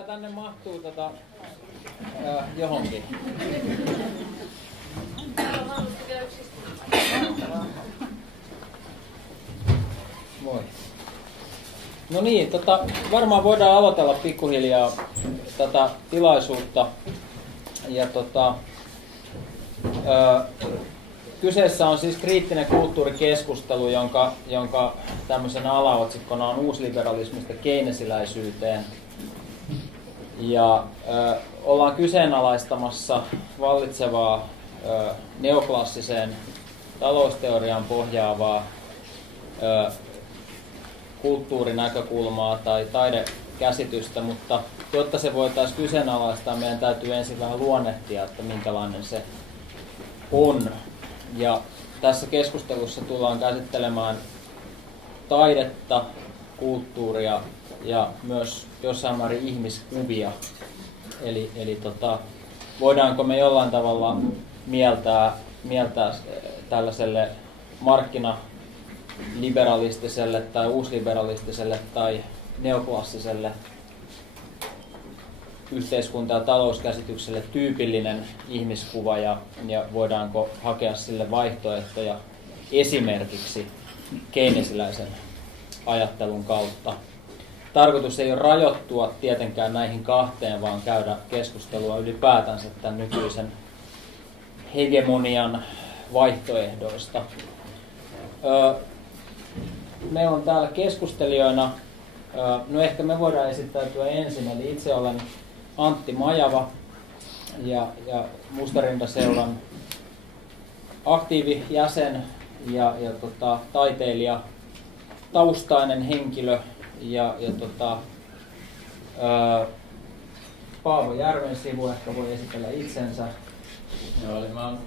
Kyllä tänne mahtuu johonkin. Moi. No niin, varmaan voidaan aloitella pikkuhiljaa tätä tilaisuutta. Ja kyseessä on siis kriittinen kulttuurikeskustelu, jonka tämmöisenä alaotsikkona on uusliberalismista keynesiläisyyteen. Ja ollaan kyseenalaistamassa vallitsevaa neoklassiseen talousteoriaan pohjaavaa kulttuurinäkökulmaa tai taidekäsitystä, mutta jotta se voitaisiin kyseenalaistaa, meidän täytyy ensin vähän luonnehtia, että minkälainen se on. Ja tässä keskustelussa tullaan käsittelemään taidetta, kulttuuria ja myös jossain määrin ihmiskuvia. Eli voidaanko me jollain tavalla mieltää tällaiselle markkinaliberalistiselle tai uusliberalistiselle tai neoklassiselle yhteiskunta- ja talouskäsitykselle tyypillinen ihmiskuva ja voidaanko hakea sille vaihtoehtoja esimerkiksi keynesiläisen ajattelun kautta. Tarkoitus ei ole rajoittua tietenkään näihin kahteen, vaan käydä keskustelua ylipäätänsä tämän nykyisen hegemonian vaihtoehdoista. Me on täällä keskustelijoina, no ehkä me voidaan esittäytyä ensin, eli itse olen Antti Majava ja Mustarindaseuran aktiivijäsen ja taiteilija, taustainen henkilö ja Paavo Järvensivu ehkä voi esitellä itsensä. Joo, eli mä oon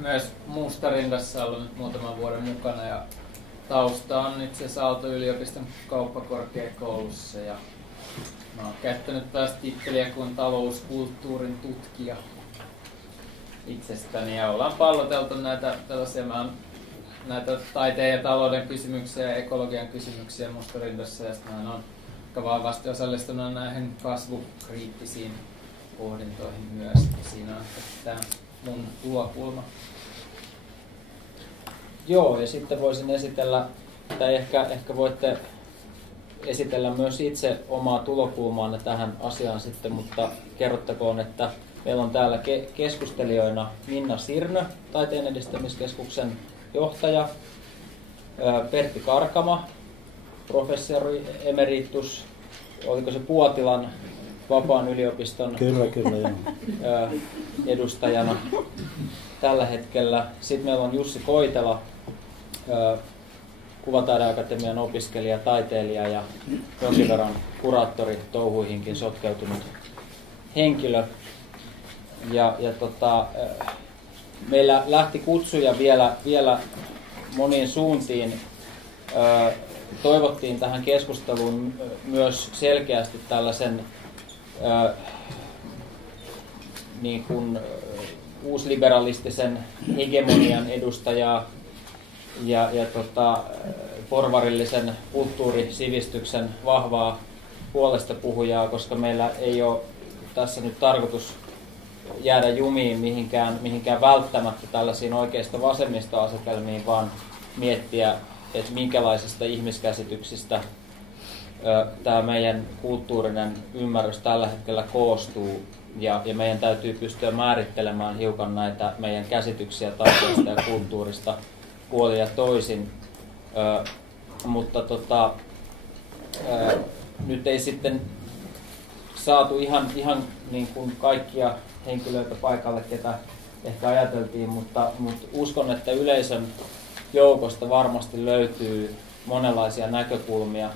myös Mustarindassa ollut nyt muutaman vuoden mukana ja tausta on itse asiassa Aalto-yliopiston kauppakorkeakoulussa ja mä oon käyttänyt taas titteliä kuin talouskulttuurin tutkija itsestäni ja ollaan palloteltu näitä taiteen ja talouden kysymyksiä ja ekologian kysymyksiä Mustarindassa ja sitten mä oon aika vahvasti osallistunut näihin kasvukriittisiin pohdintoihin myös. Ja siinä on tämä mun tulokulma. Joo, ja sitten voisin esitellä, tai ehkä voitte esitellä myös itse omaa tulokulmaanne tähän asiaan sitten, mutta kerrottakoon, että meillä on täällä keskustelijoina Minna Sirnö, Taiteen edistämiskeskuksen johtaja, Pertti Karkama, professori emeritus, oliko se Puotilan vapaan yliopiston Kyllä, edustajana tällä hetkellä. Sitten meillä on Jussi Koitela, Kuvataideakatemian opiskelija, taiteilija ja jonkin verran kuraattori touhuihinkin sotkeutunut henkilö. Meillä lähti kutsuja vielä moniin suuntiin. Toivottiin tähän keskusteluun myös selkeästi tällaisen niin kuin uusliberalistisen hegemonian edustajaa ja porvarillisen kulttuurisivistyksen vahvaa puolestapuhujaa, koska meillä ei ole tässä nyt tarkoitus jäädä jumiin mihinkään välttämättä tällaisiin oikeista vasemmistoasetelmiin, vaan miettiä, että minkälaisista ihmiskäsityksistä tämä meidän kulttuurinen ymmärrys tällä hetkellä koostuu. Ja meidän täytyy pystyä määrittelemään hiukan näitä meidän käsityksiä taiteesta ja kulttuurista puolin ja toisin. Mutta nyt ei sitten saatu ihan niin kuin kaikkia henkilöitä paikalle, ketä ehkä ajateltiin, mutta uskon, että yleisön joukosta varmasti löytyy monenlaisia näkökulmia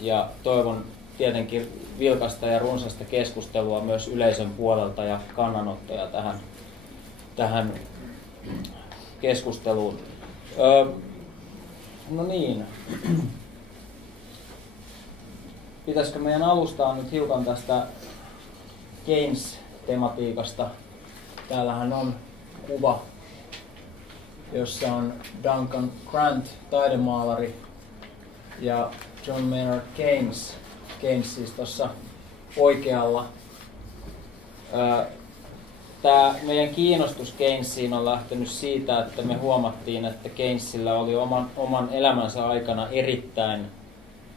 ja toivon tietenkin vilkasta ja runsasta keskustelua myös yleisön puolelta ja kannanottoja tähän keskusteluun. No niin. Pitäisikö meidän alustaa nyt hiukan tästä Keynes-tematiikasta? Täällähän on kuva, jossa on Duncan Grant, taidemaalari, ja John Maynard Keynes siis tuossa oikealla. Tämä meidän kiinnostus Keynesiin on lähtenyt siitä, että me huomattiin, että Keynesillä oli oman elämänsä aikana erittäin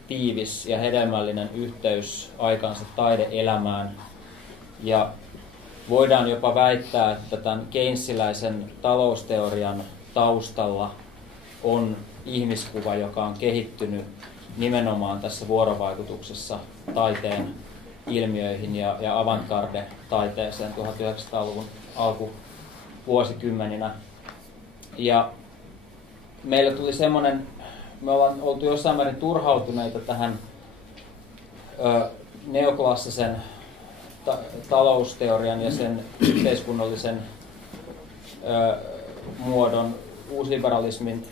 tiivis ja hedelmällinen yhteys aikansa taide-elämään. Ja voidaan jopa väittää, että tämän keynesiläisen talousteorian taustalla on ihmiskuva, joka on kehittynyt nimenomaan tässä vuorovaikutuksessa taiteen ilmiöihin ja avantgarde-taiteeseen 1900-luvun alkuvuosikymmeninä. Ja meillä tuli semmoinen, me ollaan oltu jossain määrin turhautuneita tähän neoklassisen talousteorian ja sen yhteiskunnallisen muodon, uusliberalismin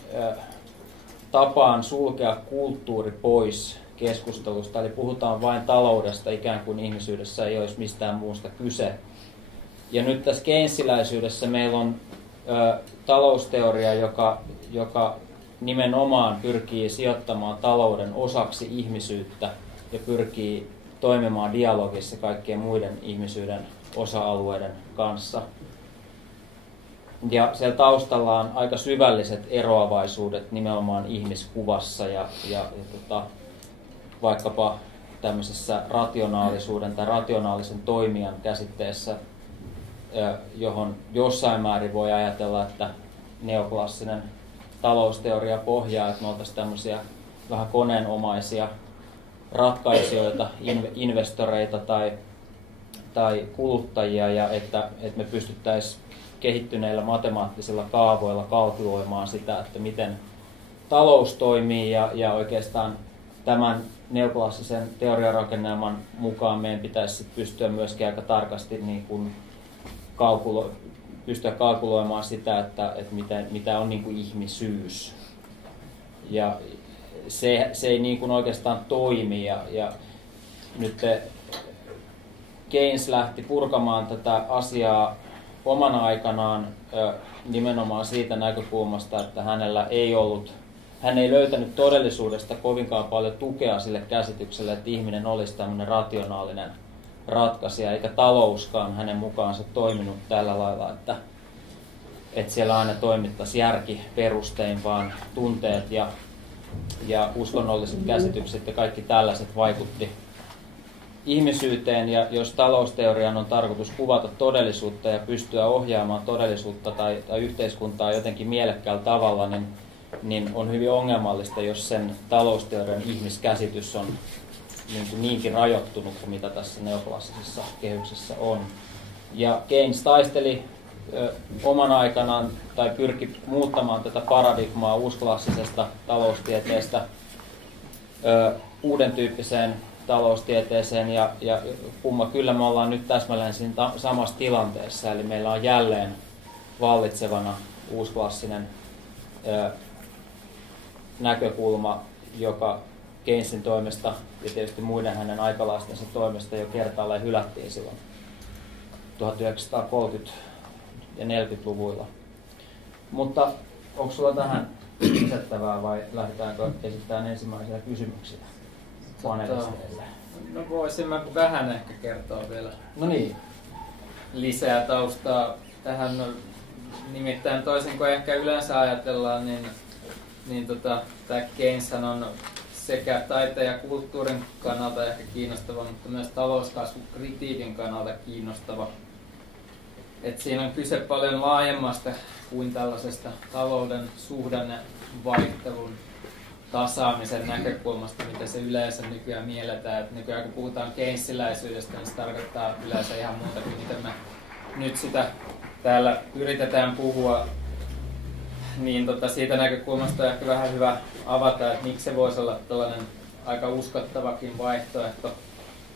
tapaan sulkea kulttuuri pois keskustelusta. Eli puhutaan vain taloudesta, ikään kuin ihmisyydessä ei olisi mistään muusta kyse. Ja nyt tässä keynesiläisyydessä meillä on talousteoria, joka nimenomaan pyrkii sijoittamaan talouden osaksi ihmisyyttä ja pyrkii toimimaan dialogissa kaikkien muiden ihmisyyden osa-alueiden kanssa. Ja siellä taustalla on aika syvälliset eroavaisuudet nimenomaan ihmiskuvassa ja vaikkapa tämmöisessä rationaalisuuden tai rationaalisen toimijan käsitteessä, johon jossain määrin voi ajatella, että neoklassinen talousteoria pohjaa, että me oltaisiin tämmöisiä vähän koneenomaisia ratkaisijoita, investoreita tai kuluttajia, ja että me pystyttäisiin kehittyneillä matemaattisilla kaavoilla kalkyloimaan sitä, että miten talous toimii, ja oikeastaan tämän neoklassisen teoriarakennelman mukaan meidän pitäisi pystyä myöskin aika tarkasti niin kuin pystyä kalkuloimaan sitä, että mitä on niin kuin ihmisyys. Ja se ei niin kuin oikeastaan toimi. Ja nyt Keynes lähti purkamaan tätä asiaa omana aikanaan nimenomaan siitä näkökulmasta, että hän ei löytänyt todellisuudesta kovinkaan paljon tukea sille käsitykselle, että ihminen olisi tämmöinen rationaalinen ratkaisija, eikä talouskaan hänen mukaansa toiminut tällä lailla, että siellä aina toimittaisi järkiperustein, vaan tunteet ja uskonnolliset käsitykset ja kaikki tällaiset vaikutti ihmisyyteen. Ja jos talousteorian on tarkoitus kuvata todellisuutta ja pystyä ohjaamaan todellisuutta tai yhteiskuntaa jotenkin mielekkäällä tavalla, niin on hyvin ongelmallista, jos sen talousteorian ihmiskäsitys on niinkin rajoittunut kuin mitä tässä neoklassisessa kehyksessä on. Ja Keynes taisteli oman aikanaan tai pyrki muuttamaan tätä paradigmaa uusklassisesta taloustieteestä uuden tyyppiseen taloustieteeseen, ja kumma kyllä me ollaan nyt täsmälleen siinä samassa tilanteessa, eli meillä on jälleen vallitsevana uusklassinen näkökulma, joka Keynesin toimesta ja tietysti muiden hänen aikalaistensa toimesta jo kertaalleen hylättiin silloin 1930- ja 40-luvuilla. Mutta onko sulla tähän lisättävää vai lähdetäänkö esittämään ensimmäisiä kysymyksiä panelisteille? No voisin mä vähän ehkä kertoa vielä lisää taustaa tähän. Nimittäin toisin kuin ehkä yleensä ajatellaan, niin tämä Keyneshän on sekä taiteen ja kulttuurin kannalta ehkä kiinnostava, mutta myös talouskasvukritiikin kannalta kiinnostava. Et siinä on kyse paljon laajemmasta kuin tällaisesta talouden suhdannevaihtelun tasaamisen näkökulmasta, mitä se yleensä nykyään mielletään. Et nykyään kun puhutaan keynesiläisyydestä, niin se tarkoittaa yleensä ihan muuta kuin mitä me nyt sitä täällä yritetään puhua. Niin siitä näkökulmasta on ehkä vähän hyvä avata, että miksi se voisi olla tällainen aika uskottavakin vaihtoehto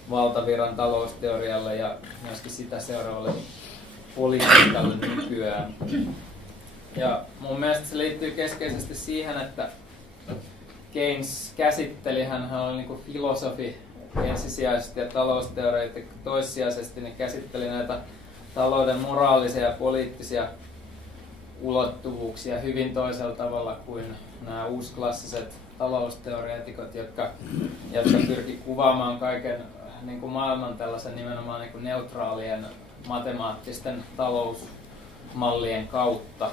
valtavirran talousteorialle ja myöskin sitä seuraavalle politiikalle nykyään. Ja mun mielestä se liittyy keskeisesti siihen, että Keynes käsitteli, hän oli niin kuin filosofi ensisijaisesti ja talousteoreetikko toissijaisesti, niin käsitteli näitä talouden moraalisia ja poliittisia ulottuvuuksia hyvin toisella tavalla kuin nämä uusklassiset talousteoreetikot, jotka pyrki kuvaamaan kaiken niin kuin maailman tällaisen nimenomaan niin kuin neutraalien matemaattisten talousmallien kautta.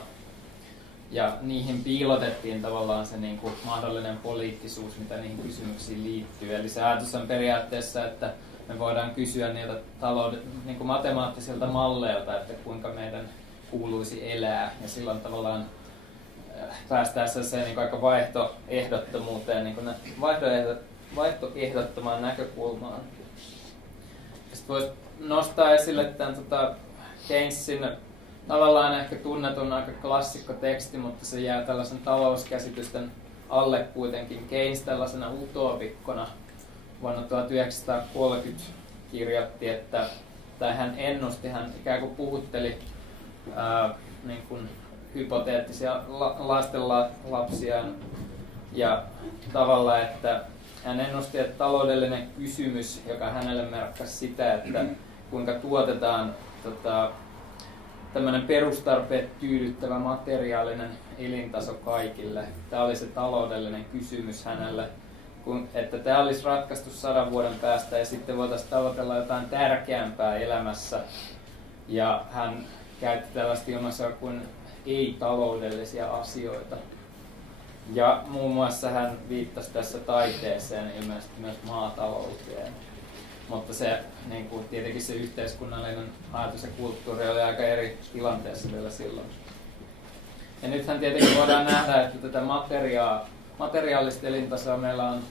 Ja niihin piilotettiin tavallaan se niin kuin mahdollinen poliittisuus, mitä niihin kysymyksiin liittyy. Eli se ajatus on periaatteessa, että me voidaan kysyä niiltä niin kuin matemaattisilta malleilta, että kuinka meidän kuuluisi elää. Ja silloin tavallaan päästään sellaiseen niin kuin aika vaihtoehdottomuuteen, niin kuin vaihtoehdottomaan näkökulmaan. Sitten voisi nostaa esille tämän Keynesin tavallaan ehkä tunnetun aika klassikkoteksti, mutta se jää tällaisen talouskäsitysten alle kuitenkin. Keynes tällaisena utopikkona vuonna 1930 kirjoitti, tai hän ennusti, hän ikään kuin puhutteli niin kuin hypoteettisia lastenlapsiaan ja tavalla, että hän ennusti, että taloudellinen kysymys, joka hänelle merkkasi sitä, että kuinka tuotetaan tämmöinen perustarpeet tyydyttävä materiaalinen elintaso kaikille. Tämä oli se taloudellinen kysymys hänelle, että tämä olisi ratkaistu 100 vuoden päästä ja sitten voitaisiin tavoitella jotain tärkeämpää elämässä. Ja hän käytti tällaista ilmaisua kuin ei-taloudellisia asioita. Ja muun muassa hän viittasi tässä taiteeseen, ilmeisesti myös maatalouteen. Mutta se, niin kuin, tietenkin se yhteiskunnallinen ajatus ja kulttuuri oli aika eri tilanteessa vielä silloin. Ja nythän tietenkin voidaan nähdä, että tätä materiaalista elintasoa meillä on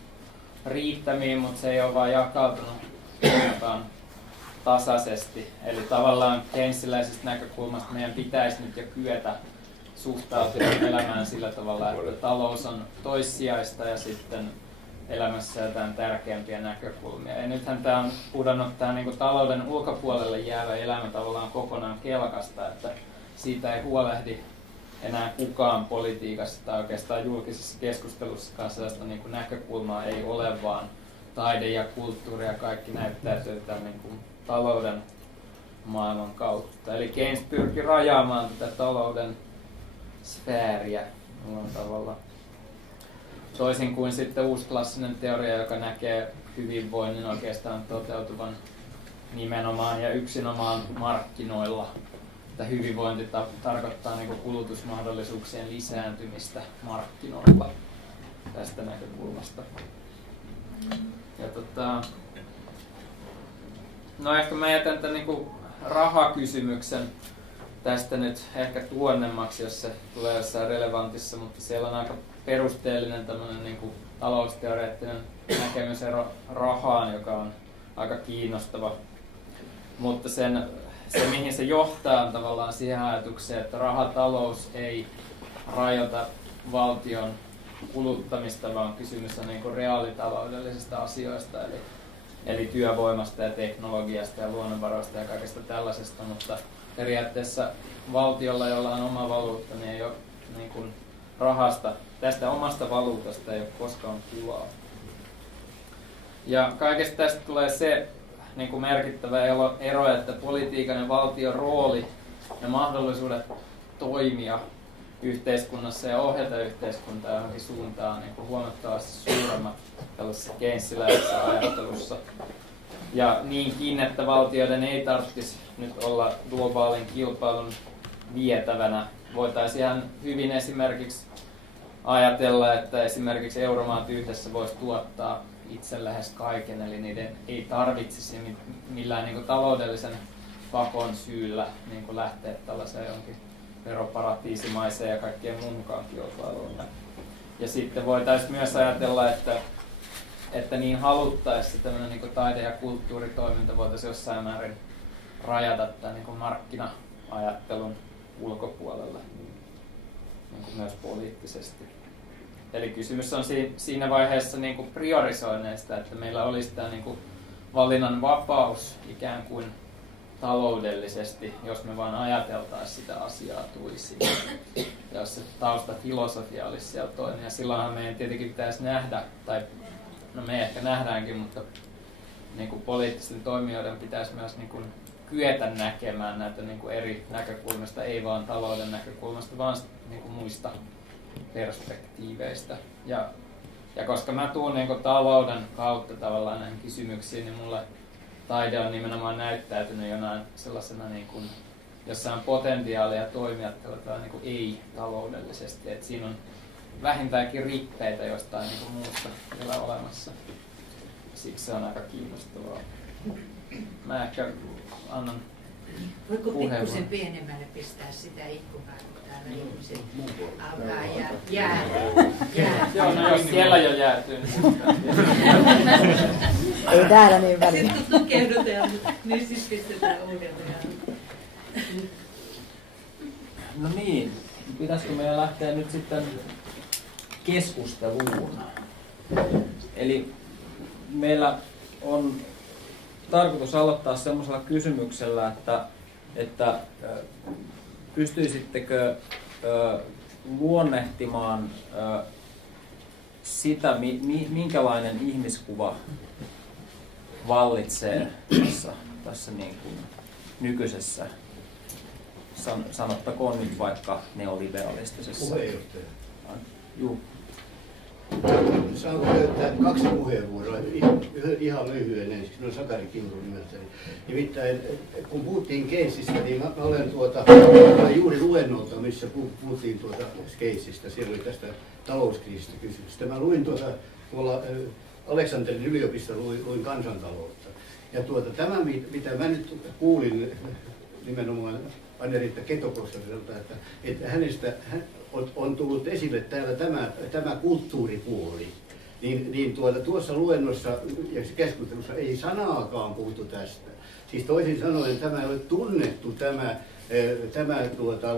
riittämiin, mutta se ei ole vain jakautunut tasaisesti. Eli tavallaan keynesiläisestä näkökulmasta meidän pitäisi nyt jo kyetä suhtautumaan elämään sillä tavalla, että talous on toissijaista ja sitten elämässä jotain tärkeämpiä näkökulmia. Ja nythän tämä on pudonnut tämä niin kuin talouden ulkopuolelle jäävä elämä tavallaan kokonaan kelkasta, että siitä ei huolehdi enää kukaan politiikassa tai oikeastaan julkisessa keskustelussa sellaista niin kuin näkökulmaa ei ole, vaan taide ja kulttuuri ja kaikki näyttäytyy tämän niin kuin talouden maailman kautta. Eli Keynes pyrki rajaamaan tätä talouden sfääriä tavalla. Toisin kuin sitten uusklassinen teoria, joka näkee hyvinvoinnin oikeastaan toteutuvan nimenomaan ja yksinomaan markkinoilla. Että hyvinvointi tarkoittaa niin kuin kulutusmahdollisuuksien lisääntymistä markkinoilla tästä näkökulmasta. Ja no ehkä mä jätän tämän niin kuin rahakysymyksen tästä nyt ehkä tuonnemmaksi, jos se tulee jossain relevantissa, mutta siellä on aika perusteellinen tämmöinen niin kuin talousteoreettinen näkemysero rahaan, joka on aika kiinnostava. Mutta se mihin se johtaa on tavallaan siihen ajatukseen, että rahatalous ei rajoita valtion kuluttamista, vaan kysymys on niin kuin reaalitaloudellisista asioista, eli työvoimasta ja teknologiasta ja luonnonvaroista ja kaikesta tällaisesta, mutta periaatteessa valtiolla, jolla on oma valuutta, niin ei ole niin kuin rahasta, tästä omasta valuutasta ei ole koskaan pulaa. Ja kaikesta tästä tulee se niin kuin merkittävä ero, että politiikan ja valtion rooli ja mahdollisuudet toimia yhteiskunnassa ja ohjata yhteiskuntaa johonkin suuntaan niin kuin huomattavasti suuremmat tällaisessa keynesiläisessä ajattelussa. Ja niinkin, että valtioiden ei tarvitsisi nyt olla globaalin kilpailun vietävänä. Voitaisiin ihan hyvin esimerkiksi ajatella, että esimerkiksi euromaat yhdessä voisi tuottaa itse lähes kaiken, eli niiden ei tarvitsisi millään niin kuin taloudellisen pakon syyllä niin kuin lähteä tällaiseen jonkin veroparatiisimaiseen ja kaikkien muunkaan kilpailuun. Ja sitten voitaisiin myös ajatella, että niin haluttaessa tämmöinen niin kuin taide- ja kulttuuritoiminta voitaisiin jossain määrin rajata tämän niin kuin markkina-ajattelun ulkopuolelle, niin kuin myös poliittisesti. Eli kysymys on siinä vaiheessa niin kuin priorisoinneista, että meillä olisi tämä niin kuin valinnan vapaus ikään kuin taloudellisesti, jos me vaan ajateltaisiin sitä asiaa tuisin. Ja jos se taustafilosofia olisi siellä toinen. Ja silloinhan meidän tietenkin pitäisi nähdä, tai no me ehkä nähdäänkin, mutta niin kuin poliittisten toimijoiden pitäisi myös niin kuin kyetä näkemään näitä niin kuin eri näkökulmista, ei vaan talouden näkökulmasta, vaan niin kuin muista perspektiiveistä. Ja koska mä tuun niin kuin talouden kautta tavallaan näihin kysymyksiin, niin mulle taide on nimenomaan näyttäytynyt jonain sellaisena niin kuin jossain potentiaalia toimia tällä niin kuin ei-taloudellisesti. Et siinä on vähintäänkin rippeitä jostain niin kuin muusta vielä olemassa. Siksi se on aika kiinnostavaa. Mä ehkä annan voiko pikkusen pienemmälle pistää sitä ikkunaa, kun täällä ihmiset alkaa jäädä? Joo, no jos siellä jo jäätyy, niin ei täällä niin väliä. Sitten kun tukehdutaan, niin siis pistetään uudelleen. No niin, pitäisikö meidän lähteä nyt sitten keskusteluun? Eli meillä on tarkoitus aloittaa semmoisella kysymyksellä, että pystyisittekö luonnehtimaan sitä, minkälainen ihmiskuva vallitsee tässä niin kuin nykyisessä, sanottakoon nyt vaikka neoliberalistisessa. Puheenjohtaja. Juu. Saanko käyttää 2 puheenvuoroa ihan lyhyen ensiksi, no Sakari Kiuru nimeltäni. Nimittäin kun puhuttiin Keynesistä, niin mä olen juuri luennolta, missä puhuttiin Keynesistä, siellä oli tästä talouskriisistä kysymys. Mä luin tuolla Aleksanterin yliopistossa luin kansantaloutta. Ja tämä, mitä mä nyt kuulin nimenomaan Anne-Riitta Ketokosselta, että hänestä on tullut esille täällä tämä kulttuuripuoli, niin tuossa luennossa ja keskustelussa ei sanaakaan puhuttu tästä. Siis toisin sanoen tämä ei ole tunnettu tämä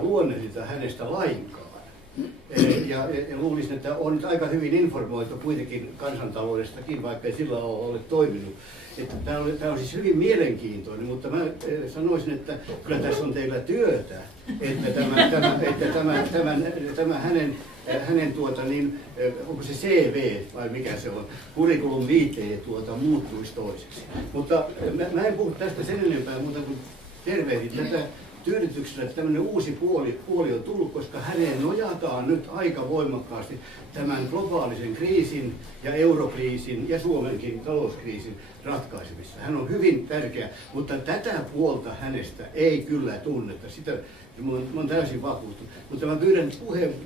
luonnehdinta hänestä lainkaan. Ja luulisin, että on nyt aika hyvin informoitu kuitenkin kansantaloudestakin, vaikka ei sillä ole toiminut. Tämä on siis hyvin mielenkiintoinen, mutta mä sanoisin, että kyllä tässä on teillä työtä, että tämä hänen onko se CV vai mikä se on, curriculum vitae muuttuisi toiseksi. Mutta mä en puhu tästä sen enempää muuta kuin tervehdin tätä tyydytyksellä, että tämmöinen uusi puoli on tullut, koska häneen nojataan nyt aika voimakkaasti tämän globaalisen kriisin ja eurokriisin ja Suomenkin talouskriisin ratkaisemissa. Hän on hyvin tärkeä, mutta tätä puolta hänestä ei kyllä tunneta. Sitä mä olen täysin vakuuttunut. Mutta mä pyydän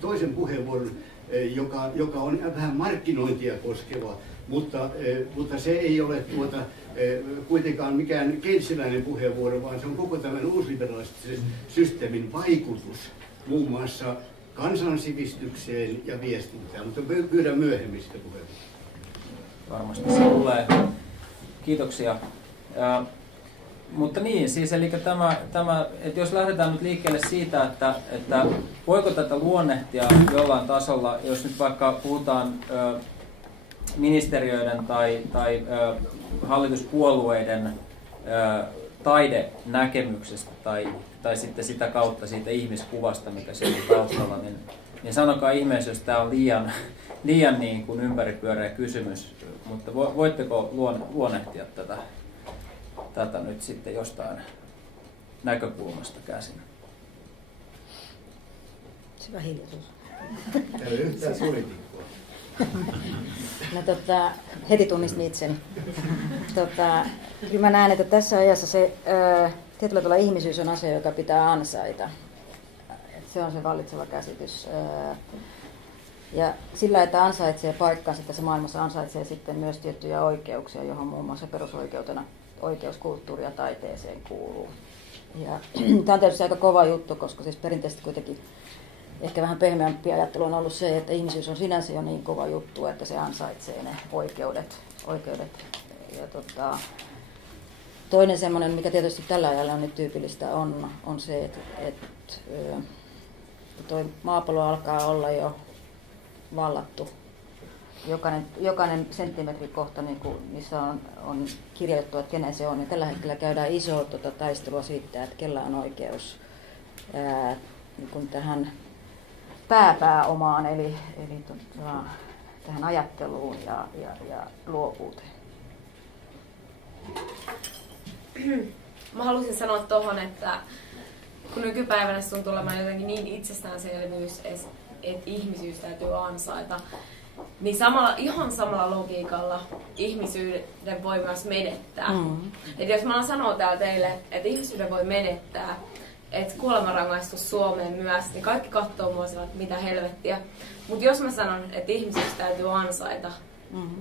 toisen puheenvuoron, joka on vähän markkinointia koskeva, mutta se ei ole kuitenkaan mikään keynesiläinen puheenvuoro, vaan se on koko tämän uusliberalistisen systeemin vaikutus muun muassa kansansivistykseen ja viestintään, mutta pyydän myöhemmin sitä puheenvuoroa. Varmasti se tulee. Kiitoksia. Mutta niin, siis eli että jos lähdetään nyt liikkeelle siitä, että voiko tätä luonnehtia jollain tasolla, jos nyt vaikka puhutaan ministeriöiden tai hallituspuolueiden taidenäkemyksestä tai sitten sitä kautta siitä ihmiskuvasta, mikä siellä on taustalla, niin sanokaa ihmeessä, jos tämä on liian niin kuin ympäripyöreä kysymys, mutta voitteko luonnehtia tätä nyt sitten jostain näkökulmasta käsin? Syvä hiljaisuus. Täällä ei yhtään poliitikkoa. No, heti tunnistin itseni. Kyllä mä näen, että tässä ajassa se tietyllä tavalla ihmisyys on asia, joka pitää ansaita. Se on se vallitseva käsitys. Ja sillä, että ansaitsee paikkansa tässä maailmassa, ansaitsee sitten myös tiettyjä oikeuksia, johon muun muassa perusoikeutena oikeus kulttuuri- ja taiteeseen kuuluu. Ja tämä on tietysti aika kova juttu, koska siis perinteisesti kuitenkin ehkä vähän pehmeämpi ajattelu on ollut se, että ihmisyys on sinänsä jo niin kova juttu, että se ansaitsee ne oikeudet. Ja toinen semmoinen, mikä tietysti tällä ajalla on nyt tyypillistä, on se, että tuo maapallo alkaa olla jo vallattu. Jokainen senttimetri kohta, niin missä on kirjoitettu, että kenen se on. Ja tällä hetkellä käydään isoa taistelua siitä, että kellä on oikeus niin tähän pääomaan, eli tähän ajatteluun ja luovuuteen. Mä halusin sanoa tuohon, että kun nykypäivänä tuntuu olemaan jotenkin niin itsestäänselvyys, että ihmisyys täytyy ansaita, Niin ihan samalla logiikalla ihmisyyden voi myös menettää. Et jos mä sanoo täällä teille, että ihmisyyden voi menettää, että kuolemanrangaistus Suomeen myös, niin kaikki katsoo mua sillä, että mitä helvettiä. Mutta jos mä sanon, että ihmisyys täytyy ansaita,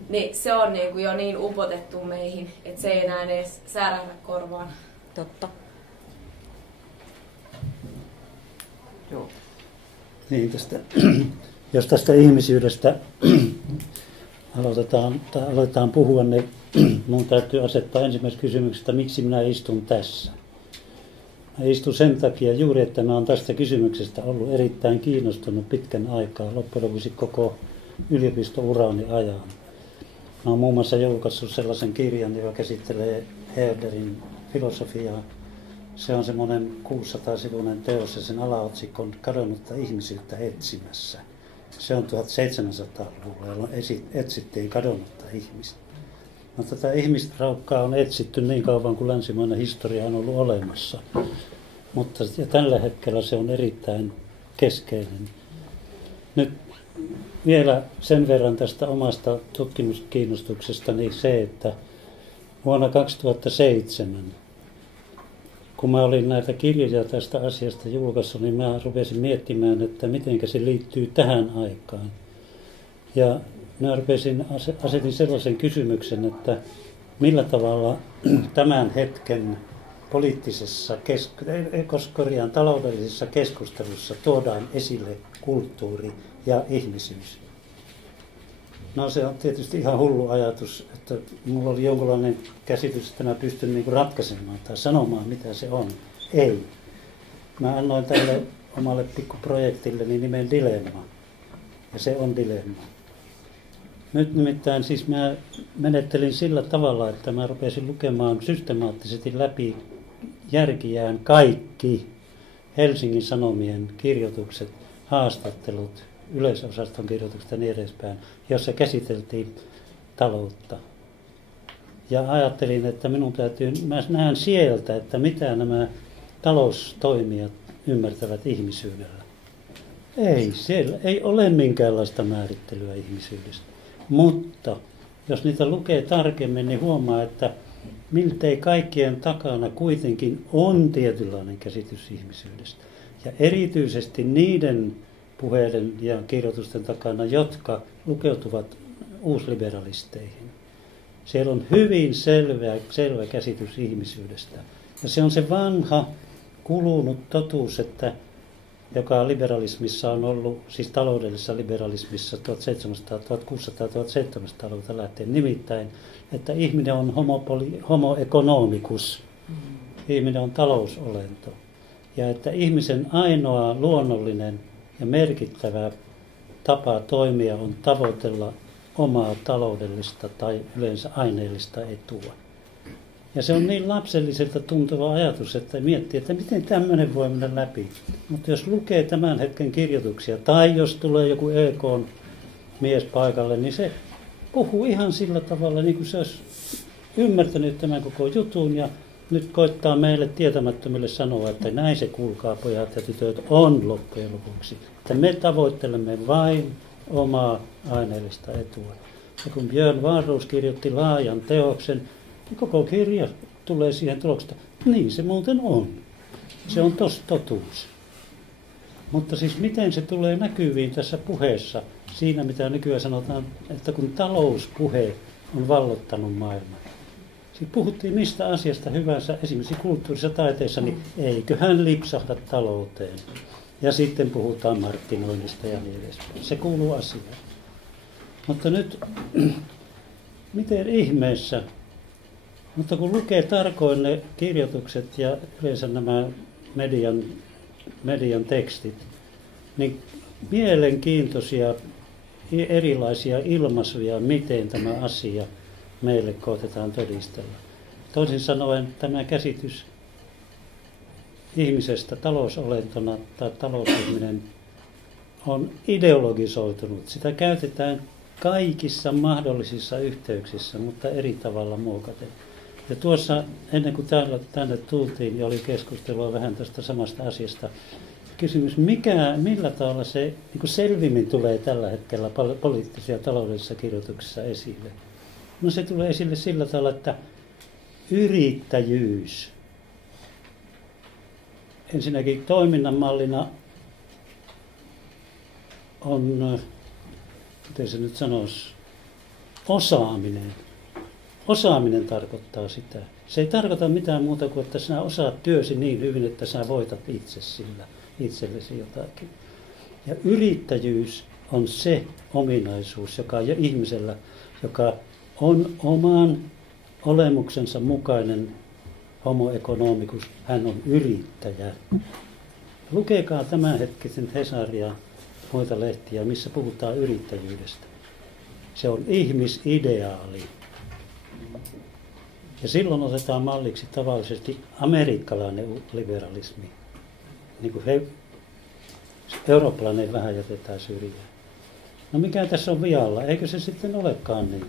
niin se on niinku jo niin upotettu meihin, että se ei enää edes särähdä korvaan. Totta. Joo. Niin, jos tästä ihmisyydestä aletaan puhua, niin minun täytyy asettaa ensimmäisessä kysymyksestä, miksi minä istun tässä. Mä istun sen takia juuri, että mä olen tästä kysymyksestä ollut erittäin kiinnostunut pitkän aikaa, loppujen lopuksi koko yliopistourani ajan. Mä olen muun muassa julkaissut sellaisen kirjan, joka käsittelee Herderin filosofiaa. Se on semmoinen 600-sivuinen teos ja sen alaotsikko on Kadonnutta ihmisyyttä etsimässä. Se on 1700-luvulla, jolloin etsittiin kadonnutta ihmistä. No, tätä ihmisraukkaa on etsitty niin kauan kuin länsimainen historia on ollut olemassa. Mutta ja tällä hetkellä se on erittäin keskeinen. Nyt vielä sen verran tästä omasta tutkimuskiinnostuksesta, niin se, että vuonna 2007, kun mä olin näitä kirjoja tästä asiasta julkaissut, niin mä rupesin miettimään, että miten se liittyy tähän aikaan. Ja mä asetin sellaisen kysymyksen, että millä tavalla tämän hetken poliittisessa, taloudellisessa keskustelussa tuodaan esille kulttuuri ja ihmisyys. No se on tietysti ihan hullu ajatus, että mulla oli jonkinlainen käsitys, että mä pystyn niinku ratkaisemaan tai sanomaan, mitä se on. Ei. Mä annoin tälle omalle pikkuprojektille nimen Dilemma. Ja se on dilemma. Nyt nimittäin siis mä menettelin sillä tavalla, että mä rupesin lukemaan systemaattisesti läpi järkiään kaikki Helsingin Sanomien kirjoitukset, haastattelut, yleisosaston kirjoitukset ja niin edespäin, jossa käsiteltiin taloutta. Ja ajattelin, että mä näen sieltä, että mitä nämä taloustoimijat ymmärtävät ihmisyydellä. Ei, siellä ei ole minkäänlaista määrittelyä ihmisyydestä. Mutta jos niitä lukee tarkemmin, niin huomaa, että miltei kaikkien takana kuitenkin on tietynlainen käsitys ihmisyydestä. Ja erityisesti niiden puheiden ja kirjoitusten takana, jotka lukeutuvat uusliberalisteihin. Siellä on hyvin selvä käsitys ihmisyydestä. Ja se on se vanha, kulunut totuus, että joka liberalismissa on ollut, siis taloudellisessa liberalismissa 1600-1700-1700-luvulta lähtien, nimittäin, että ihminen on homo economicus, ihminen on talousolento. Ja että ihmisen ainoa luonnollinen ja merkittävä tapa toimia on tavoitella omaa taloudellista tai yleensä aineellista etua. Ja se on niin lapselliselta tuntuva ajatus, että miettii, että miten tämmöinen voi mennä läpi. Mutta jos lukee tämän hetken kirjoituksia, tai jos tulee joku EK-mies paikalle, niin se puhuu ihan sillä tavalla, niin kuin se olisi ymmärtänyt tämän koko jutun, ja nyt koittaa meille tietämättömille sanoa, että näin se, kuulkaa pojat ja tytöt, on loppujen lopuksi. Että me tavoittelemme vain omaa aineellista etua. Ja kun Björn Wahlroos kirjoitti laajan teoksen, niin koko kirja tulee siihen tulokseen, niin se muuten on. Se on totuus. Mutta siis miten se tulee näkyviin tässä puheessa, siinä mitä nykyään sanotaan, että kun talouspuhe on vallottanut maailmaa. Siis puhuttiin mistä asiasta hyvänsä, esimerkiksi kulttuurissa taiteessa, niin eiköhän lipsahda talouteen. Ja sitten puhutaan markkinoinnista ja niin edespäin. Se kuuluu asiaan. Mutta nyt, miten ihmeessä, mutta kun lukee tarkoin ne kirjoitukset ja yleensä nämä median tekstit, niin mielenkiintoisia erilaisia ilmaisuja, miten tämä asia meille koetetaan todistella. Toisin sanoen tämä käsitys ihmisestä talousolentona tai talousihminen on ideologisoitunut. Sitä käytetään kaikissa mahdollisissa yhteyksissä, mutta eri tavalla muokaten. Ja tuossa ennen kuin tänne tultiin, niin oli keskustelua vähän tästä samasta asiasta kysymys, millä tavalla se niin kuin selvimmin tulee tällä hetkellä poliittisissa ja taloudellisissa kirjoituksissa esille? No se tulee esille sillä tavalla, että yrittäjyys ensinnäkin toiminnan mallina on, miten se nyt sanoisi, osaaminen. Osaaminen tarkoittaa sitä. Se ei tarkoita mitään muuta kuin, että sinä osaat työsi niin hyvin, että sinä voitat itse sillä, itsellesi jotakin. Ja yrittäjyys on se ominaisuus, joka ihmisellä, joka on oman olemuksensa mukainen homo economicus, hän on yrittäjä. Lukekaa tämänhetkisen Hesaria muita lehtiä, missä puhutaan yrittäjyydestä. Se on ihmisideaali. Ja silloin otetaan malliksi tavallisesti amerikkalainen liberalismi. Niin kuin eurooppalainen vähän jätetään syrjään. No mikä tässä on vialla? Eikö se sitten olekaan niin?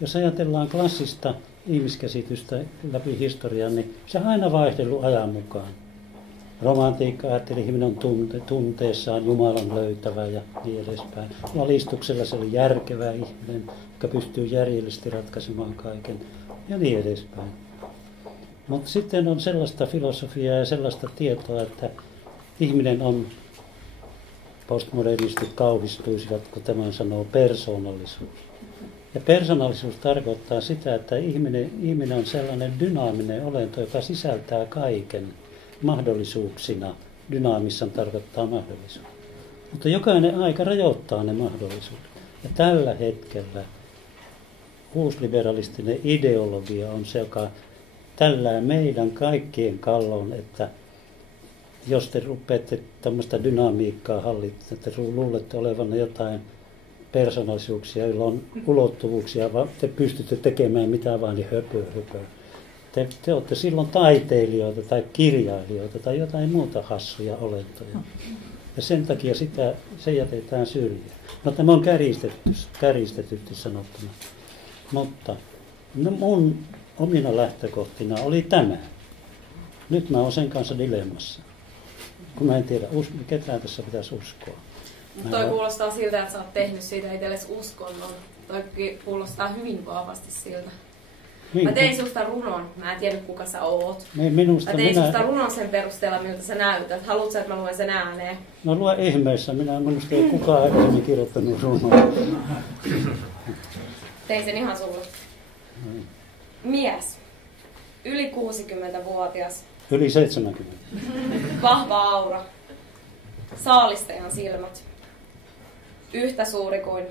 Jos ajatellaan klassista ihmiskäsitystä läpi historian, niin se on aina vaihdellut ajan mukaan. Romantiikka ajatteli, ihminen on tunteessaan Jumalan löytävä ja niin edespäin. Valistuksella se oli järkevä ihminen, joka pystyy järjellisesti ratkaisemaan kaiken ja niin edespäin. Mutta sitten on sellaista filosofiaa ja sellaista tietoa, että ihminen on, postmodernistit kauhistuisivat, kun tämän sanoo, persoonallisuus. Ja persoonallisuus tarkoittaa sitä, että ihminen on sellainen dynaaminen olento, joka sisältää kaiken mahdollisuuksina. Dynaamissa tarkoittaa mahdollisuus. Mutta jokainen aika rajoittaa ne mahdollisuudet. Ja tällä hetkellä uusliberalistinen ideologia on se, joka tällä meidän kaikkien kalloon, että jos te rupeatte tämmöistä dynamiikkaa hallitsemaan, että luulette olevanne jotain persoonallisuuksia, joilla on ulottuvuuksia, vaan te pystytte tekemään mitä vaan, niin höpö. Te olette silloin taiteilijoita tai kirjailijoita tai jotain muuta hassuja olentoja. Ja sen takia se jätetään syrjään. No tämä on kärjistetysti sanottuna. Mutta mun omina lähtökohtina oli tämä. Nyt mä oon sen kanssa dilemmassa. Kun mä en tiedä, ketään tässä pitäisi uskoa. Toi kuulostaa siltä, että sä oot tehnyt siitä itsellesi uskonnon. Toi kuulostaa hyvin vahvasti siltä. Niin, mä tein susta runon. Mä en tiedä, kuka sä oot. Mä tein susta runon sen perusteella, miltä sä näytät. Haluatko, että mä luen sen ääneen? No lue ihmeessä. Minusta ei kukaan aikaisemmin kirjoittanut runoa. Tein sen ihan sulle. Mies. Yli 60-vuotias. Yli 70. Vahva aura. Saalistajan silmät. Yhtä suuri kuin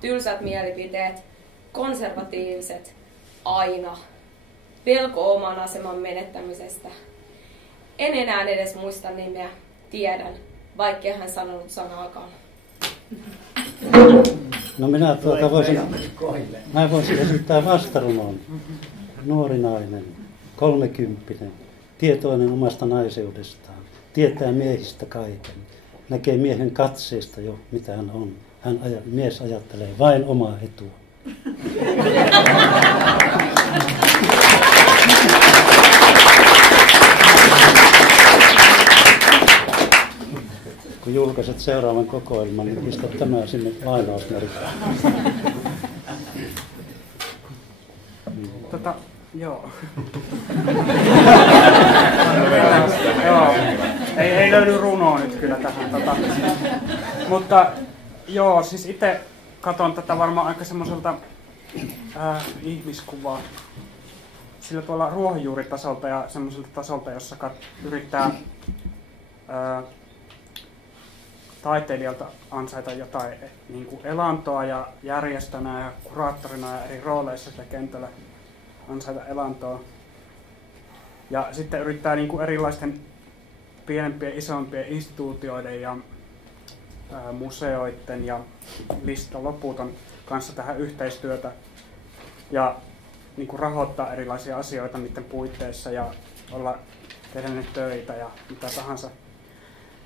tylsät mielipiteet. Konservatiiviset. Aina. Pelko oman aseman menettämisestä. En enää edes muista nimeä. Tiedän, vaikkei hän sanonut sanaakaan. No minä voisin esittää vastarunon. Nuori nainen, 30, tietoinen omasta naiseudestaan, tietää miehistä kaiken, näkee miehen katseesta jo mitä hän on. Mies ajattelee vain omaa etua. Kun julkaiset seuraavan kokoelman, niin pistä tämä sinne lainausmerkkaan. Joo. Joo. Ei löydy runoa nyt kyllä tähän. Mutta joo, siis itse katson tätä varmaan aika semmoiselta ihmiskuvaa. Sillä tuolla ruohonjuuritasolta ja semmoiselta tasolta, jossa yrittää taiteilijalta ansaita jotain niin kuin elantoa ja järjestönä ja kuraattorina ja eri rooleissa sillä kentällä ansaita elantoa. Ja sitten yrittää niin kuin erilaisten pienempien, isompien instituutioiden ja museoiden ja lista loputon kanssa tähän yhteistyötä ja niin kuin rahoittaa erilaisia asioita niiden puitteissa ja tehdä ne töitä ja mitä tahansa.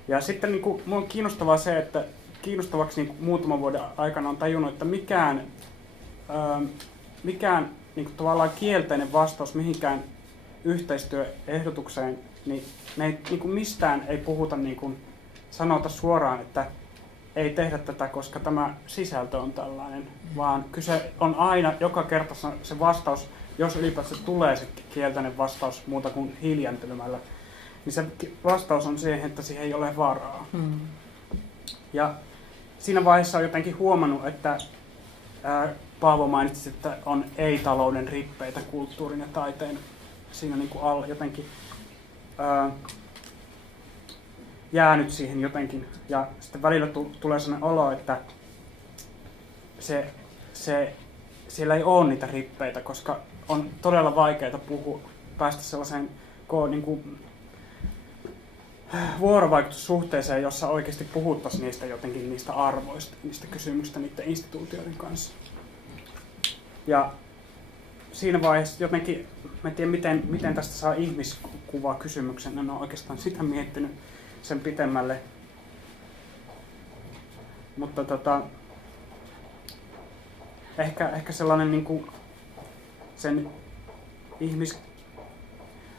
Ja sitten niin kuin, minua on kiinnostavaa se, että kiinnostavaksi niin kuin muutaman vuoden aikana on tajunnut, että mikään niin kuin tavallaan kielteinen vastaus mihinkään yhteistyöehdotukseen, niin, niin kuin mistään ei puhuta niin kuin sanota suoraan, että ei tehdä tätä, koska tämä sisältö on tällainen, vaan kyse on aina joka kerta se vastaus, jos ylipäätään tulee se kielteinen vastaus muuta kuin hiljentelemällä, niin se vastaus on siihen, että siihen ei ole varaa. Ja siinä vaiheessa on jotenkin huomannut, että Paavo mainitsi, että on ei-talouden rippeitä kulttuurin ja taiteen siinä niin kuin alla jotenkin jäänyt siihen jotenkin. Ja sitten välillä tulee sellainen olo, että siellä ei ole niitä rippeitä, koska on todella vaikeaa päästä sellaiseen niin kuin vuorovaikutussuhteeseen, jossa oikeasti puhuttaisiin niistä arvoista, niistä kysymyksistä niiden instituutioiden kanssa. Ja siinä vaiheessa jotenkin, mä en tiedä miten tästä saa ihmiskuva kysymyksen, en ole oikeastaan sitä miettinyt sen pitemmälle. Mutta ehkä sellainen niin kuin sen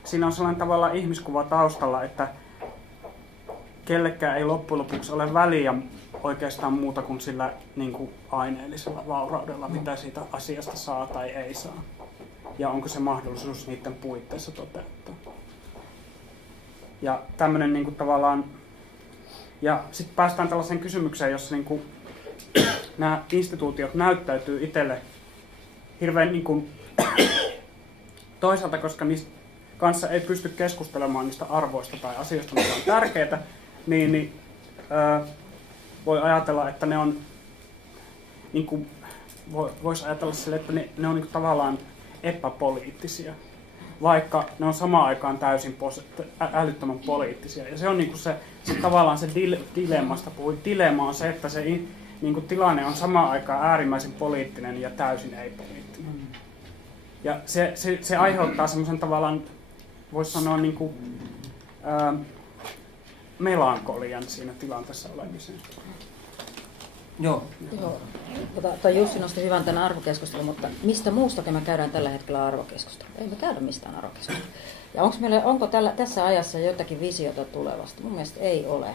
siinä on sellainen tavalla ihmiskuva taustalla, että kellekään ei loppujen lopuksi ole väliä oikeastaan muuta kuin sillä niin kuin aineellisella vauraudella, mitä siitä asiasta saa tai ei saa. Ja onko se mahdollisuus niiden puitteissa toteuttaa. Ja tämmöinen niin kuin tavallaan. Ja sitten päästään tällaiseen kysymykseen, jossa niin kuin nämä instituutiot näyttäytyy itselle hirveän niin kuin toisaalta, koska niistä kanssa ei pysty keskustelemaan niistä arvoista tai asioista, mitä on tärkeää, niin voi ajatella, että ne on, niin kuin, voisi ajatella sille, että ne on niin kuin tavallaan epäpoliittisia, vaikka ne on samaan aikaan täysin älyttömän poliittisia. Ja se on niin kuin se tavallaan se dilemmasta puhuin. Dilemma on se, että se niin kuin tilanne on samaan aikaan äärimmäisen poliittinen ja täysin ei-poliittinen. Ja se aiheuttaa semmoisen tavallaan, voisi sanoa, niin kuin, melankolian siinä tilanteessa olemiseen. Joo. Jussi nosti hyvän tämän arvokeskustelun, mutta mistä muustakin me käydään tällä hetkellä arvokeskustelua? Ei me käydä mistään arvokeskustelua. Ja onko tässä ajassa jotakin visiota tulevasta? Mun mielestä ei ole.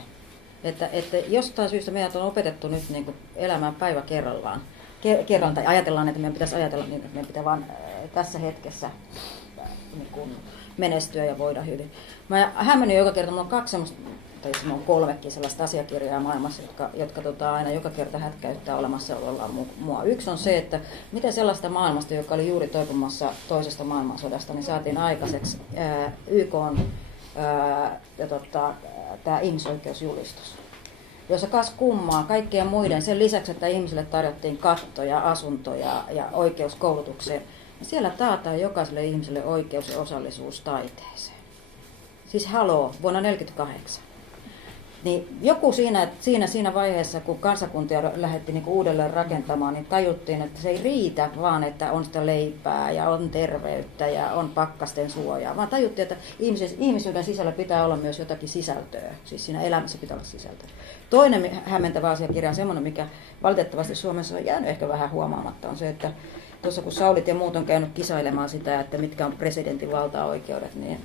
Että jostain syystä meidät on opetettu nyt niin kuin elämään päivä kerrallaan. Tai ajatellaan, että meidän pitäisi ajatella niin, että meidän pitää vaan tässä hetkessä niin kuin menestyä ja voida hyvin. Mä hämmennyin joka kerta, mulla on 2 semmoista, tai siis on 3 sellaista asiakirjaa maailmassa, jotka aina joka kerta hätkäyttää olemassaolollaan mua. Yksi on se, että miten sellaista maailmasta, joka oli juuri toipumassa toisesta maailmansodasta, niin saatiin aikaiseksi YK:n tämä ihmisoikeusjulistus, jossa kas kummaa kaikkien muiden, sen lisäksi, että ihmisille tarjottiin kattoja, asuntoja ja oikeus koulutukseen, niin siellä taataan jokaiselle ihmiselle oikeus ja osallisuus taiteeseen. Siis haloo, vuonna 1948. Niin joku siinä vaiheessa, kun kansakuntia lähdettiin niinku uudelleen rakentamaan, niin tajuttiin, että se ei riitä vaan, että on sitä leipää ja on terveyttä ja on pakkasten suojaa, vaan tajuttiin, että ihmisyyden sisällä pitää olla myös jotakin sisältöä. Siis siinä elämässä pitää olla sisältöä. Toinen hämmentävä asiakirja on semmoinen, mikä valitettavasti Suomessa on jäänyt ehkä vähän huomaamatta, on se, että tuossa kun Saulit ja muut on käynyt kisailemaan sitä, että mitkä on presidentin valtaoikeudet, niin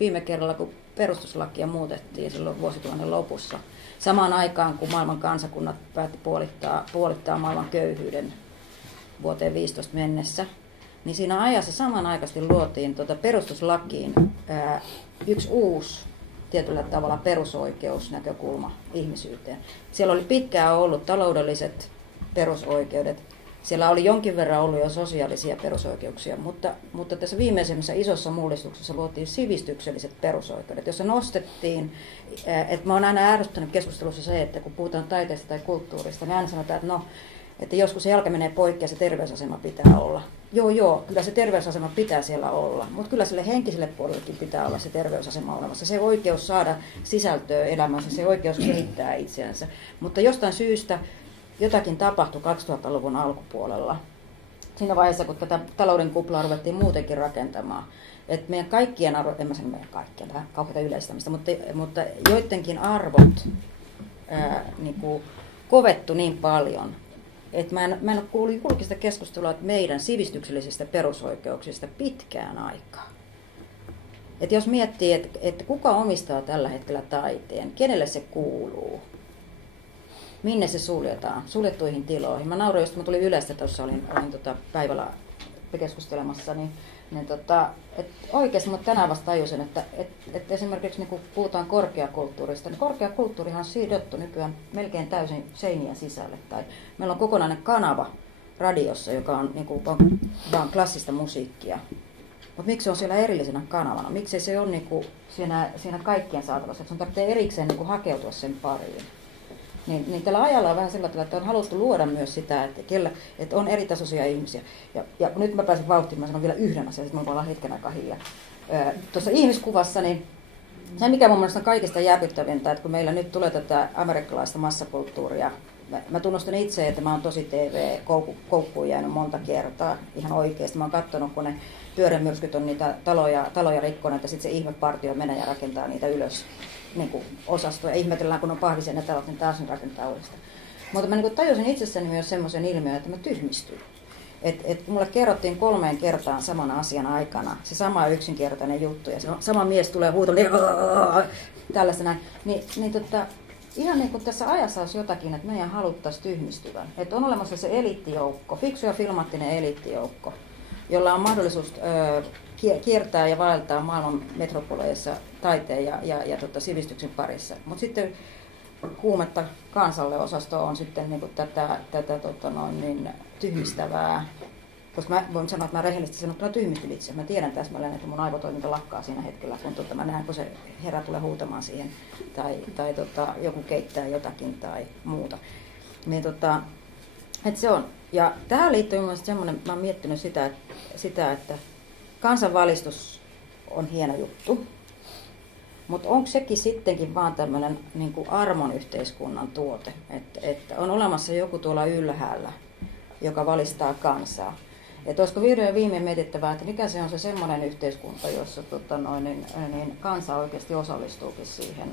viime kerralla, kun perustuslakia muutettiin silloin vuosituhannen lopussa, samaan aikaan kun maailman kansakunnat päätti puolittaa maailman köyhyyden vuoteen 15 mennessä, niin siinä ajassa samanaikaisesti luotiin perustuslakiin yksi uusi tietyllä tavalla perusoikeusnäkökulma ihmisyyteen. Siellä oli pitkään ollut taloudelliset perusoikeudet. Siellä oli jonkin verran ollut jo sosiaalisia perusoikeuksia, mutta tässä viimeisemmässä isossa mullistuksessa luotiin sivistykselliset perusoikeudet, jossa nostettiin, että mä oon aina ärsyttänyt keskustelussa se, että kun puhutaan taiteesta tai kulttuurista, niin aina sanotaan, että joskus se jalka menee poikki ja se terveysasema pitää olla. Joo, kyllä se terveysasema pitää siellä olla, mutta kyllä sille henkiselle puolellekin pitää olla se terveysasema olemassa. Se oikeus saada sisältöä elämänsä, se oikeus kehittää itseänsä, mutta jostain syystä jotakin tapahtui 2000-luvun alkupuolella. Siinä vaiheessa, kun tätä talouden kuplaa ruvettiin muutenkin rakentamaan. Että meidän kaikkien arvot, en mä sano meidän kaikkien, vähän kauheita yleistämistä, mutta joidenkin arvot niin kuin kovettu niin paljon, että mä en ole kuullut julkista keskustelua meidän sivistyksellisistä perusoikeuksista pitkään aikaa. Että jos miettii, että kuka omistaa tällä hetkellä taiteen, kenelle se kuuluu, minne se suljetaan, suljettuihin tiloihin. Mä nauroin, jos mä tulin Ylestä, tuossa olin päivällä keskustelemassa, niin oikeasti mä tänään vasta tajusin, että esimerkiksi niin kun puhutaan korkeakulttuurista, niin korkeakulttuurihan on sidottu nykyään melkein täysin seinien sisälle. Tai meillä on kokonainen kanava radiossa, joka on niin kuin, vaan klassista musiikkia. Mutta miksi se on siellä erillisenä kanavana? Miksi se on niin kuin siinä kaikkien saatavassa? Sun tarvitsee erikseen niin kuin hakeutua sen pariin. Niin tällä ajalla on vähän sellainen, että on haluttu luoda myös sitä, että on eri tasoisia ihmisiä. Ja nyt mä pääsin vauhtiin, mä sanon vielä yhden asian, sitten mä ollaan hetken aikaa hiljaa. Tuossa ihmiskuvassa, niin se mikä mun mielestä on kaikista järkyttävintä, että kun meillä nyt tulee tätä amerikkalaista massakulttuuria, mä tunnustan itse, että mä oon tosi TV-koukkuun jäänyt monta kertaa ihan oikeasti. Mä oon katsonut, kun ne pyörämyrskyt on niitä taloja rikkoneet ja sitten se ihmepartio menee ja rakentaa niitä ylös. Niin osastoja. Ihmetellään, kun on pahvisia ne talot, niin taas ne rakentaa uudestaan. Mutta mä niin tajusin itsessäni myös semmoisen ilmiön, että mä tyhmistyin. Et mulle kerrottiin 3 kertaan samana asian aikana se sama yksinkertainen juttu ja se sama mies tulee huutomaan tällaista näin. Ihan niin kuin tässä ajassa olisi jotakin, että meidän haluttaisiin tyhmistyvän. Että on olemassa se eliittijoukko, fiksu ja filmaattinen eliittijoukko, jolla on mahdollisuus kiertää ja vaeltaa maailman metropoleissa taiteen ja sivistyksen parissa. Mutta sitten kuumetta kansalle osasto on sitten niinku tätä tyhmistävää. Koska mä voin sanoa, että mä rehellisesti sanottuna tyhmistyn itse. Mä tiedän täsmälleen, että mun aivotoiminta lakkaa siinä hetkellä, kun mä näen, kun se herra tulee huutamaan siihen. Tai joku keittää jotakin tai muuta. Niin että se on. Ja tähän liittyy mun mielestä semmoinen, mä oon miettinyt sitä, että kansanvalistus on hieno juttu. Mutta onko sekin sittenkin vaan tämmöinen niin kuin armon yhteiskunnan tuote, että on olemassa joku tuolla ylhäällä, joka valistaa kansaa. Että olisiko vihdoin ja viimein mietittävää, että mikä se on se semmoinen yhteiskunta, jossa kansa oikeasti osallistuukin siihen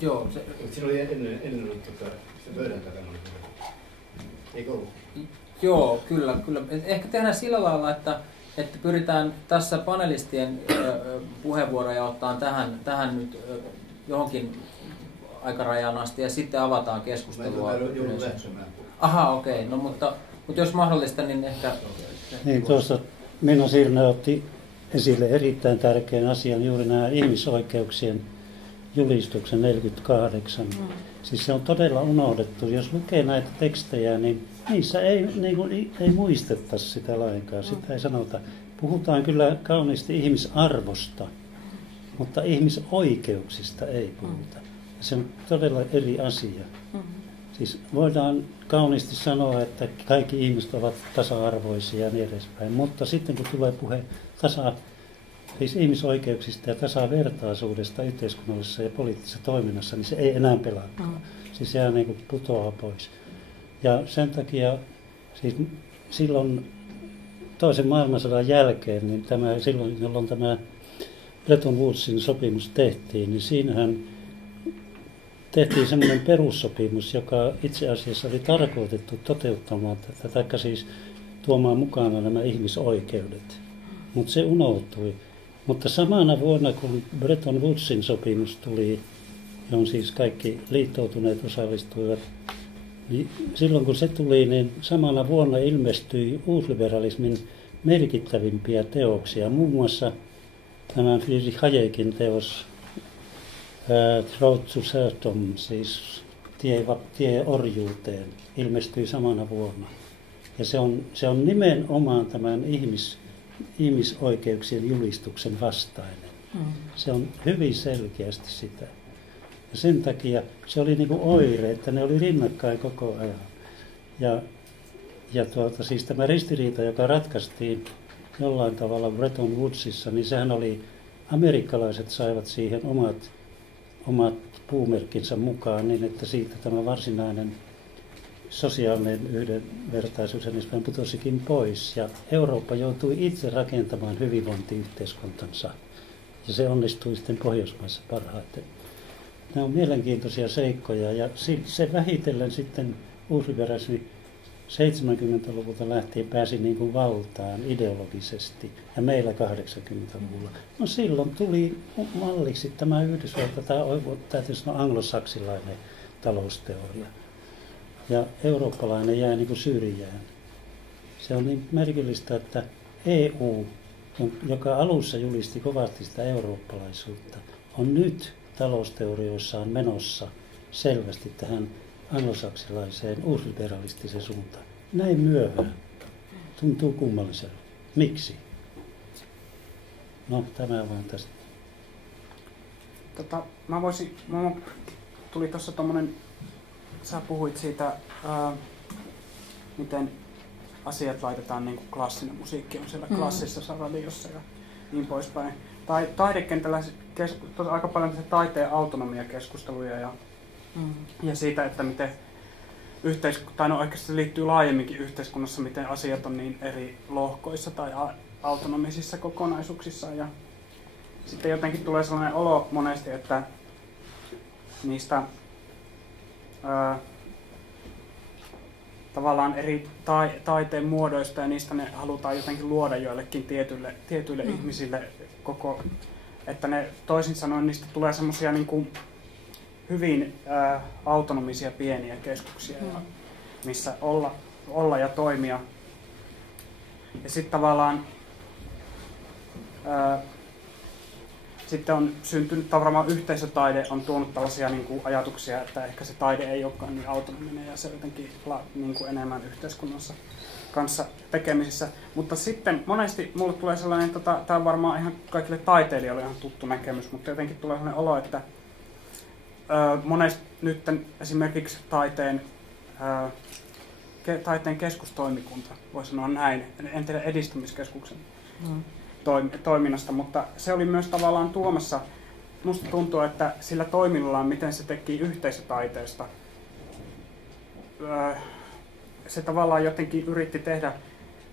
Joo. Siinä oli ennen se pöydän takana. Eikö ollut? Joo, kyllä. Ehkä tehdään sillä lailla, että pyritään tässä panelistien puheenvuoroja ottaa tähän nyt johonkin aikarajaan asti ja sitten avataan keskustelua. Aha, okei. No, mutta jos mahdollista, niin ehkä... Niin, tuossa Minna Sirnö otti esille erittäin tärkeän asian, juuri nämä ihmisoikeuksien julistuksen 48. Siis se on todella unohdettu. Jos lukee näitä tekstejä, niin niissä ei muistettaisi sitä lainkaan. Sitä ei sanota. Puhutaan kyllä kauniisti ihmisarvosta, mutta ihmisoikeuksista ei puhuta. Se on todella eri asia. Siis voidaan kauniisti sanoa, että kaikki ihmiset ovat tasa-arvoisia ja niin edespäin, mutta sitten kun tulee puhe siis ihmisoikeuksista ja tasavertaisuudesta yhteiskunnallisessa ja poliittisessa toiminnassa, niin se ei enää pelaakaan. Siis jää niin kuin putoaa pois. Ja sen takia siis silloin toisen maailmansodan jälkeen, niin silloin jolloin tämä Bretton Woodsin sopimus tehtiin, niin siinähän tehtiin semmoinen perussopimus, joka itse asiassa oli tarkoitettu toteuttamaan tätä, taikka siis tuomaan mukana nämä ihmisoikeudet. Mutta se unohtui. Mutta samana vuonna, kun Bretton Woodsin sopimus tuli, johon siis kaikki liittoutuneet osallistuivat, niin silloin kun se tuli, niin samana vuonna ilmestyi uusliberalismin merkittävimpiä teoksia. Muun muassa tämän Friedrich Hayekin teos Road to Serfdom, siis tie orjuuteen, ilmestyi samana vuonna. Ja se on nimenomaan tämän ihmisoikeuksien julistuksen vastainen. Se on hyvin selkeästi sitä. Ja sen takia se oli niin kuin oire, että ne oli rinnakkain koko ajan. Siis tämä ristiriita, joka ratkaistiin jollain tavalla Bretton Woodsissa, niin sehän oli, amerikkalaiset saivat siihen omat puumerkkinsä mukaan niin, että siitä tämä varsinainen sosiaalinen yhdenvertaisuus putosikin pois. Ja Eurooppa joutui itse rakentamaan hyvinvointiyhteiskuntansa. Ja se onnistui sitten Pohjoismaissa parhaiten. Nämä on mielenkiintoisia seikkoja ja se vähitellen sitten uusliberalismi 70-luvulta lähtien pääsi niin kuin valtaan ideologisesti ja meillä 80-luvulla. No silloin tuli malliksi tämä Yhdysvalta, tai täytyy sanoa anglosaksilainen talousteoria. Ja eurooppalainen jää niin kuin syrjään. Se on niin merkillistä, että EU, joka alussa julisti kovasti sitä eurooppalaisuutta, on nyt talousteorioissaan menossa selvästi tähän anglosaksilaiseen uusliberalistiseen suuntaan. Näin myöhään. Tuntuu kummalliselta. Miksi? No, tämä vaan tästä. Tuli tuossa tommonen, sä puhuit siitä, miten asiat laitetaan, niin kuin klassinen musiikki on siellä klassisessa radiossa ja niin poispäin. Taidekentällä aika paljon taiteen autonomiakeskusteluja ja siitä, että miten oikeasti se liittyy laajemminkin yhteiskunnassa, miten asiat on niin eri lohkoissa tai autonomisissa kokonaisuuksissa. Ja sitten jotenkin tulee sellainen olo monesti, että niistä tavallaan eri taiteen muodoista ja niistä ne halutaan jotenkin luoda joillekin tietyille ihmisille että ne toisin sanoen niistä tulee semmoisia niin kuin hyvin autonomisia pieniä keskuksia, missä olla ja toimia. Ja sitten tavallaan sitten on syntynyt tavallaan yhteisötaide on tuonut tällaisia niin kuin ajatuksia, että ehkä se taide ei olekaan niin autonominen ja se jotenkin niin kuin enemmän yhteiskunnassa kanssa tekemisissä. Mutta sitten monesti mulle tulee sellainen, tämä on varmaan ihan kaikille taiteilijoille ihan tuttu näkemys, mutta jotenkin tulee sellainen olo, että monesti nyt esimerkiksi taiteen keskustoimikunta, voi sanoa näin, en tiedä edistämiskeskuksen toiminnasta, mutta se oli myös tavallaan tuomassa, musta tuntuu, että sillä toiminnallaan, miten se teki yhteisötaiteesta, se tavallaan jotenkin yritti tehdä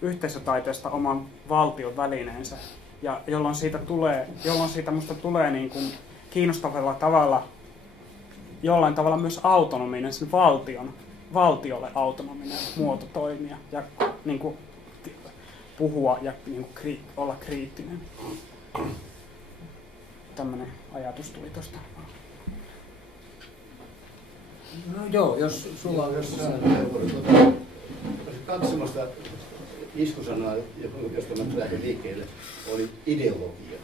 yhteisötaiteesta oman valtion välineensä, ja jolloin siitä musta tulee niin kuin kiinnostavalla tavalla, jollain tavalla myös autonominen, sen valtiolle autonominen muoto toimia ja niin kuin puhua ja niin kuin olla kriittinen. Tämmöinen ajatus tuli tuosta. No joo, jos sulla on jossain katsomasta iskusanaa, josta mä lähdin liikkeelle, oli ideologia.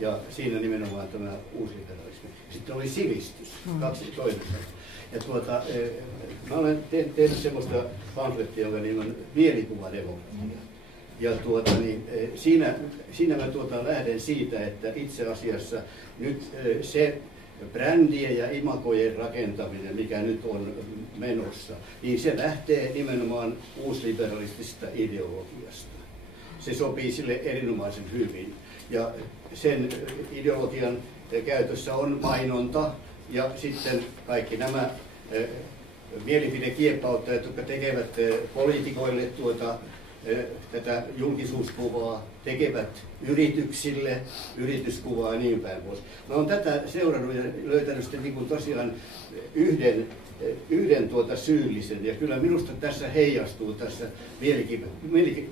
Ja siinä nimenomaan tämä uusliberalismi. Sitten oli sivistys, kaksi toisesta. Ja mä olen tehnyt semmoista pamflettia, jonka nimi on mielikuvademokratia. Ja siinä mä lähden siitä, että itse asiassa nyt se brändien ja imagojen rakentaminen, mikä nyt on menossa, niin se lähtee nimenomaan uusliberalistisesta ideologiasta. Se sopii sille erinomaisen hyvin. Ja sen ideologian käytössä on mainonta ja sitten kaikki nämä mielipidekiepauttajat, jotka tekevät poliitikoille tätä julkisuuskuvaa, tekevät yrityksille yrityskuvaa ja niin päin pois. Mä oon tätä seurannut ja löytänyt sitten niin kuin tosiaan yhden syyllisen, ja kyllä minusta tässä heijastuu tässä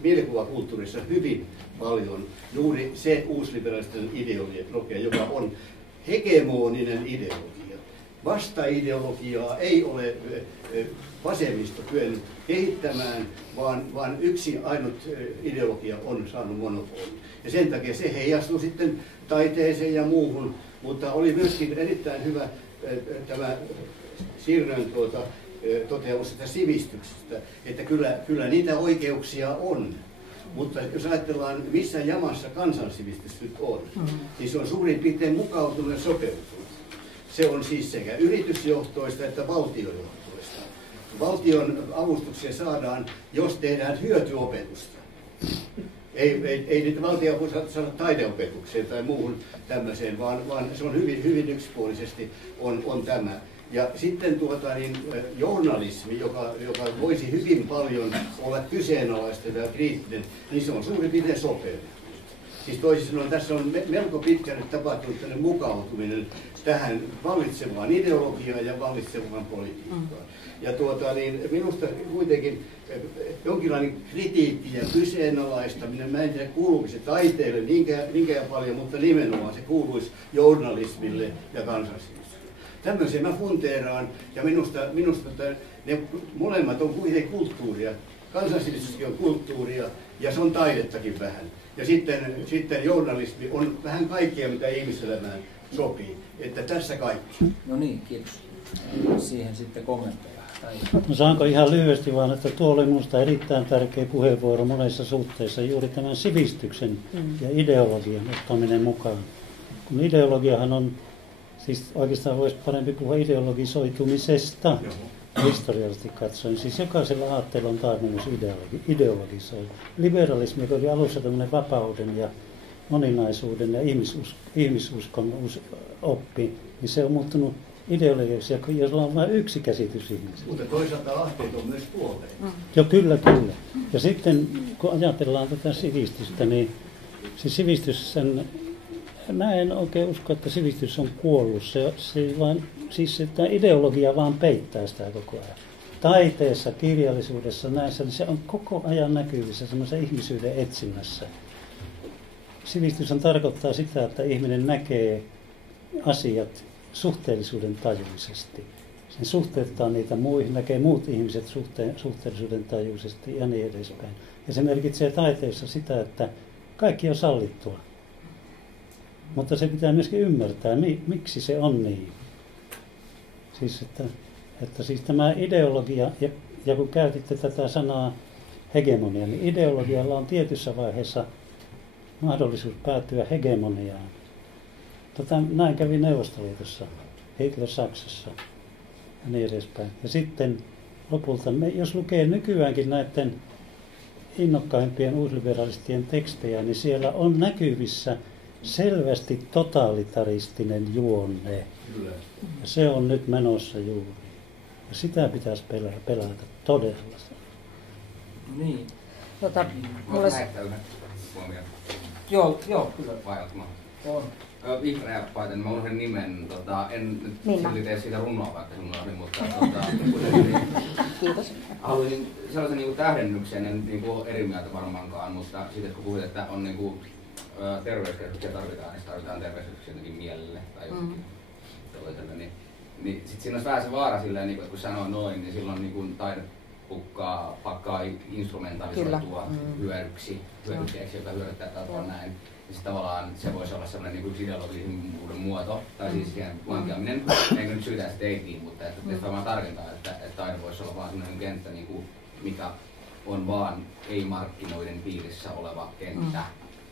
mielikuvakulttuurissa hyvin paljon juuri se uusliberalistinen ideologia, joka on hegemoninen ideologia. Vastaideologiaa ei ole vasemmisto kyennyt kehittämään, vaan yksi ainut ideologia on saanut monopolin. Ja sen takia se heijastuu sitten taiteeseen ja muuhun, mutta oli myöskin erittäin hyvä tämä Sirnön toteamus sitä sivistyksestä, että kyllä niitä oikeuksia on. Mutta jos ajatellaan, missä jamassa kansansivistys nyt on, niin se on suurin piirtein mukautunut ja sopeutunut. Se on siis sekä yritysjohtoista että valtiojohtoista. Valtion avustuksia saadaan, jos tehdään hyötyopetusta. Ei niitä valtio voi saada taideopetukseen tai muuhun tämmöiseen, vaan se on hyvin yksipuolisesti on tämä. Ja sitten journalismi, joka voisi hyvin paljon olla kyseenalaista ja kriittinen, niin se on suurin piirtein sopeutunut. Siis toisin sanoen tässä on melko pitkälle tapahtunut tällainen mukautuminen tähän vallitsevaan ideologiaan ja vallitsevaan politiikkaan. Ja minusta kuitenkin jonkinlainen kritiikki ja kyseenalaistaminen, mä en tiedä kuuluuko se taiteelle niinkään paljon, mutta nimenomaan se kuuluisi journalismille ja kansallisyydelle. Tämmöisiä mä funteeraan, ja minusta ne molemmat on kuitenkin kulttuuria. Kansallisydyskin on kulttuuria, ja se on taidettakin vähän. Ja sitten journalismi on vähän kaikkea, mitä ihmiselämään sopii. Että tässä kaikki. No niin, kiitos. Siihen sitten kommentteja. No saanko ihan lyhyesti vaan, että tuo oli minusta erittäin tärkeä puheenvuoro monessa suhteessa, juuri tämän sivistyksen ja ideologian ottaminen mukaan. Kun ideologiahan on, siis oikeastaan voisi parempi puhua ideologisoitumisesta historiallisesti katsoen. Siis jokaisella aatteella on taipumus ideologisoida. Liberalismi, joka oli alussa tämmöinen vapauden ja moninaisuuden ja ihmisuskon oppi, niin se on muuttunut ideologiaksi, jolla on vain yksi käsitys ihmisistä. Mutta toisaalta aatteet on myös puoleen. Joo, kyllä. Ja sitten kun ajatellaan tätä sivistystä, niin siis sivistys, mä en oikein usko, että sivistys on kuollut. Tämä ideologia vaan peittää sitä koko ajan. Taiteessa, kirjallisuudessa, näissä, niin se on koko ajan näkyvissä semmoisen ihmisyyden etsinnässä. Sivistys tarkoittaa sitä, että ihminen näkee asiat suhteellisuuden tajuisesti. Sen suhteuttaa niitä muihin, näkee muut ihmiset suhteellisuuden tajuisesti ja niin edespäin. Ja se merkitsee taiteessa sitä, että kaikki on sallittua. Mutta se pitää myöskin ymmärtää, miksi se on niin. Siis, että siis tämä ideologia, ja kun käytitte tätä sanaa hegemonia, niin ideologialla on tietyssä vaiheessa mahdollisuus päätyä hegemoniaan. Näin kävi Neuvostoliitossa, Hitler Saksassa ja niin edespäin. Ja sitten lopulta, jos lukee nykyäänkin näiden innokkaimpien uusliberalistien tekstejä, niin siellä on näkyvissä selvästi totalitaristinen juonne. Ja se on nyt menossa juuri. Ja sitä pitäisi pelata todella. Niin. Mulle lähettää yhden huomioon. Joo, kyllä. Vai ootko on. Vihreä paita, mä unohdin nimen. En nyt silti tee siitä runoa, vaikka sun oli, mutta kiitos. Haluaisin sellaisen niin tähdennyksen, en niin eri mieltä varmaankaan, mutta sitten kun puhuit, että on niin terveyskeskuksia tarvitaan, niin tarvitaan terveyskeskuksia jotenkin mielelle tai jotenkin toiselle, niin sitten siinä olisi vähän se vaara silleen, että kun sanoo noin, niin silloin niin taide pakkaa instrumentalisoitua hyödykseksi, joka hyödyttää tapaa näin. Ja sitten tavallaan se voisi olla sellainen niin ideologisuuden muoto, tai siis siihen vankeaminen, enkä nyt syytä sitä ei, mutta että vaan tarkentaa, että taide voisi olla vaan sellainen kenttä, niin kuin, mikä on vaan ei-markkinoiden piirissä oleva kenttä.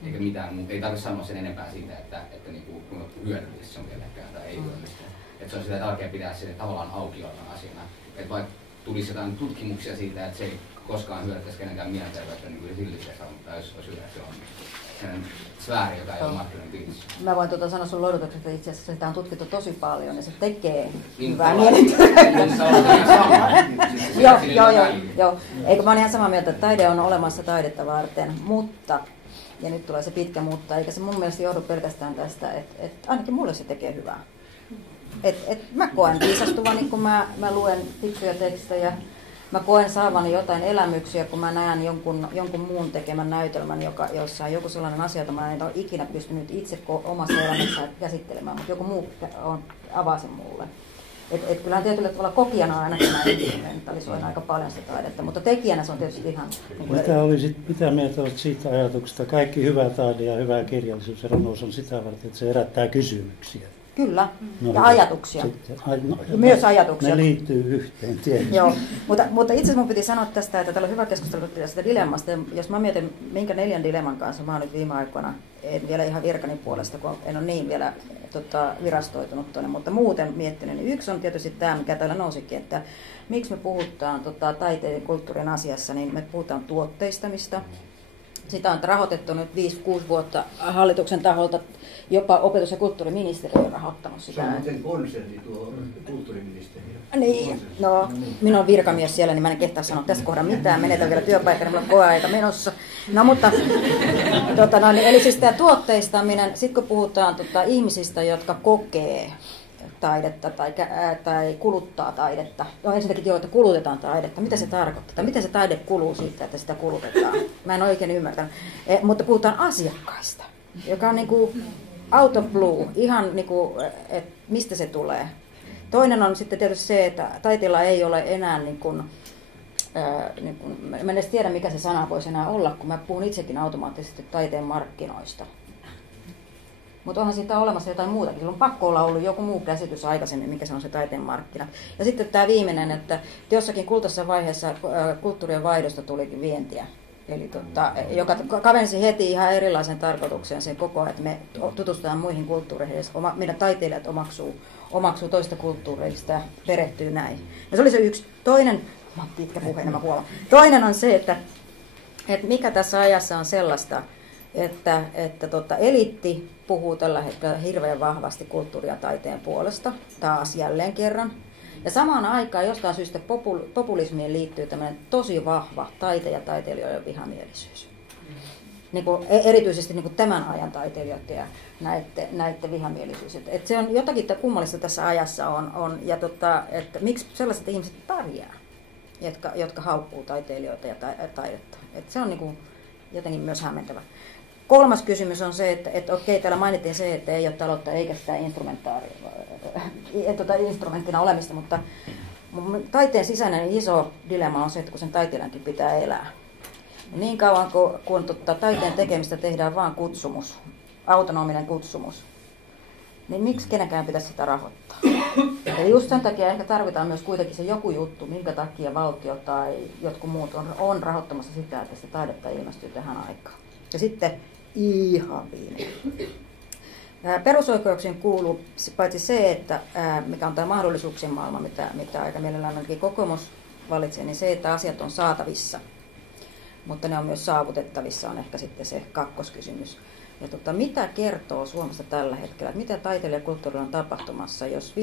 Eikä mitään, ei tarvitse sanoa sen enempää siitä, että niin kuin hyödyllistä se on kellekään tai ei hyödyllistä. Että se on sitä tärkeää pitää sen tavallaan auki olevan asiana. Että vaikka tulisi jotain tutkimuksia siitä, että se ei koskaan hyödyttäisi kenenkään mielenterveyttä, niin kyllä silti se on, tai jos hyvä, se on sellainen sfääri, joka ei ole markkinoiden piirissä. Mä voin sanoa sun lohdutuksesta, että itse asiassa sitä on tutkittu tosi paljon ja se tekee hyvää mielenterveyttä. Joo. Eikö mä oon ihan samaa mieltä, että taide on olemassa taidetta varten, mutta, ja nyt tulee se pitkä mutta, eikä se mun mielestä johdu pelkästään tästä, että ainakin mulle se tekee hyvää. Mä koen viisastuvani, kun mä luen fiksuja tekstejä. Mä koen saavani jotain elämyksiä, kun mä näen jonkun muun tekemän näytelmän, jossa on joku sellainen asia, jota mä en ole ikinä pystynyt itse omassa elämässään käsittelemään, mutta joku muu avaa sen mulle. Kyllähän tietyllä tavalla kokijana ainakin mä instrumentalisoin aika paljon sitä taidetta, mutta tekijänä se on tietysti ihan... Mitä mieltä olet siitä ajatuksesta? Kaikki hyvä taide ja hyvä kirjallisuus ja runous on sitä varten, että se herättää kysymyksiä. Kyllä, ja ajatuksia. Myös ajatuksia. Ne liittyy yhteen tietysti. Joo, mutta itse asiassa mun piti sanoa tästä, että täällä on hyvä keskustelu tästä dilemmasta. Jos mä mietin, minkä 4 dilemman kanssa mä oon nyt viime aikoina, en vielä ihan virkani puolesta, kun en ole niin vielä virastoitunut tuonne, mutta muuten miettinyt, niin yksi on tietysti tämä, mikä täällä nousikin, että miksi me puhutaan taiteen ja kulttuurin asiassa, niin me puhutaan tuotteistamista. Sitä on rahoitettu nyt 5-6 vuotta hallituksen taholta. Jopa opetus- ja kulttuuriministeriö on rahoittanut sitä. Se on muuten konserni tuo kulttuuriministeriö. Niin, no, minä olen virkamies siellä, niin mä en kehtaa sanoa tässä kohdassa mitään. Menetän vielä työpaikka, niin mulla on koeaika menossa. No mutta, eli siis tämä tuotteistaminen, sitten kun puhutaan ihmisistä, jotka kokee taidetta tai kuluttaa taidetta. No ensinnäkin joita kulutetaan taidetta. Mitä se tarkoittaa? Miten se taide kuluu siitä, että sitä kulutetaan? Mä en oikein ymmärtänyt. Mutta puhutaan asiakkaista, joka on niinku out of blue, ihan niinku, että mistä se tulee. Toinen on sitten tietysti se, että taiteella ei ole enää mä en edes tiedä mikä se sana voisi enää olla, kun mä puhun itsekin automaattisesti taiteen markkinoista. Mutta onhan siitä olemassa jotain muutakin. Sillä on pakko olla ollut joku muu käsitys aikaisemmin, mikä se on se taiteen markkina. Ja sitten tämä viimeinen, että jossakin kultaisessa vaiheessa kulttuurien vaihdosta tulikin vientiä. Eli joka kavensi heti ihan erilaisen tarkoituksen sen koko ajan, että me tutustutaan muihin kulttuureihin. Meidän taiteilijat omaksuu toista kulttuureista ja perehtyy näin. Ja se oli se yksi. Toinen, pitkä puhe, mä huomaan. Toinen on se, että mikä tässä ajassa on sellaista, että eliitti puhuu tällä hetkellä hirveän vahvasti kulttuurin ja taiteen puolesta, taas jälleen kerran. Ja samaan aikaan jostain syystä populismiin liittyy tämmöinen tosi vahva taiteen ja taiteilijoiden vihamielisyys. Niin kuin, erityisesti niin kuin tämän ajan taiteilijoiden ja näiden vihamielisyys. Et se on jotakin kummallista tässä ajassa on ja että miksi sellaiset ihmiset pärjää, jotka haukkuu taiteilijoita ja taidetta. Et se on niin kuin jotenkin myös hämmentävä. Kolmas kysymys on se, että okei, täällä mainittiin se, että ei ole taloutta eikä sitä instrumenttina olemista, mutta taiteen sisäinen iso dilemma on se, että kun sen taiteilijankin pitää elää. Ja niin kauan kun taiteen tekemistä tehdään vain kutsumus, autonominen kutsumus, niin miksi kenenkään pitäisi sitä rahoittaa? Ja just sen takia ehkä tarvitaan myös kuitenkin se joku juttu, minkä takia valtio tai jotkut muut on rahoittamassa sitä, että sitä taidetta ilmestyy tähän aikaan. Ja sitten ihan viimeinen. Perusoikeuksiin kuuluu paitsi se, että mikä on tämä mahdollisuuksien maailma, mitä aika mielellään ainakin kokoomus valitsee, niin se, että asiat on saatavissa, mutta ne on myös saavutettavissa, on ehkä sitten se kakkoskysymys. Ja mitä kertoo Suomesta tällä hetkellä, että mitä taiteilijakulttuurilla on tapahtumassa, jos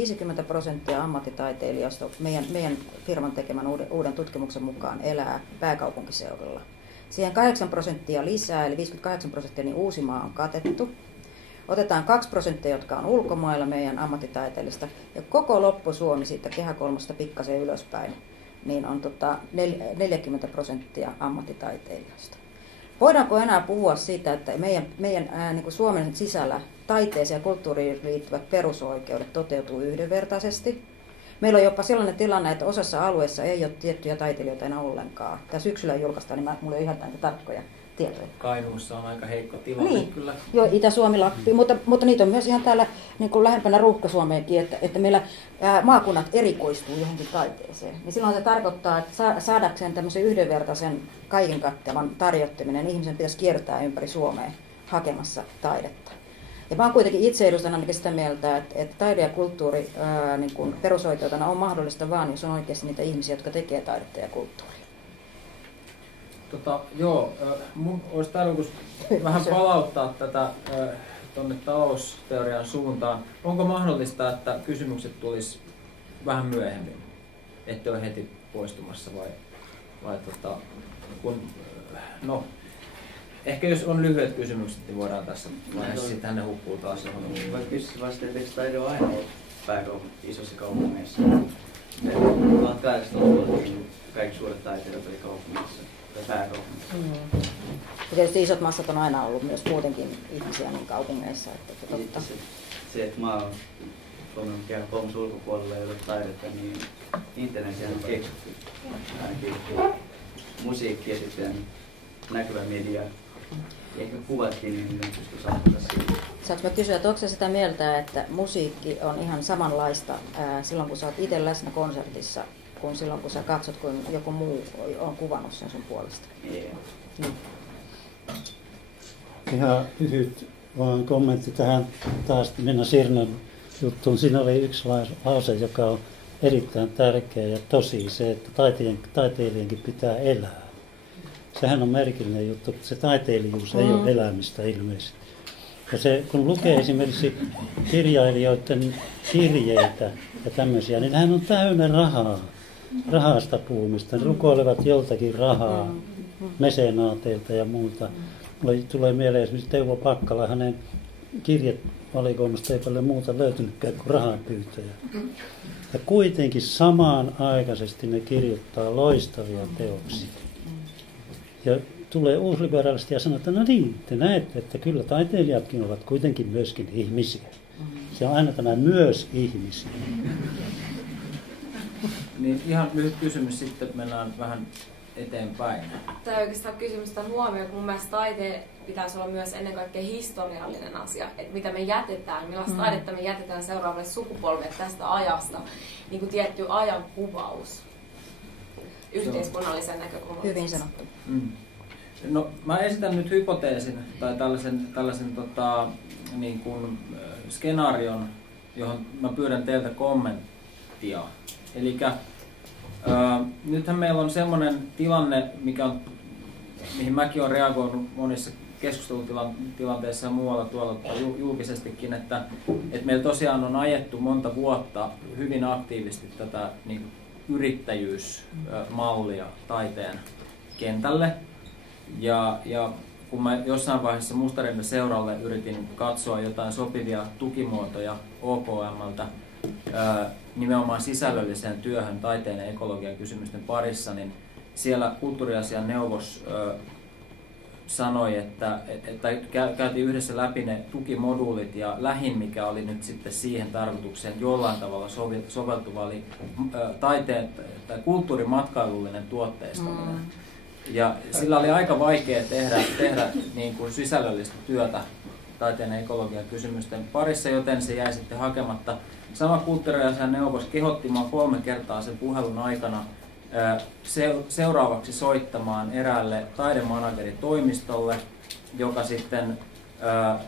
50% ammattitaiteilijoista meidän firman tekemän uuden tutkimuksen mukaan elää pääkaupunkiseudulla. Siihen 8% lisää, eli 58% niin Uusimaa on katettu. Otetaan 2%, jotka on ulkomailla meidän ammattitaiteellista, ja koko loppusuomi siitä kehäkolmosta pikkasen ylöspäin, niin on 40% ammattitaiteilijoista. Voidaanko enää puhua siitä, että meidän niin kuin Suomen sisällä taiteeseen ja kulttuuriin liittyvät perusoikeudet toteutuu yhdenvertaisesti? Meillä on jopa sellainen tilanne, että osassa alueissa ei ole tiettyjä taiteilijoita enää ollenkaan. Tämä syksyllä julkaistaan, niin minulla ei ole ihan näitä tarkkoja tietoja. Kainuussa on aika heikko tilanne niin. Kyllä. Joo, Itä-Suomi, Lappi, mutta niitä on myös ihan täällä niin kuin lähempänä Ruuhka-Suomeenkin, että meillä maakunnat erikoistuu johonkin taiteeseen. Niin silloin se tarkoittaa, että saadakseen tämmöisen yhdenvertaisen kaiken kattavan tarjottaminen, niin ihmisen pitäisi kiertää ympäri Suomea hakemassa taidetta. Ja mä oon kuitenkin itse edustan ainakin sitä mieltä, että taide ja kulttuuri niin kuin perusoikeutena on mahdollista vaan, jos on oikeasti niitä ihmisiä, jotka tekee taidetta ja kulttuuria. Mun olisi tarkoitus vähän palauttaa tätä tuonne talousteorian suuntaan. Onko mahdollista, että kysymykset tulisi vähän myöhemmin, ette ole heti poistumassa vai ehkä jos on lyhyet kysymykset, niin voidaan tässä vaiheessa sitten ne hukkuu taas johon. Vaikka kysyä vasta, että eikö taide ole aina ollut isossa kaupungeissa? 1800-luvulla kaikki suuret taiteilijat oli kaupungissa tai pääkaupungissa. Ja tietysti isot massat on aina ollut myös muutenkin ihmisiä niin kaupungeissa. Että totta. Se, että Suomen kehä-kolmos ulkopuolella ei ole taidetta, niin internetiä on keksitty. Ainakin musiikki ja sitten näkyvä media. Ehkä kuvatkin, niin ne pystyy saavuttaa siitä. Saanko mä kysyä, että onko sitä mieltä, että musiikki on ihan samanlaista silloin, kun sä oot itse läsnä konsertissa, kuin silloin, kun sä katsot, kun joku muu on kuvannut sen sun puolesta? Ei. Niin. Ihan lyhyt vaan kommentti tähän taas Minna Sirnön juttuun. Siinä oli yksi lause, joka on erittäin tärkeä ja tosi se, että taiteilijankin pitää elää. sehän on merkillinen juttu, että se taiteilijuus ei ole elämistä ilmeisesti. Ja se, kun lukee esimerkiksi kirjailijoiden kirjeitä ja tämmöisiä, niin hän on täynnä rahaa, rahasta puhumista. Ne rukoilevat joltakin rahaa, mesenaateilta ja muuta. Mulle tulee mieleen esimerkiksi Teuvo Pakkala, hänen kirjevalikoimasta ei paljon muuta löytynytkään kuin rahanpyytäjä. Ja kuitenkin samaan aikaisesti ne kirjoittaa loistavia teoksia. Ja tulee uusliberaalisti ja sanoo, että no niin, te näette, että kyllä taiteilijatkin ovat kuitenkin myöskin ihmisiä. Se on aina tämä myös ihmisiä. Niin ihan lyhyt kysymys sitten, että mennään vähän eteenpäin. Tämä ei oikeastaan kysymystä huomioon, kun mun mielestä taiteen pitäisi olla myös ennen kaikkea historiallinen asia, että mitä me jätetään, millaista taidetta me jätetään seuraavalle sukupolvelle tästä ajasta, niin kuin tietty ajankuvaus yhteiskunnallisen näkökulmasta. Hyvin sanottu. No, mä esitän nyt hypoteesin tai tällaisen niin kuin skenaarion, johon mä pyydän teiltä kommenttia. Elikkä nythän meillä on semmoinen tilanne, mihin mäkin olen reagoinut monissa keskustelutilanteissa ja muualla tuolla julkisestikin, että meillä tosiaan on ajettu monta vuotta hyvin aktiivisesti tätä niin yrittäjyysmallia taiteen kentälle. Ja kun mä jossain vaiheessa Mustarinnan seuralle yritin katsoa jotain sopivia tukimuotoja OKM:ltä nimenomaan sisällölliseen työhön taiteen ja ekologian kysymysten parissa, niin siellä kulttuuriasian neuvos sanoi, että käytiin yhdessä läpi ne tukimoduulit ja lähin, mikä oli nyt sitten siihen tarkoitukseen jollain tavalla soveltuva, oli taiteen tai kulttuurimatkailullinen tuotteistaminen. Ja sillä oli aika vaikea tehdä niin kuin sisällöllistä työtä taiteen ja ekologian kysymysten parissa, joten se jäi sitten hakematta. Sama kulttuuriasian neuvos kehotti minua 3 kertaa sen puhelun aikana seuraavaksi soittamaan eräälle taidemanageritoimistolle, joka sitten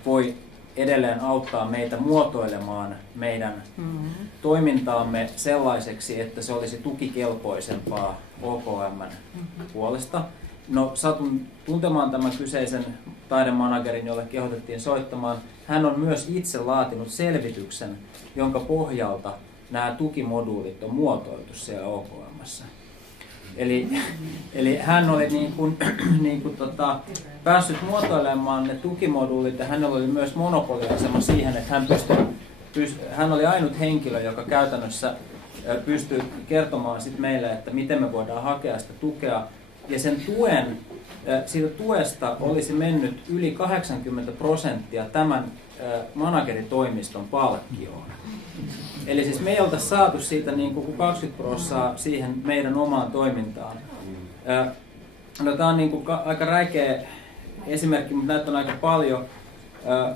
voi edelleen auttaa meitä muotoilemaan meidän toimintaamme sellaiseksi, että se olisi tukikelpoisempaa OKM:n puolesta. No, satun tuntemaan tämän kyseisen taidemanagerin, jolle kehotettiin soittamaan. Hän on myös itse laatinut selvityksen, jonka pohjalta nämä tukimoduulit on muotoiltu siellä OKM:ssä. Eli hän oli päässyt muotoilemaan ne tukimoduulit ja hänellä oli myös monopoliasema siihen, että hän oli ainut henkilö, joka käytännössä pystyy kertomaan sit meille, että miten me voidaan hakea sitä tukea. Ja siitä tuesta olisi mennyt yli 80% tämän manageritoimiston palkkioon. Eli siis me ei oltaisi saatu siitä niin kuin 20% siihen meidän omaan toimintaan. No, tämä on niin kuin aika räikeä esimerkki, mutta näitä on aika paljon.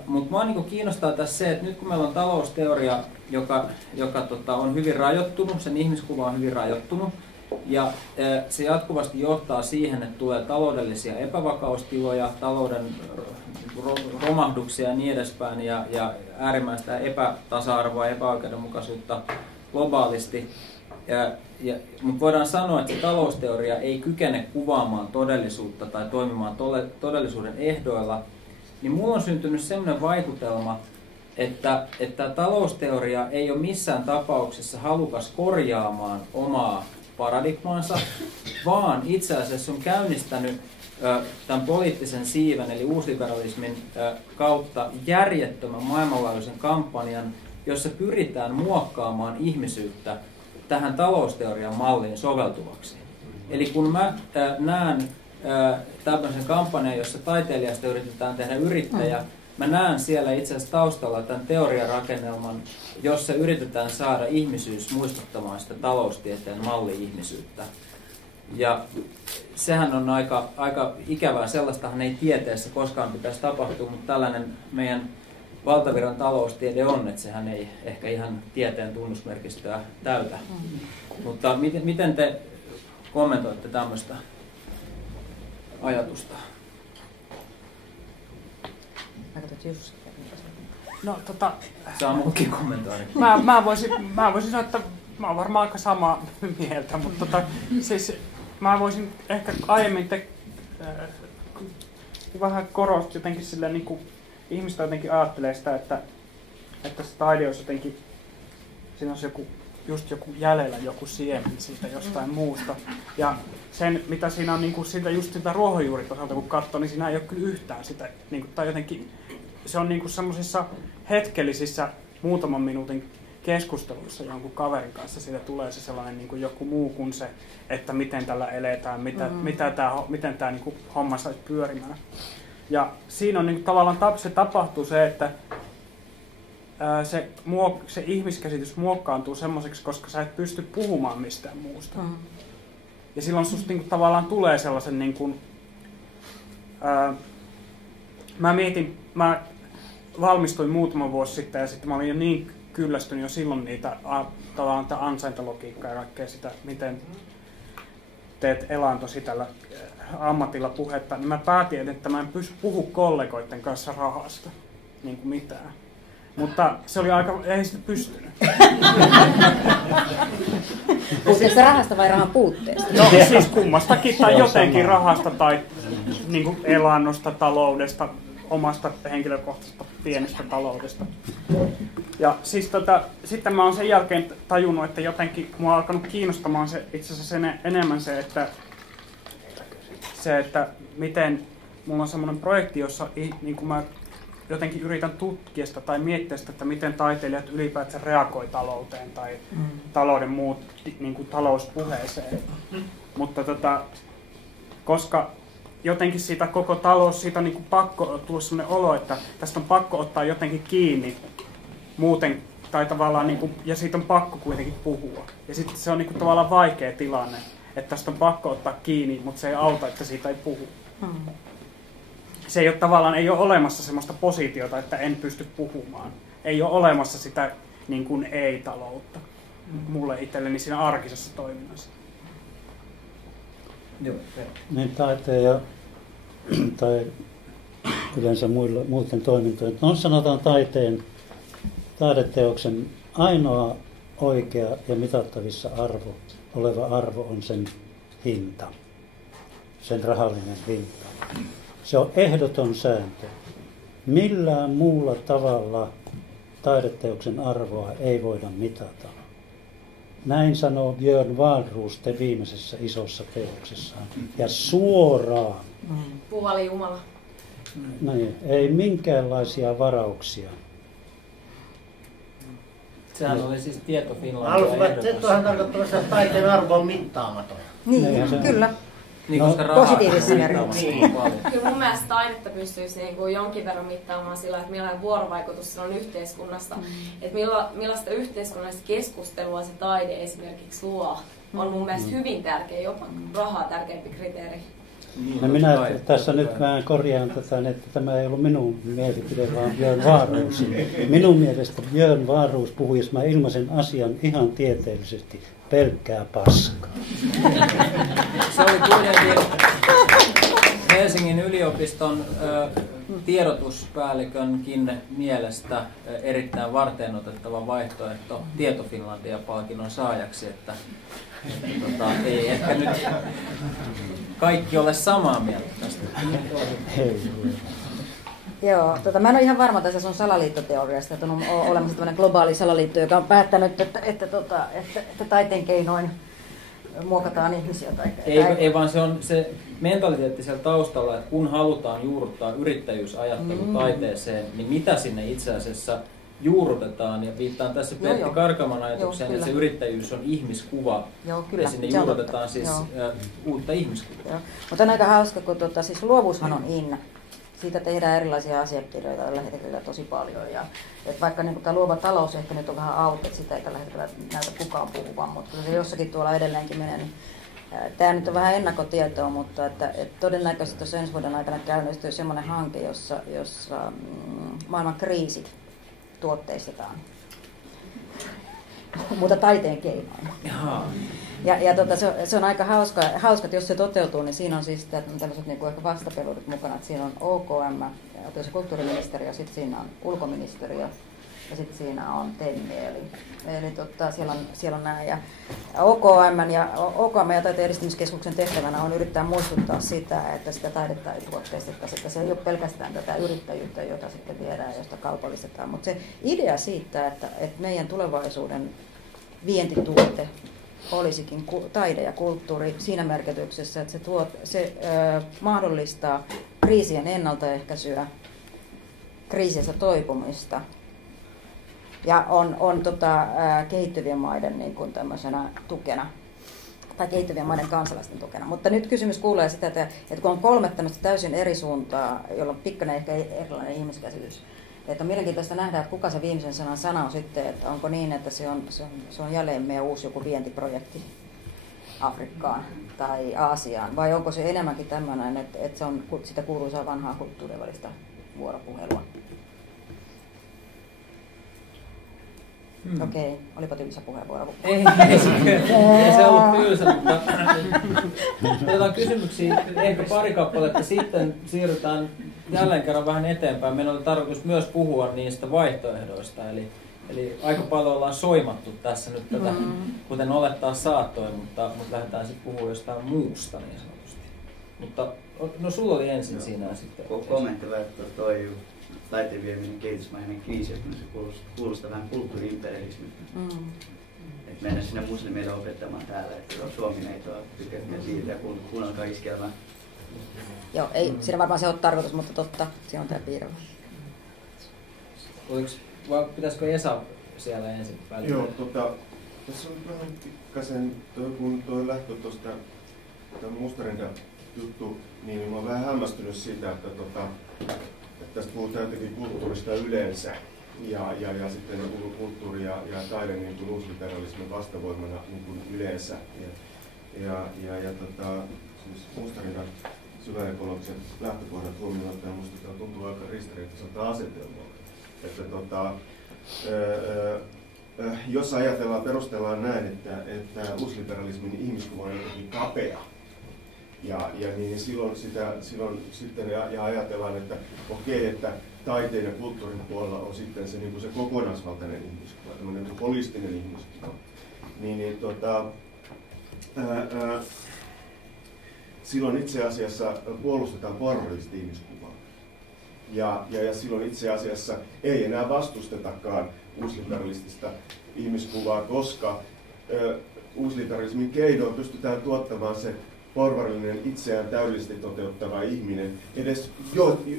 Mutta minua niin kuin kiinnostaa tässä se, että nyt kun meillä on talousteoria, joka on hyvin rajoittunut, sen ihmiskuva on hyvin rajoittunut, ja se jatkuvasti johtaa siihen, että tulee taloudellisia epävakaustiloja, talouden romahduksia ja niin edespäin, ja äärimmäistä epätasa-arvoa ja epäoikeudenmukaisuutta globaalisti. Mutta voidaan sanoa, että se talousteoria ei kykene kuvaamaan todellisuutta tai toimimaan todellisuuden ehdoilla, niin minulla on syntynyt sellainen vaikutelma, että talousteoria ei ole missään tapauksessa halukas korjaamaan omaa paradigmaansa, vaan itse asiassa on käynnistänyt tämän poliittisen siiven eli uusliberalismin kautta järjettömän maailmanlaajuisen kampanjan, jossa pyritään muokkaamaan ihmisyyttä tähän talousteorian malliin soveltuvaksi. Eli kun mä näen tämmöisen kampanjan, jossa taiteilijasta yritetään tehdä yrittäjä, mä näen siellä itse asiassa taustalla tämän teoriarakennelman, jossa yritetään saada ihmisyys muistuttamaan sitä taloustieteen malli-ihmisyyttä. Ja sehän on aika ikävää, sellaistahan ei tieteessä koskaan pitäisi tapahtua, mutta tällainen meidän valtavirran taloustiede on, että sehän ei ehkä ihan tieteen tunnusmerkistöä täytä. Mutta miten te kommentoitte tämmöistä ajatusta? No, saa muutkin kommentoida. Mä voisin sanoa, että mä oon varmaan aika samaa mieltä, mutta siis mä voisin ehkä aiemmin vähän korosti jotenkin silleen, niin kuin ihmistä jotenkin ajattelee sitä, että se taide olisi jotenkin, siinä olisi joku jäljellä joku siemen siitä jostain muusta. Ja sen, mitä siinä on niin kuin just sitä ruohonjuuritasolta, kun katsoo, niin siinä ei ole kyllä yhtään sitä. Niin kuin, tai jotenkin, se on niin kuin semmoisissa hetkellisissä muutaman minuutin keskusteluissa jonkun kaverin kanssa, siitä tulee se sellainen niin kuin joku muu kuin se, että miten tällä eletään, miten tämä niin kuin homma saisi pyörimään. Ja siinä on niin kuin, tavallaan se tapahtuu se, että se ihmiskäsitys muokkaantuu semmoiseksi, koska sä et pysty puhumaan mistään muusta. Ja silloin susta niin kuin, tavallaan tulee sellaisen niin kuin, mä valmistuin muutama vuosi sitten ja sitten mä olin jo niin kyllästynyt jo silloin niitä tavallaan ansaintalogiikkaa ja kaikkea sitä, miten teet elantosi tällä ammatilla puhetta, niin mä päätin, että mä en pysty puhumaan kollegoiden kanssa rahasta, niin kuin mitään. Mutta se oli ei sitä pystynyt. Puhutteeko rahasta vai rahan puutteesta? No siis kummastakin, tai jotenkin rahasta tai niin kuin elannosta, taloudesta, omasta henkilökohtaisesta pienestä taloudesta. Ja siis sitten mä oon sen jälkeen tajunnut, että jotenkin mua on alkanut kiinnostamaan se, itse asiassa enemmän se, että miten mulla on semmoinen projekti, jossa niin kuin mä jotenkin yritän tutkia sitä tai miettiä sitä, että miten taiteilijat ylipäätään reagoi talouteen tai talouden muut, niin kuin talouspuheeseen. Mutta koska jotenkin siitä koko siitä on niin kuin pakko tulla sellainen olo, että tästä on pakko ottaa jotenkin kiinni muuten, tai tavallaan niin kuin, ja siitä on pakko kuitenkin puhua. Ja sitten se on niin kuin tavallaan vaikea tilanne, että tästä on pakko ottaa kiinni, mutta se ei auta, että siitä ei puhu. Se ei ole tavallaan, ei ole olemassa semmoista positiota, että en pysty puhumaan. Ei ole olemassa sitä niin kuin ei-taloutta mulle itselleni siinä arkisessa toiminnassa. Niin taiteen tai yleensä muiden toimintojen. No sanotaan taideteoksen ainoa oikea ja mitattavissa oleva arvo on sen hinta, sen rahallinen hinta. Se on ehdoton sääntö. Millään muulla tavalla taideteoksen arvoa ei voida mitata. Näin sanoo Björn Wahlroos viimeisessä isossa teoksessaan. Ja suoraan. Puoli Jumala. Niin, ei minkäänlaisia varauksia. Sehän oli siis Tieto Finlandia ehdotus. Tuohan tarkoittaa, että taiteen arvo on mittaamaton. Niin, kyllä. Niin, koska rahaa positiivisessa merkityksessä. Kyllä mun mielestä taidetta pystyisi niin kuin jonkin verran mittaamaan sillä, että millainen vuorovaikutus sillä on yhteiskunnasta. Että millaista yhteiskunnallista keskustelua se taide esimerkiksi luo, on mun mielestä hyvin tärkeä, jopa rahaa tärkeämpi kriteeri. No minä tässä nyt vähän korjaan tätä, että tämä ei ollut minun mielipide, vaan Björn Wahlroos. Minun mielestä Björn Wahlroos puhui, jos mä ilmaisen asian ihan tieteellisesti, pelkkää paskaa. Se oli kuitenkin Helsingin yliopiston tiedotuspäällikönkin mielestä erittäin varteenotettava vaihtoehto Tieto Finlandia-palkinnon saajaksi, että ei ehkä nyt kaikki ole samaa mieltä tästä. Joo, mä en ole ihan varma tässä sun salaliittoteoriasta, että on olemassa tämmöinen globaali salaliitto, joka on päättänyt, että taiteen keinoin muokataan ihmisiä. Ei vaan se on se mentaliteetti siellä taustalla, että kun halutaan juurruttaa yrittäjyysajattelu taiteeseen, niin mitä sinne itse asiassa juurrutetaan, ja viittaan tässä Pertti Karkamon ajatukseen, että se yrittäjyys on ihmiskuva, ja sinne juurrutetaan siis uutta ihmiskuvaa. Mutta on aika hauska, kun siis luovuushan on in. Siitä tehdään erilaisia asiakirjoja tällä hetkellä tosi paljon. Ja, että vaikka niin tämä luova talous ehkä nyt on vähän auki, että sitä ei tällä hetkellä näytä kukaan puhuvan, mutta se jossakin tuolla edelleenkin menee. Niin, tämä nyt on vähän ennakkotietoa, mutta että todennäköisesti tuossa ensi vuoden aikana käynnistyy sellainen hanke, jossa maailman kriisit tuotteistetaan, mutta taiteen keinoin. Ja se on aika hauska, että jos se toteutuu, niin siinä on siis tämmöiset niin kuin ehkä vastapelurit mukana, että siinä on OKM, opetus- ja kulttuuriministeriö, sitten siinä on ulkoministeriö, ja sitten siinä on TEMMI, eli siellä on nämä. Ja OKM ja Taiteen edistämiskeskuksen tehtävänä on yrittää muistuttaa sitä, että sitä taidetta ei tuotteistettaisi, että se ei ole pelkästään tätä yrittäjyyttä, jota sitten viedään ja josta kaupallistetaan, mutta se idea siitä, että meidän tulevaisuuden vientituote olisikin taide ja kulttuuri siinä merkityksessä, että se mahdollistaa kriisien ennaltaehkäisyä, kriisistä toipumista ja on kehittyvien maiden niin kuin tämmöisenä tukena tai kehittyvien maiden kansalaisten tukena. Mutta nyt kysymys kuulee sitä, että kun on 3 tämmöistä täysin eri suuntaa, jolla on pikkainen ehkä erilainen ihmiskäsitys, että on mielenkiintoista nähdä, että kuka se viimeisen sanan sana on sitten, että onko niin, että se on jälleen meidän uusi joku vientiprojekti Afrikkaan tai Aasiaan, vai onko se enemmänkin tämmöinen, että se on sitä kuuluisaa vanhaa kulttuurien välistä vuoropuhelua. Okei, olipa tylsä puheenvuoro. Ei se ollut tylsä, mutta otetaan kysymyksiä ehkä pari kappaletta, sitten siirrytään jälleen kerran vähän eteenpäin. Meillä oli tarkoitus myös puhua niistä vaihtoehdoista, eli aika paljon ollaan soimattu tässä nyt tätä, kuten olettaa saattoi, mutta lähdetään sitten puhumaan jostain muusta niin sanotusti. Mutta no sulla oli ensin siinä ja sitten. Kommentti että toi taiteen vieminen kehitysmainen kriisi, että se kuulostaa vähän kulttuuri-imperialismilta. Että mennä sinne muslimeille opettamaan täällä, että Suomi ei tuo tykkää siitä ja kuunnelkaa iskelmää. Joo, ei siinä varmaan se ole tarkoitus, mutta totta, siinä on tämä piirre. Vai pitäisikö Esa siellä ensin välillä? Joo, tässä on vähän pikkasen, kun tuo lähtö tuosta Mustarinta juttu, niin mä oon vähän hämmästynyt siitä, että tästä puhutaan jotenkin kulttuurista yleensä ja sitten kulttuuri ja taide niin kuin uusliberalismin vastavoimana niin kuin yleensä. Siis Mustarinnan syväekologiset lähtökohdat huomioon ottaen minusta tämä tuntuu aika ristiriitaiselta asetelmalta. Että jos ajatellaan, perustellaan näin, että uusliberalismin ihmiskuva on jotenkin kapea, niin silloin sitten ajatellaan, että okei, että taiteen ja kulttuurin puolella on sitten se, niin kuin se kokonaisvaltainen ihmiskuva, tämmöinen holistinen ihmiskuva. Silloin itse asiassa puolustetaan porvaristi-ihmiskuvaa. Ja silloin itse asiassa ei enää vastustetakaan uusliberalistista ihmiskuvaa, koska uusliberalismin keinoin pystytään tuottamaan se porvarillinen itseään täydellisesti toteuttava ihminen.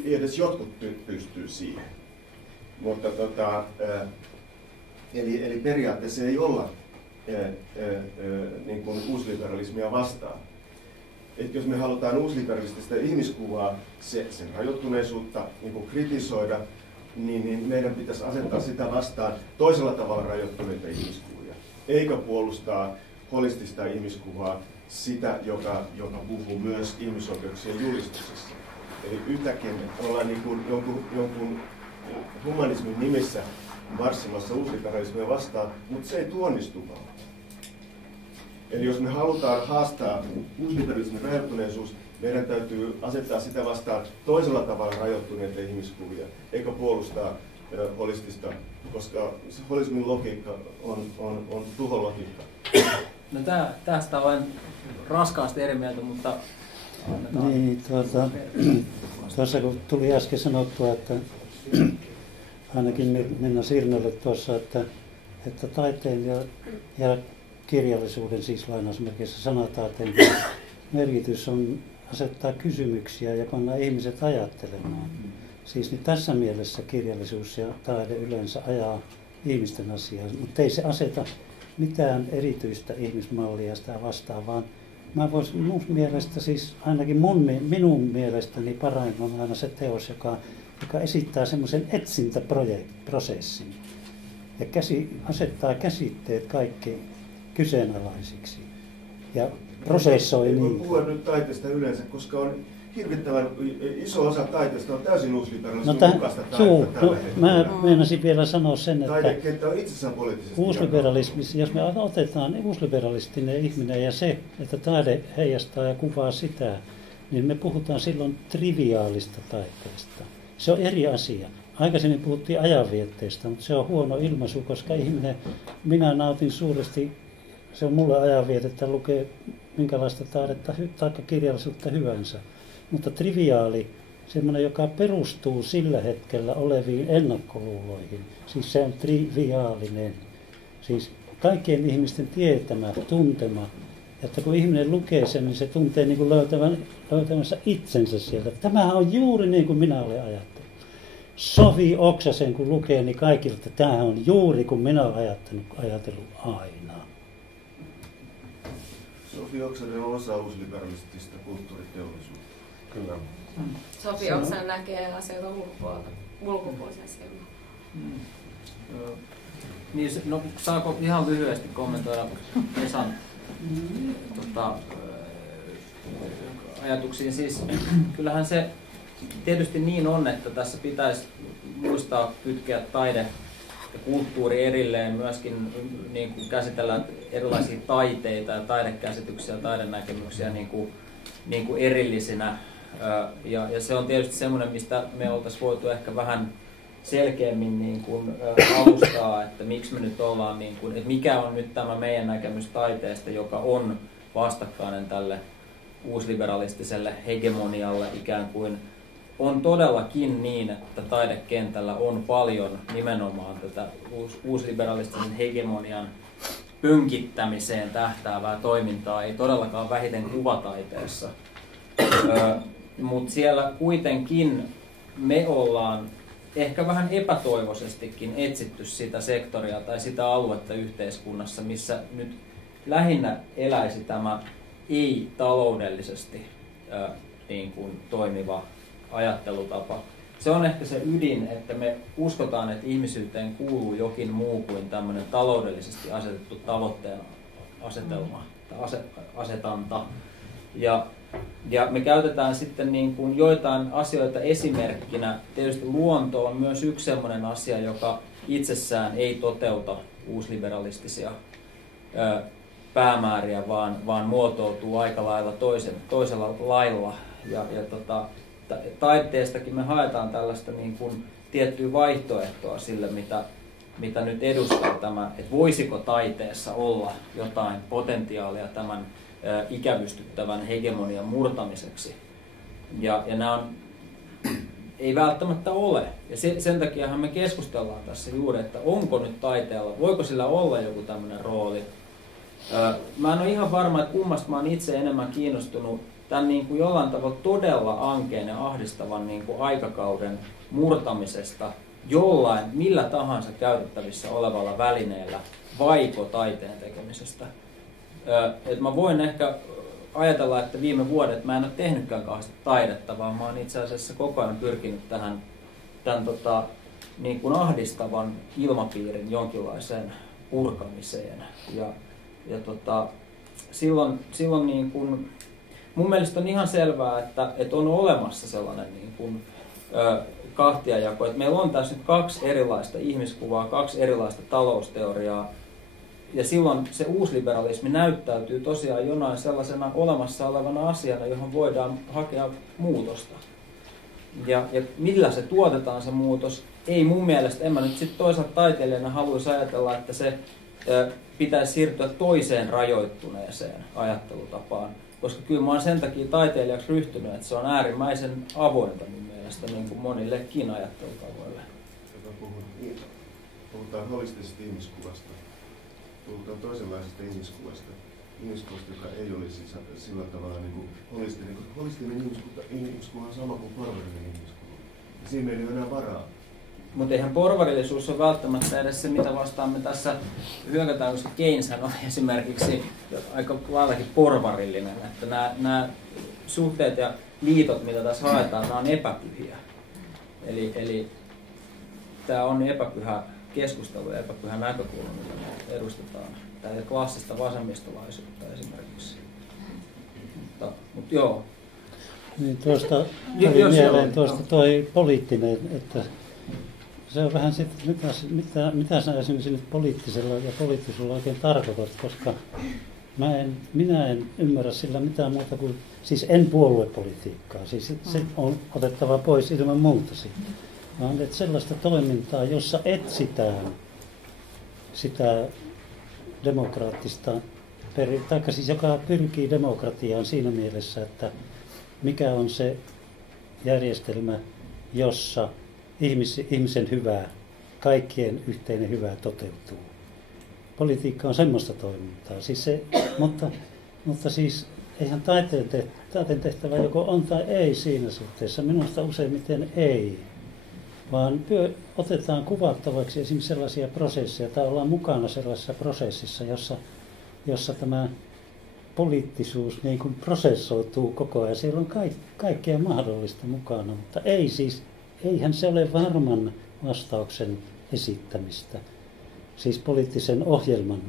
Edes jotkut pystyy siihen. Mutta eli periaatteessa ei olla niin kuin uusliberalismia vastaan. Että jos me halutaan uusliberalistista ihmiskuvaa, sen rajoittuneisuutta niin kuin kritisoida, niin meidän pitäisi asettaa sitä vastaan toisella tavalla rajoittuneita ihmiskuvia. Eikä puolustaa holistista ihmiskuvaa, sitä, joka puhuu myös ihmisoikeuksien julistuksessa. Eli yhtäkkiä me ollaan niin kuin jonkun humanismin nimissä marssimassa uusliberalismia vastaan, mutta se ei tuonnistu vaan. Eli jos me halutaan haastaa uusliberalismin rajoittuneisuus, meidän täytyy asettaa sitä vastaan toisella tavalla rajoittuneita ihmiskuvia, eikä puolustaa holistista, koska se holismin logiikka on tuhologiikka. No tästä olen raskaasti eri mieltä, mutta niin, tuossa kun tuli äsken sanottua, että ainakin Minna Sirnolle tuossa, että taiteen ja kirjallisuuden, siis lainausmerkeissä sanataiteen merkitys on asettaa kysymyksiä ja panna ihmiset ajattelemaan. Siis niin tässä mielessä kirjallisuus ja taide yleensä ajaa ihmisten asiaa, mutta ei se aseta mitään erityistä ihmismallia sitä vastaan, vaan mä voisin mun mielestä, siis ainakin minun mielestäni parain on aina se teos, joka esittää semmoisen etsintäprosessin ja asettaa käsitteet kaikki kyseenalaisiksi ja prosessoi niitä. Ei voi puhua nyt taiteesta yleensä, koska on hirvittävän iso osa taiteesta on täysin uusliberalismin mukaista taidetta tällä hetkellä. Mä meinasin vielä sanoa sen, että taidekenttä on itsessään poliittisesti uusliberalismissa, jos me otetaan uusliberalistinen ihminen ja se, että taide heijastaa ja kuvaa sitä, niin me puhutaan silloin triviaalista taiteesta. Se on eri asia. aikaisemmin puhuttiin ajanvietteestä, mutta se on huono ilmaisu, koska minä nautin suuresti, se on mulle ajanvietettä lukea minkälaista taidetta tai kirjallisuutta hyvänsä. Mutta triviaali, semmoinen, joka perustuu sillä hetkellä oleviin ennakkoluuloihin, siis se on triviaalinen. Siis kaikkien ihmisten tietämä, tuntema, että kun ihminen lukee sen, niin se tuntee niin kuin löytämänsä itsensä sieltä. Tämähän on juuri niin kuin minä olen ajatellut. Sofi Oksasen kun lukee, niin kaikilta, että tämähän on juuri kuin minä olen ajatellut aina. Sofi Oksanen on osa uusliberalistista kulttuuriteollisuutta. Kyllä. Sofi Oksanen näkee asioita ulkopuolisen silmään. Niin, no, saako ihan lyhyesti kommentoida Esan ajatuksiin? Siis kyllähän se tietysti niin on, että tässä pitäisi muistaa kytkeä taide ja kulttuuri erilleen, myöskin niin kuin käsitellä erilaisia taiteita ja taidekäsityksiä ja taidenäkemyksiä niin kuin erillisinä. Ja se on tietysti semmoinen, mistä me oltaisiin voitu ehkä vähän selkeämmin niin kuin alustaa, että miksi me nyt ollaan, niin kuin, että mikä on nyt tämä meidän näkemys taiteesta, joka on vastakkainen tälle uusliberalistiselle hegemonialle ikään kuin. On todellakin niin, että taidekentällä on paljon nimenomaan tätä uusliberalistisen hegemonian pönkittämiseen tähtäävää toimintaa, ei todellakaan vähiten kuvataiteessa. Mutta siellä kuitenkin me ollaan ehkä vähän epätoivoisestikin etsitty sitä sektoria tai sitä aluetta yhteiskunnassa, missä nyt lähinnä eläisi tämä ei-taloudellisesti niin kuin toimiva ajattelutapa. Se on ehkä se ydin, että me uskotaan, että ihmisyyteen kuuluu jokin muu kuin tämmöinen taloudellisesti asetettu tavoitteen asetelma tai asetanta. Ja me käytetään sitten niin kuin joitain asioita esimerkkinä. Tietysti luonto on myös yksi sellainen asia, joka itsessään ei toteuta uusliberalistisia päämääriä, vaan muotoutuu aika lailla toisella lailla. Taiteestakin me haetaan tällaista niin kuin tiettyä vaihtoehtoa sille, mitä nyt edustaa tämä, että voisiko taiteessa olla jotain potentiaalia tämän ikävystyttävän hegemonian murtamiseksi. Ja nämä on, ei välttämättä ole. Ja sen takiahan me keskustellaan tässä juuri, että onko nyt taiteella, voiko sillä olla joku tämmöinen rooli. Mä en ole ihan varma, että kummasta mä oon itse enemmän kiinnostunut tämän niin kuin jollain tavalla todella ankeen ja ahdistavan niin kuin aikakauden murtamisesta jollain, millä tahansa käytettävissä olevalla välineellä, vaiko taiteen tekemisestä. Et mä voin ehkä ajatella, että viime vuodet mä en ole tehnytkään kauheasti taidetta, vaan mä oon itse asiassa koko ajan pyrkinyt tämän niin kuin ahdistavan ilmapiirin jonkinlaiseen purkamiseen. Silloin niin kuin, mun mielestä on ihan selvää, että on olemassa sellainen niin kuin, kahtiajako, että meillä on tässä nyt kaksi erilaista ihmiskuvaa, kaksi erilaista talousteoriaa, ja silloin se uusliberalismi näyttäytyy tosiaan jonain sellaisena olemassa olevana asiana, johon voidaan hakea muutosta. Ja millä se tuotetaan se muutos, ei mun mielestä, en mä nyt sitten toisaalta taiteilijana haluaisi ajatella, että se pitäisi siirtyä toiseen rajoittuneeseen ajattelutapaan. Koska kyllä mä oon sen takia taiteilijaksi ryhtynyt, että se on äärimmäisen avointa mun mielestä niin kuin monillekin ajattelutavoille. Puhutaan holistisesta ihmiskuvasta. Puhutaan toisenlaisesta ihmiskuvasta. Ihmiskuvasta, joka ei olisi sillä tavalla niin kuin holistinen. Holistinen ihmiskuva on sama kuin porvarillinen ihmiskuva. Ja siinä ei ole enää varaa. Mutta eihän porvarillisuus ole välttämättä edes se, mitä vastaan me tässä hyökätään, koska Keyneshän on esimerkiksi aika laillakin porvarillinen. Että nämä suhteet ja liitot, mitä tässä haetaan, nämä on epäpyhiä. Eli tämä on epäpyhä keskustelu ja epäpyhä näkökulma, mitä me edustetaan. Tämä ei ole klassista vasemmistolaisuutta esimerkiksi. Mutta joo. Niin tuosta tuli mieleen toi poliittinen, että se on vähän sitten, mitä sä esimerkiksi nyt poliittisella ja poliittisella oikein tarkoitat, koska minä en ymmärrä sillä mitään muuta kuin, siis en puoluepolitiikkaa, siis se on otettava pois ilman muuta siitä. vaan että sellaista toimintaa, jossa etsitään sitä demokraattista, tai siis joka pyrkii demokratiaan siinä mielessä, että mikä on se järjestelmä, jossa ihmisen hyvä, kaikkien yhteinen hyvä toteutuu. Politiikka on semmoista toimintaa. Siis se, mutta siis eihän taiteen tehtävä joko on tai ei siinä suhteessa. Minusta useimmiten ei. Vaan otetaan kuvattavaksi esimerkiksi sellaisia prosesseja, tai ollaan mukana sellaisessa prosessissa, jossa tämä poliittisuus niin kuin prosessoituu koko ajan. Siellä on kaikkea mahdollista mukana, mutta eihän se ole varman vastauksen esittämistä. Siis poliittisen ohjelman,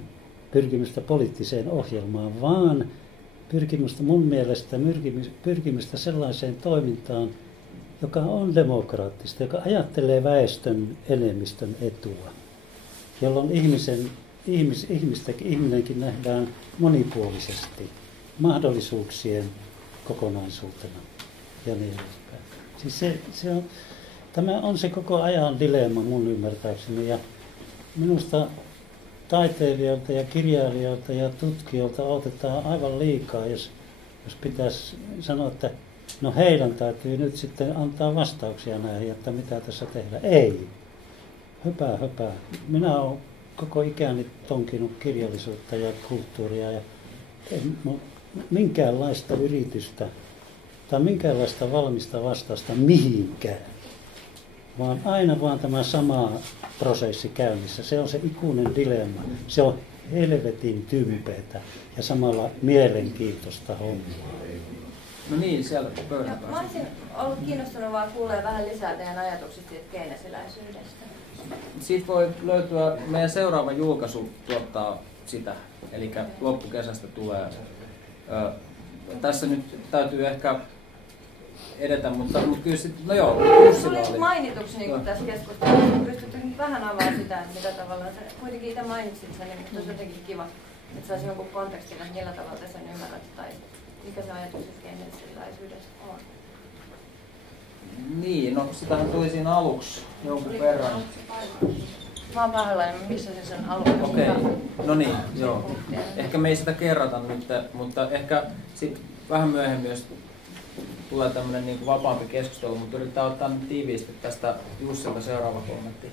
pyrkimystä poliittiseen ohjelmaan, vaan pyrkimystä mun mielestä pyrkimystä sellaiseen toimintaan, joka on demokraattista, joka ajattelee väestön enemmistön etua, jolloin ihminenkin nähdään monipuolisesti, mahdollisuuksien kokonaisuutena ja niin edespäin. Siis tämä on se koko ajan dilemma mun ymmärtääkseni, ja minusta taiteilijoilta ja kirjailijoilta ja tutkijoilta otetaan aivan liikaa, jos pitäisi sanoa, että no heidän täytyy nyt sitten antaa vastauksia näihin, että mitä tässä tehdään. Ei. Höpää. Minä olen koko ikäni tonkinut kirjallisuutta ja kulttuuria ja minkäänlaista yritystä tai minkäänlaista valmista vastausta mihinkään. Vaan aina vaan tämä sama prosessi käynnissä. Se on se ikuinen dilemma. Se on helvetin tympeätä ja samalla mielenkiintoista hommaa. No niin, siellä pöydän Mä olisin ollut kiinnostunut vaan kuulee vähän lisää teidän ajatuksista siitä keynesiläisyydestä. Siitä voi löytyä, meidän seuraava julkaisu tuottaa sitä, eli loppukesästä tulee. Tässä nyt täytyy ehkä edetä, mutta kyllä sitten, no joo, Jussilla oli mainituksi niin tässä keskustelussa, pystytkö nyt vähän avaamaan sitä, että mitä tavalla, kuitenkin itse mainitsit sen, niin olisi jotenkin kiva, että saisi jonkun kontekstin, että millä tavalla te sen ymmärrät, tai mikä se ajatus keynesiläisyydestä on. Niin, no sitähän tuli siinä aluksi jonkun verran. Mä oon pahoillani, missä se sen aluksi. Okei, no niin, joo. Ehkä me ei sitä kerrata nyt, mutta ehkä sitten vähän myöhemmin, jos tulee tämmöinen niin kuin vapaampi keskustelu, mutta yritetään ottaa nyt tiiviisti tästä Jussilta seuraava kommentti.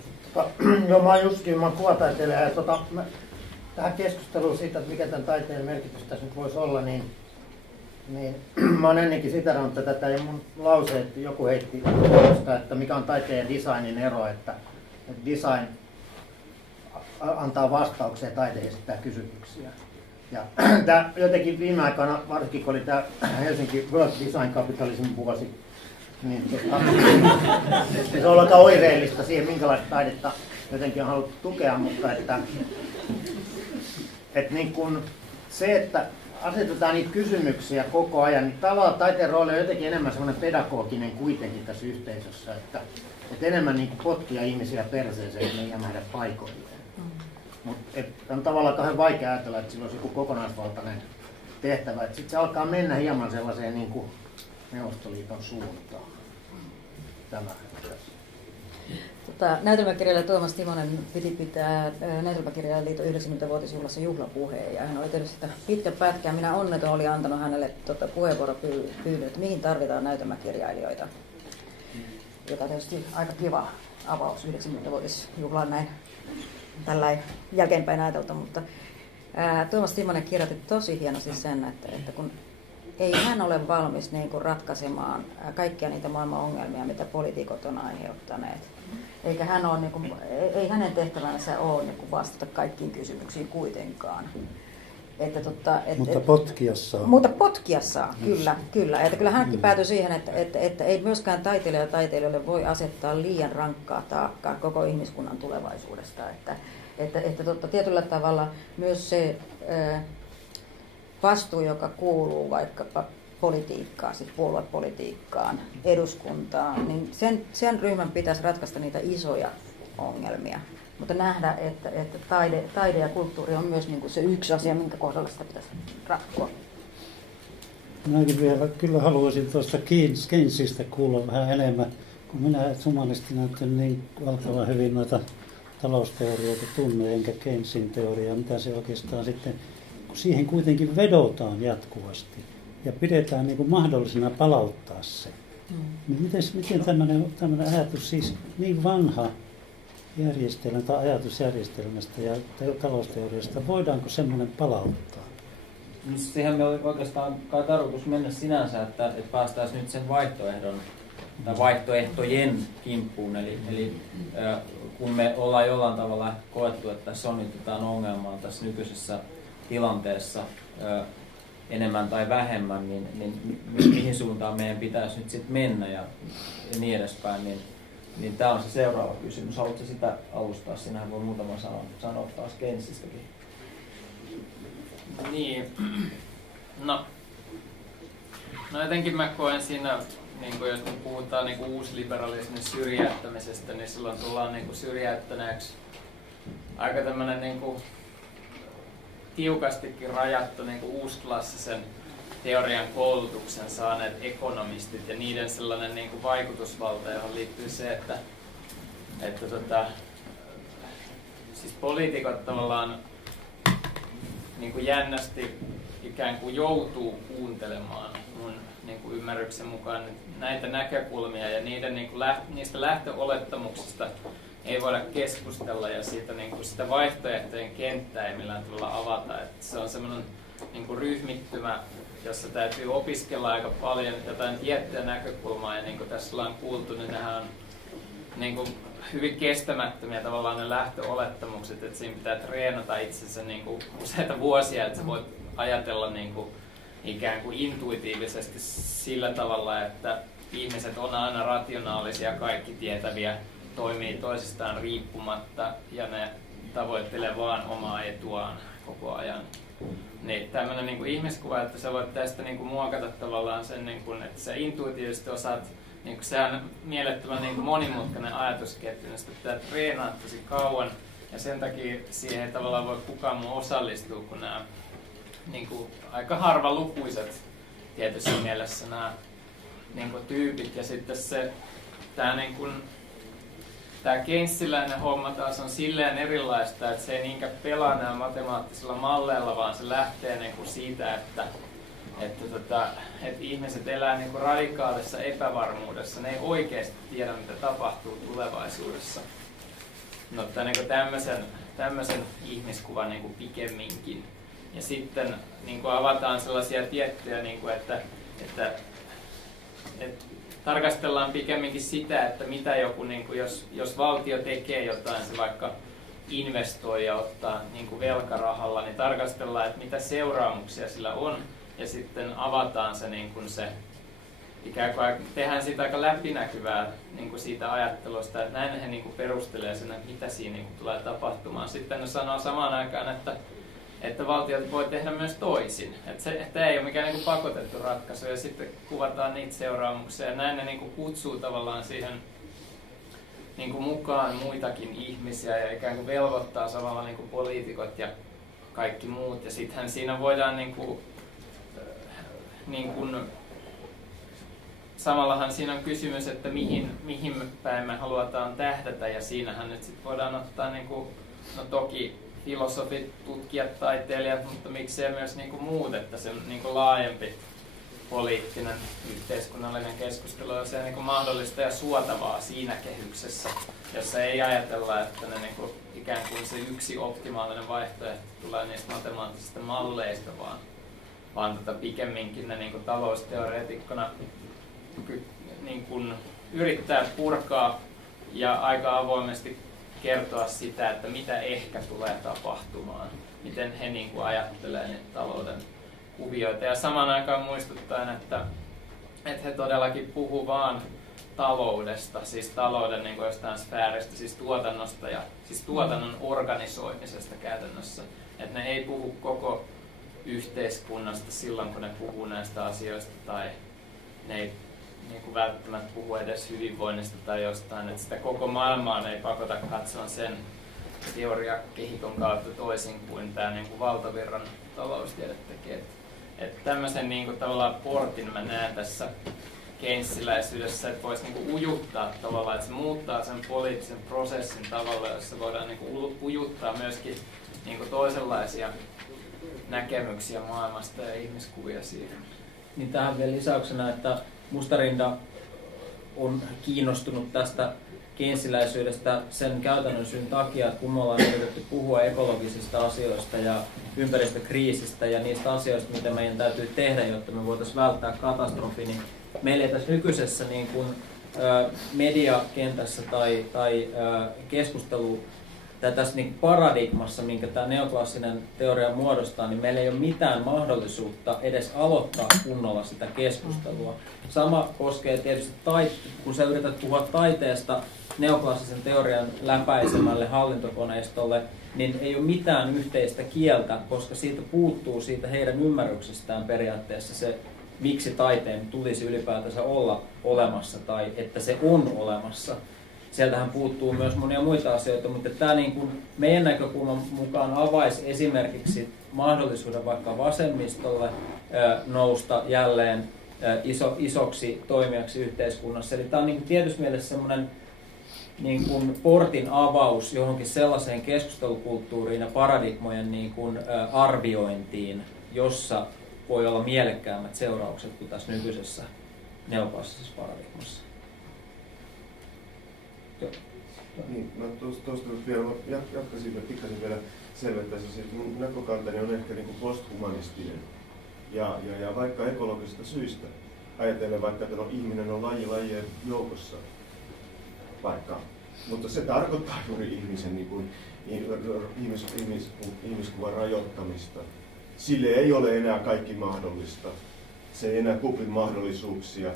Joo, mä oon Jussikin, mä oon kuvataiteilija ja tähän keskusteluun siitä, että mikä tämän taiteen merkitys tässä nyt voisi olla, niin mä oon ennenkin siterannut tätä ei mun lause, että joku heitti puolesta, että mikä on taiteen ja designin ero, että design antaa vastauksia ja taide esittää kysymyksiä. Ja tämä jotenkin viime aikoina, varsinkin kun oli tämä Helsinki World Design Capitalism vuosi, niin se on aika oireellista siihen, minkälaista taidetta jotenkin on haluttu tukea, mutta että niin kun se, että asetetaan niitä kysymyksiä koko ajan, niin tavallaan taiteen rooli on jotenkin enemmän semmoinen pedagoginen kuitenkin tässä yhteisössä, että enemmän niin potkia ihmisiä perseeseen, että ne jämähdä paikoilleen. Mutta on tavallaan kauhean vaikea ajatella, että sillä olisi joku kokonaisvaltainen tehtävä. Sitten se alkaa mennä hieman sellaiseen niin kuin Neuvostoliiton suuntaan. Tämä. Näytelmäkirjailija Tuomas Timonen piti pitää Näytelmäkirjailijaliiton 90-vuotisjuhlassa juhlapuheen, ja hän oli tehnyt sitä pitkä pätkä. Minä onneton oli antanut hänelle puheenvuoropyynnön, että mihin tarvitaan näytelmäkirjailijoita, joka tietysti aika kiva avaus 90-vuotisjuhlaan näin tällä jälkeenpäin ajateltu, mutta Tuomas Timonen kirjoitti tosi hienosti sen, että kun ei hän ole valmis niin kuin ratkaisemaan kaikkia niitä maailman ongelmia, mitä poliitikot on aiheuttaneet. Eikä hän ole, niin kuin, ei hänen tehtävänsä ole niin kuin vastata kaikkiin kysymyksiin kuitenkaan. Mutta potkia saa. Mutta potkia saa, kyllä. Että kyllä hänkin päätyi siihen, että ei myöskään taiteilijoille voi asettaa liian rankkaa taakkaa koko ihmiskunnan tulevaisuudesta. Että tietyllä tavalla myös se vastuu, joka kuuluu vaikkapa politiikkaan, siis puoluepolitiikkaan, eduskuntaan, niin sen ryhmän pitäisi ratkaista niitä isoja ongelmia. Mutta nähdä, että taide ja kulttuuri on myös niin kuin se yksi asia, minkä kohdalla sitä pitäisi ratkoa. Minäkin vielä kyllä haluaisin tuosta Keynesistä kuulla vähän enemmän, kun minä sumalistina niin valtavan hyvin noita talousteorioita tunne, enkä Keynesin teoriaa, mitä se oikeastaan sitten, kun siihen kuitenkin vedotaan jatkuvasti ja pidetään niin kuin mahdollisena palauttaa se. Niin miten tämmöinen ajatus, siis niin vanha järjestelmä tai ajatusjärjestelmästä ja talousteoriasta, voidaanko semmoinen palauttaa? No, siihen me oli oikeastaan kai tarkoitus mennä sinänsä, että päästäisiin nyt sen vaihtoehdon tai vaihtoehtojen kimppuun. Eli kun me ollaan jollain tavalla koettu, että tässä on nyt jotain ongelmaa tässä nykyisessä tilanteessa enemmän tai vähemmän, niin mihin suuntaan meidän pitäisi nyt sitten mennä ja niin edespäin, niin tämä on se seuraava kysymys. Haluatko sitä alustaa? Sinähän voi muutaman sanoa taas Keynesistäkin. Niin, no jotenkin mä koen siinä, niin kun jos me puhutaan niin uusliberalismin syrjäyttämisestä, niin silloin tullaan niin syrjäyttäneeksi aika tämmöinen niin tiukastikin rajattu niin uusklassisen teorian koulutuksen saaneet ekonomistit ja niiden sellainen niin vaikutusvalta, johon liittyy se, että siis poliitikot tavallaan niin kuin jännästi ikään kuin joutuu kuuntelemaan mun niin kuin ymmärryksen mukaan näitä näkökulmia ja niiden, niin kuin niistä lähtöolettamuksista ei voida keskustella ja siitä, niin kuin sitä vaihtoehtojen kenttää ei millään tavalla avata. Että se on semmoinen niin kuin ryhmittymä, jossa täytyy opiskella aika paljon jotain tiettyä näkökulmaa ja niin kuin tässä ollaan kuultu, niin nehän on niin kuin hyvin kestämättömiä tavallaan ne lähtöolettamukset, että siinä pitää treenata itsensä niin kuin useita vuosia, että sä voit ajatella niin kuin ikään kuin intuitiivisesti sillä tavalla, että ihmiset on aina rationaalisia, kaikki tietäviä, toimii toisistaan riippumatta ja ne tavoittelee vaan omaa etuaan koko ajan. Niin tämmöinen niin kuin ihmiskuva, että sä voit tästä niin kuin muokata tavallaan sen, niin kuin, että sä intuitiivisesti osaat, niin kuin sehän on mielettömän niin kuin monimutkainen ajatusketju, niin sitä pitää treenaa tosi kauan ja sen takia siihen ei tavallaan voi kukaan muu osallistua, kun nämä niin kuin aika harvalukuiset tietyssä mielessä nämä niin kuin tyypit ja sitten se tämä niin kuin tämä keynesiläinen homma taas on silleen erilaista, että se ei niinkään pelaa näillä matemaattisilla malleilla, vaan se lähtee niin kuin siitä, että ihmiset elää niin kuin radikaalissa epävarmuudessa. Ne ei oikeasti tiedä, mitä tapahtuu tulevaisuudessa. No, niin tämmöisen ihmiskuvan niin kuin pikemminkin. Ja sitten niin kuin avataan sellaisia tiettyjä, niin kuin, että tarkastellaan pikemminkin sitä, että mitä joku, niin kuin jos valtio tekee jotain, se vaikka investoi ja ottaa niin kuin velkarahalla, niin tarkastellaan, että mitä seuraamuksia sillä on, ja sitten avataan se, niin kuin se ikään kuin tehdään siitä aika läpinäkyvää niin kuin siitä ajattelusta, että näin he niin kuin perustelee sen, että mitä siinä niin kuin tulee tapahtumaan. Sitten ne sanoo samaan aikaan, että valtiot voi tehdä myös toisin. Että ei ole mikään niin kuin pakotettu ratkaisu ja sitten kuvataan niitä seuraamuksia ja näin ne niin kuin kutsuu tavallaan siihen niin kuin mukaan muitakin ihmisiä ja ikään kuin velvoittaa samalla niin kuin poliitikot ja kaikki muut. Ja sittenhän siinä voidaan niin kuin samallahan siinä on kysymys, että mihin päin me halutaan tähdätä ja siinähän nyt sitten voidaan ottaa niin kuin, no toki filosofit, tutkijat, taiteilijat, mutta miksei myös niin kuin muut, että se niin kuin laajempi poliittinen yhteiskunnallinen keskustelu on se niin kuin mahdollista ja suotavaa siinä kehyksessä, jossa ei ajatella, että ne niin kuin, ikään kuin se yksi optimaalinen vaihtoehto tulee niistä matemaattisista malleista, vaan pikemminkin ne niin kuin talousteoreetikkona niin kuin yrittää purkaa ja aika avoimesti kertoa sitä, että mitä ehkä tulee tapahtumaan, miten he niin kuin ajattelee niitä talouden kuvioita. Ja samaan aikaan muistuttaen, että he todellakin puhuu vaan taloudesta, siis talouden niin kuin jostain sfääristä, siis tuotannosta ja siis tuotannon organisoimisesta käytännössä. Että ne ei puhu koko yhteiskunnasta silloin, kun ne puhuu näistä asioista, tai ne ei niin kuin välttämättä puhu edes hyvinvoinnista tai jostain, että sitä koko maailmaa ei pakota katsoa sen teoriakehikon kautta toisin kuin tämä niin kuin valtavirran taloustiede tekee. Että tämmöisen niin kuin tavallaan portin mä näen tässä keynesiläisyydessä, että voisi niinku ujuttaa tavallaan, että se muuttaa sen poliittisen prosessin tavalla, jossa voidaan niinku ujuttaa myöskin niinku toisenlaisia näkemyksiä maailmasta ja ihmiskuvia siihen. Niin tähän vielä lisäyksenä, että Mustarinda on kiinnostunut tästä keynesiläisyydestä sen käytännön syyn takia, että kun me ollaan yritetty puhua ekologisista asioista ja ympäristökriisistä ja niistä asioista, mitä meidän täytyy tehdä, jotta me voitaisiin välttää katastrofi, niin meillä ei tässä nykyisessä niin kuin, mediakentässä tai keskustelu tai tässä niin paradigmassa, minkä tämä neoklassinen teoria muodostaa, niin meillä ei ole mitään mahdollisuutta edes aloittaa kunnolla sitä keskustelua. Sama koskee tietysti, kun sä yrität puhua taiteesta neoklassisen teorian läpäisemälle hallintokoneistolle, niin ei ole mitään yhteistä kieltä, koska siitä puuttuu siitä heidän ymmärryksestään periaatteessa se, miksi taiteen tulisi ylipäätänsä olla olemassa tai että se on olemassa. Sieltähän puuttuu myös monia muita asioita, mutta tämä niin kuin meidän näkökulman mukaan avaisi esimerkiksi mahdollisuuden vaikka vasemmistolle nousta jälleen isoksi toimijaksi yhteiskunnassa. Eli tämä on niin kuin tietysti mielessä semmoinen niin kuin portin avaus johonkin sellaiseen keskustelukulttuuriin ja paradigmojen niin kuin arviointiin, jossa voi olla mielekkäämmät seuraukset kuin tässä nykyisessä neoklassisessa paradigmassa. Niin, mä tuosta vielä jatkaisin ja pikkasen vielä selventäisin, että mun näkökantani on ehkä niin kuin posthumanistinen. Ja vaikka ekologisista syistä ajatellen vaikka, että ihminen on lajien joukossa vaikka. Mutta se tarkoittaa juuri ihmisen niin kuin, ihmiskuvan rajoittamista. Sille ei ole enää kaikki mahdollista. Se ei enää kupli mahdollisuuksia.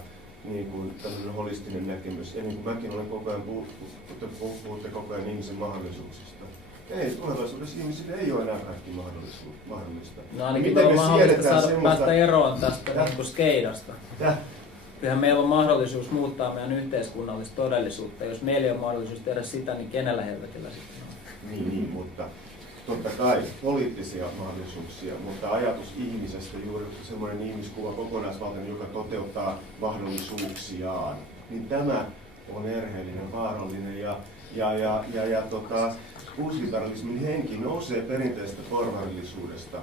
Niin kuin tämmöinen holistinen näkemys. Ja niin kuin mäkin olen koko ajan puhutte koko ajan ihmisen mahdollisuuksista. Ei, tulevaisuudessa ihmisille ei ole enää kaikki mahdollista. No ainakin meillä on mahdollista päästä eroon tästä niin kuin skeidasta. Kyllähän meillä on mahdollisuus muuttaa meidän yhteiskunnallista todellisuutta. Jos meillä ei ole mahdollisuus tehdä sitä, niin kenellä helvetillä sitten on? Niin, mutta totta kai poliittisia mahdollisuuksia, mutta ajatus ihmisestä, juuri semmoinen ihmiskuva kokonaisvaltainen, joka toteuttaa mahdollisuuksiaan, niin tämä on erheellinen, vaarallinen ja uusliberalismin henki nousee perinteisestä porvarillisuudesta.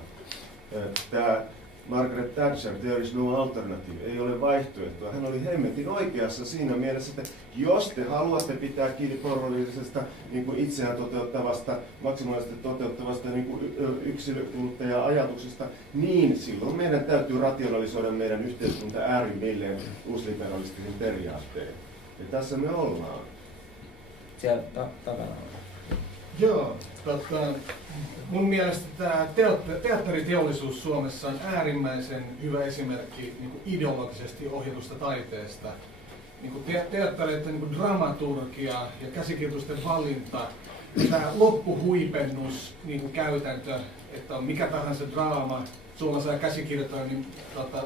Tämä Margaret Thatcher, there is no alternative, ei ole vaihtoehtoa. Hän oli hemmetin oikeassa siinä mielessä, että jos te haluatte pitää kiinni porvarillisesta niin kuin itseään toteuttavasta, maksimaalisesti toteuttavasta niin kuin yksilökuluttaja-ajatuksesta, niin silloin meidän täytyy rationalisoida meidän yhteiskunta äärimmilleen uusliberalistisen periaatteen. Ja tässä me ollaan. Siellä takana. Joo, mun mielestä tämä teatteriteollisuus Suomessa on äärimmäisen hyvä esimerkki niin kuin ideologisesti ohjatusta taiteesta. Niin kuin teattereiden niin kuin dramaturgia ja käsikirjoitusten valinta, tämä loppuhuipennus niin kuin käytäntö, että on mikä tahansa draama, suomalaisella käsikirjoittajalla, niin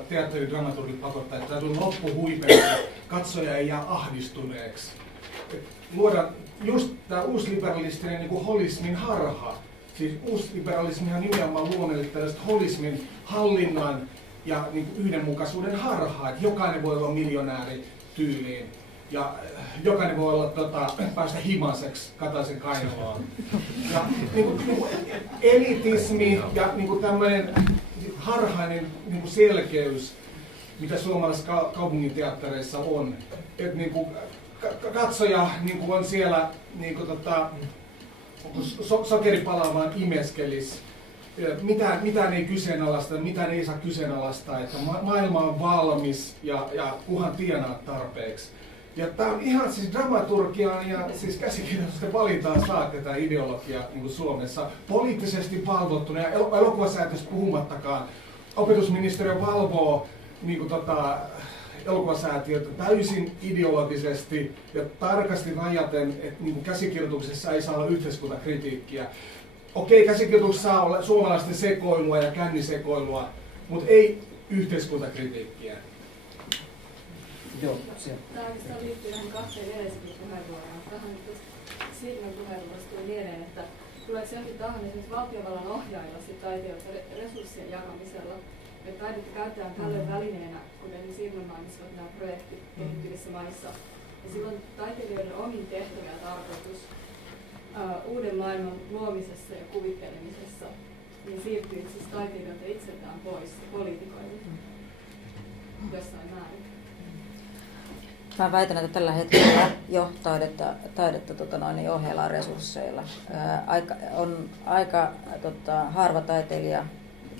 teatteridramaturgit pakottaa, että tämä on loppuhuipennus, katsoja ei jää ahdistuneeksi. Luoda just tämä uusliberalistinen niin kuin holismin harha. Siis uusliberalismihan nimenomaan luonnehtii tällaista holismin hallinnan ja niin kuin yhdenmukaisuuden harhaa, että jokainen voi olla miljonääri tyyliin ja jokainen voi olla päästä himaseksi Kataisen kainaloon. Ja niin kuin elitismi ja niin kuin tämmöinen harhainen niin kuin selkeys, mitä suomalaisissa kaupunginteattereissa on, että niin kuin katsoja niin kuin on siellä niin kuin, sokeripalaa vaan imeskelis. Mitään ei kyseenalaista, mitään ei saa kyseenalaistaa, että maailma on valmis ja kunhan tienaa tarpeeksi. Ja tämä on ihan siis dramaturgiaan ja siis käsikirjoitusten valintaan saakka tämä ideologia niin kuin Suomessa poliittisesti valvottuna ja elokuvasäätöstä puhumattakaan. Opetusministeriö valvoo niin kuin, elokuvasäätiötä täysin ideologisesti ja tarkasti rajaten, että niin käsikirjoituksessa ei saa olla yhteiskuntakritiikkiä. Okei, käsikirjoituksessa saa olla suomalaisten sekoilua ja kännisekoilua, mutta ei yhteiskuntakritiikkiä. Joo, tämä oikeastaan liittyy näihin kahteen edelliseen puheenvuoroon. Tähän Siirmän puheenvuorossa tuli mieleen, että tuleeko jonkin tahansa esimerkiksi valtiovallan ohjailla taiteilijoiden resurssien jakamisella, että taidetta käytetään tällöin välineenä, kuten Sirna mainitsivat nämä projektit kehittyvissä maissa. Ja silloin taiteilijoiden omin tehtävä ja tarkoitus uuden maailman luomisessa ja kuvittelemisessa niin siirtyy siis taiteilijoilta itseltään pois poliitikoille jossain määrin. Mä väitän, että tällä hetkellä jo taidetta ohjaillaan resursseilla. On aika harva taiteilija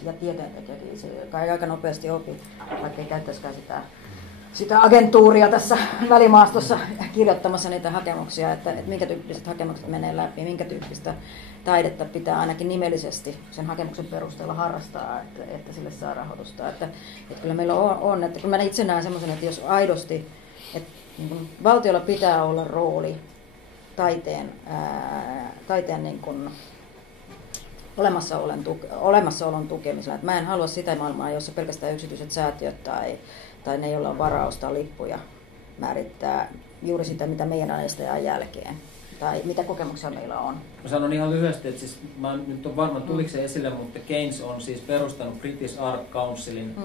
ja tieteentekijäkin, joka ei aika nopeasti opi, vaikka ei käyttäisikään sitä agentuuria tässä välimaastossa kirjoittamassa niitä hakemuksia, että minkä tyyppiset hakemukset menee läpi, minkä tyyppistä taidetta pitää ainakin nimellisesti sen hakemuksen perusteella harrastaa, että sille saa rahoitusta. Että kyllä meillä on, että kun mä itse näen semmoisen, että jos aidosti, että niin valtiolla pitää olla rooli taiteen niin kuin olemassaolon tukemisella. Että mä en halua sitä maailmaa, jossa pelkästään yksityiset säätiöt tai ne, joilla on varaa ostaa lippuja, määrittää juuri sitä, mitä meidän äänestäjän jälkeen. Tai mitä kokemuksia meillä on? Mä sanon ihan lyhyesti, että siis mä nyt on varma, tuliko se esille, mutta Keynes on siis perustanut British Art Councilin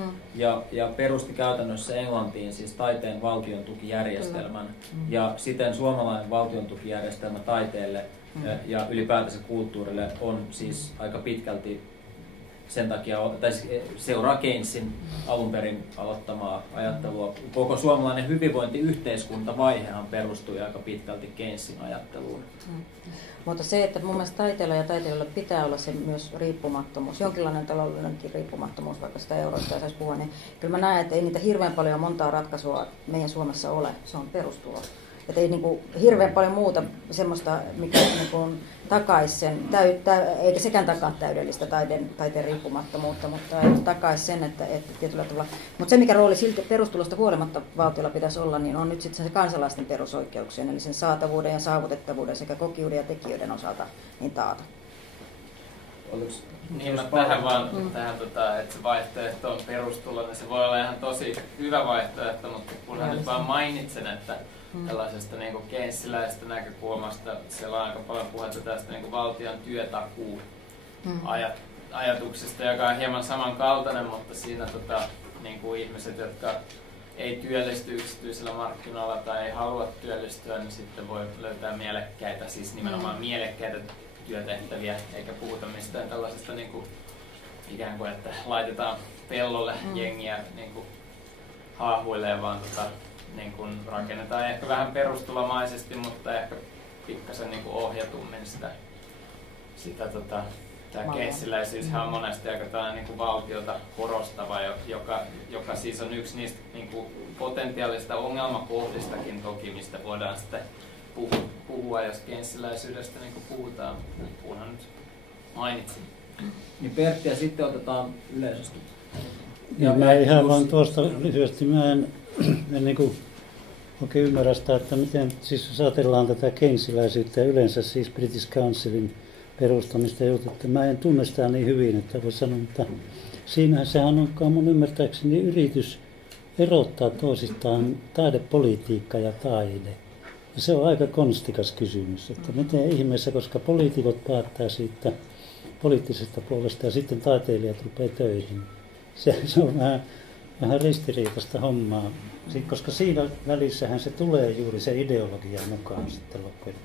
ja perusti käytännössä Englantiin siis taiteen valtiontukijärjestelmän. Ja siten suomalainen valtiontukijärjestelmä taiteelle ja ylipäätänsä kulttuurille on siis aika pitkälti sen takia, tai seuraa Keynesin alun perin aloittamaa ajattelua. Koko suomalainen hyvinvointiyhteiskuntavaihehan perustui aika pitkälti Keynesin ajatteluun. Mutta se, että mun mielestä taiteilla ja taiteilijoilla pitää olla se myös riippumattomuus, jonkinlainen taloudellinenkin riippumattomuus, vaikka sitä euroista ei saisi puhua, niin kyllä mä näen, että ei niitä hirveän paljon montaa ratkaisua meidän Suomessa ole, se on perustulo. Että ei niinku hirveän paljon muuta semmoista, mikä niinku takaisi sen, eikä sekään takaa täydellistä taiteen riippumattomuutta, mutta ei takaisi sen, että tietyllä tavalla. Mutta se, mikä rooli silti perustulosta huolimatta valtiolla pitäisi olla, niin on nyt sitten se kansalaisten perusoikeuksien, eli sen saatavuuden ja saavutettavuuden sekä kokijoiden ja tekijöiden osalta niin taata. Niin, tähän vaan, että se vaihtoehto on perustulo, se voi olla ihan tosi hyvä vaihtoehto, mutta kunhan nyt vaan mainitsen, että tällaisesta niin kuin keynesiläisestä näkökulmasta siellä on aika paljon puhetta tästä niin kuin valtion työtakuu ajatuksesta, joka on hieman samankaltainen, mutta siinä niin kuin ihmiset, jotka ei työllisty yksityisellä markkinoilla tai ei halua työllistyä, niin sitten voi löytää mielekkäitä, siis nimenomaan mielekkäitä työtehtäviä, eikä puhuta mistään tällaisesta niin kuin, ikään kuin, että laitetaan pellolle jengiä niin kuin haahuilee, vaan niin kuin rakennetaan ehkä vähän perustulomaisesti, mutta ehkä pikkasen niin kuin ohjatummin sitä tämä keynesiläisyyshän on monesti aika tällainen niin kuin valtiota korostava, joka siis on yksi niistä niin kuin potentiaalista ongelmakohdistakin toki, mistä voidaan sitten puhua, jos keynesiläisyydestä niin kuin puhutaan, kunhan nyt mainitsin. Niin Pertti, ja sitten otetaan yleisesti. Ja mä ihan vaan tuosta lyhyesti, mä en niin kuin oikein ymmärrä sitä, että miten, siis jos ajatellaan tätä keynesiläisyyttä ja yleensä siis British Councilin perustamista, että mä en tunne sitä niin hyvin, että voi sanoa, että siinähän sehän onkaan mun ymmärtääkseni yritys erottaa toisistaan taidepolitiikka ja taide. Ja se on aika konstikas kysymys, että miten ihmeessä, koska poliitikot päättää siitä poliittisesta puolesta ja sitten taiteilijat rupeaa töihin. Se on vähän ristiriitaista hommaa, koska siinä välissähän se tulee juuri se ideologia mukaan sitten loppujen.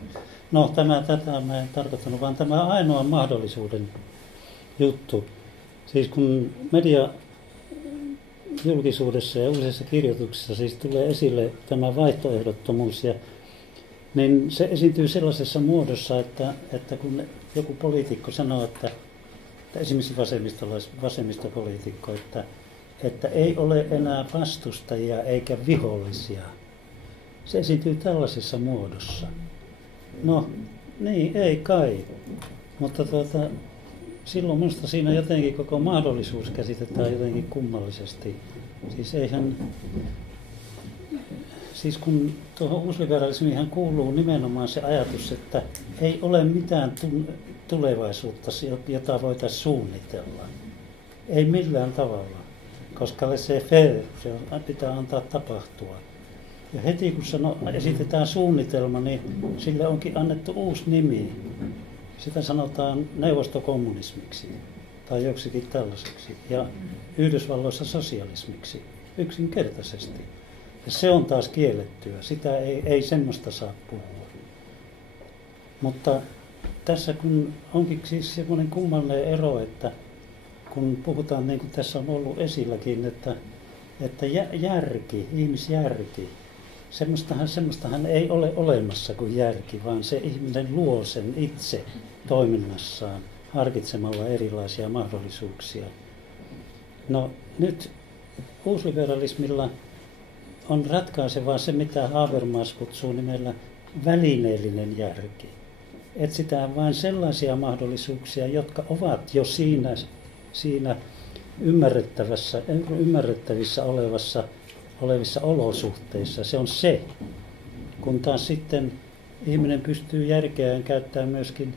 No tätä mä en tarkoittanut, vaan tämä ainoa mahdollisuuden juttu. Siis kun media julkisuudessa ja useissa kirjoituksissa siis tulee esille tämä vaihtoehdottomuus, niin se esiintyy sellaisessa muodossa, että kun joku poliitikko sanoo, että esimerkiksi vasemmistopoliitikko, että ei ole enää vastustajia eikä vihollisia. Se esiintyy tällaisessa muodossa. No, niin, ei kai. Mutta silloin minusta siinä jotenkin koko mahdollisuus käsitetään jotenkin kummallisesti. Siis kun tuohon uusliberalismiin kuuluu nimenomaan se ajatus, että ei ole mitään tulevaisuutta, jota voitaisiin suunnitella. Ei millään tavalla, koska se pitää antaa tapahtua. Ja heti kun esitetään suunnitelma, niin sille onkin annettu uusi nimi. Sitä sanotaan neuvostokommunismiksi tai joksikin tällaiseksi. Ja Yhdysvalloissa sosialismiksi yksinkertaisesti. Ja se on taas kiellettyä. Sitä ei semmoista saa puhua. Mutta tässä kun onkin siis semmoinen kummallinen ero, että kun puhutaan, niin kuin tässä on ollut esilläkin, että järki, ihmisjärki, semmoistahan ei ole olemassa kuin järki, vaan se ihminen luo sen itse toiminnassaan harkitsemalla erilaisia mahdollisuuksia. No nyt uusliberalismilla on ratkaisevaa se, mitä Habermas kutsuu nimellä välineellinen järki. Etsitään vain sellaisia mahdollisuuksia, jotka ovat jo siinä ymmärrettävissä olevissa olosuhteissa. Se on se, kun taas sitten ihminen pystyy järkeään käyttämään myöskin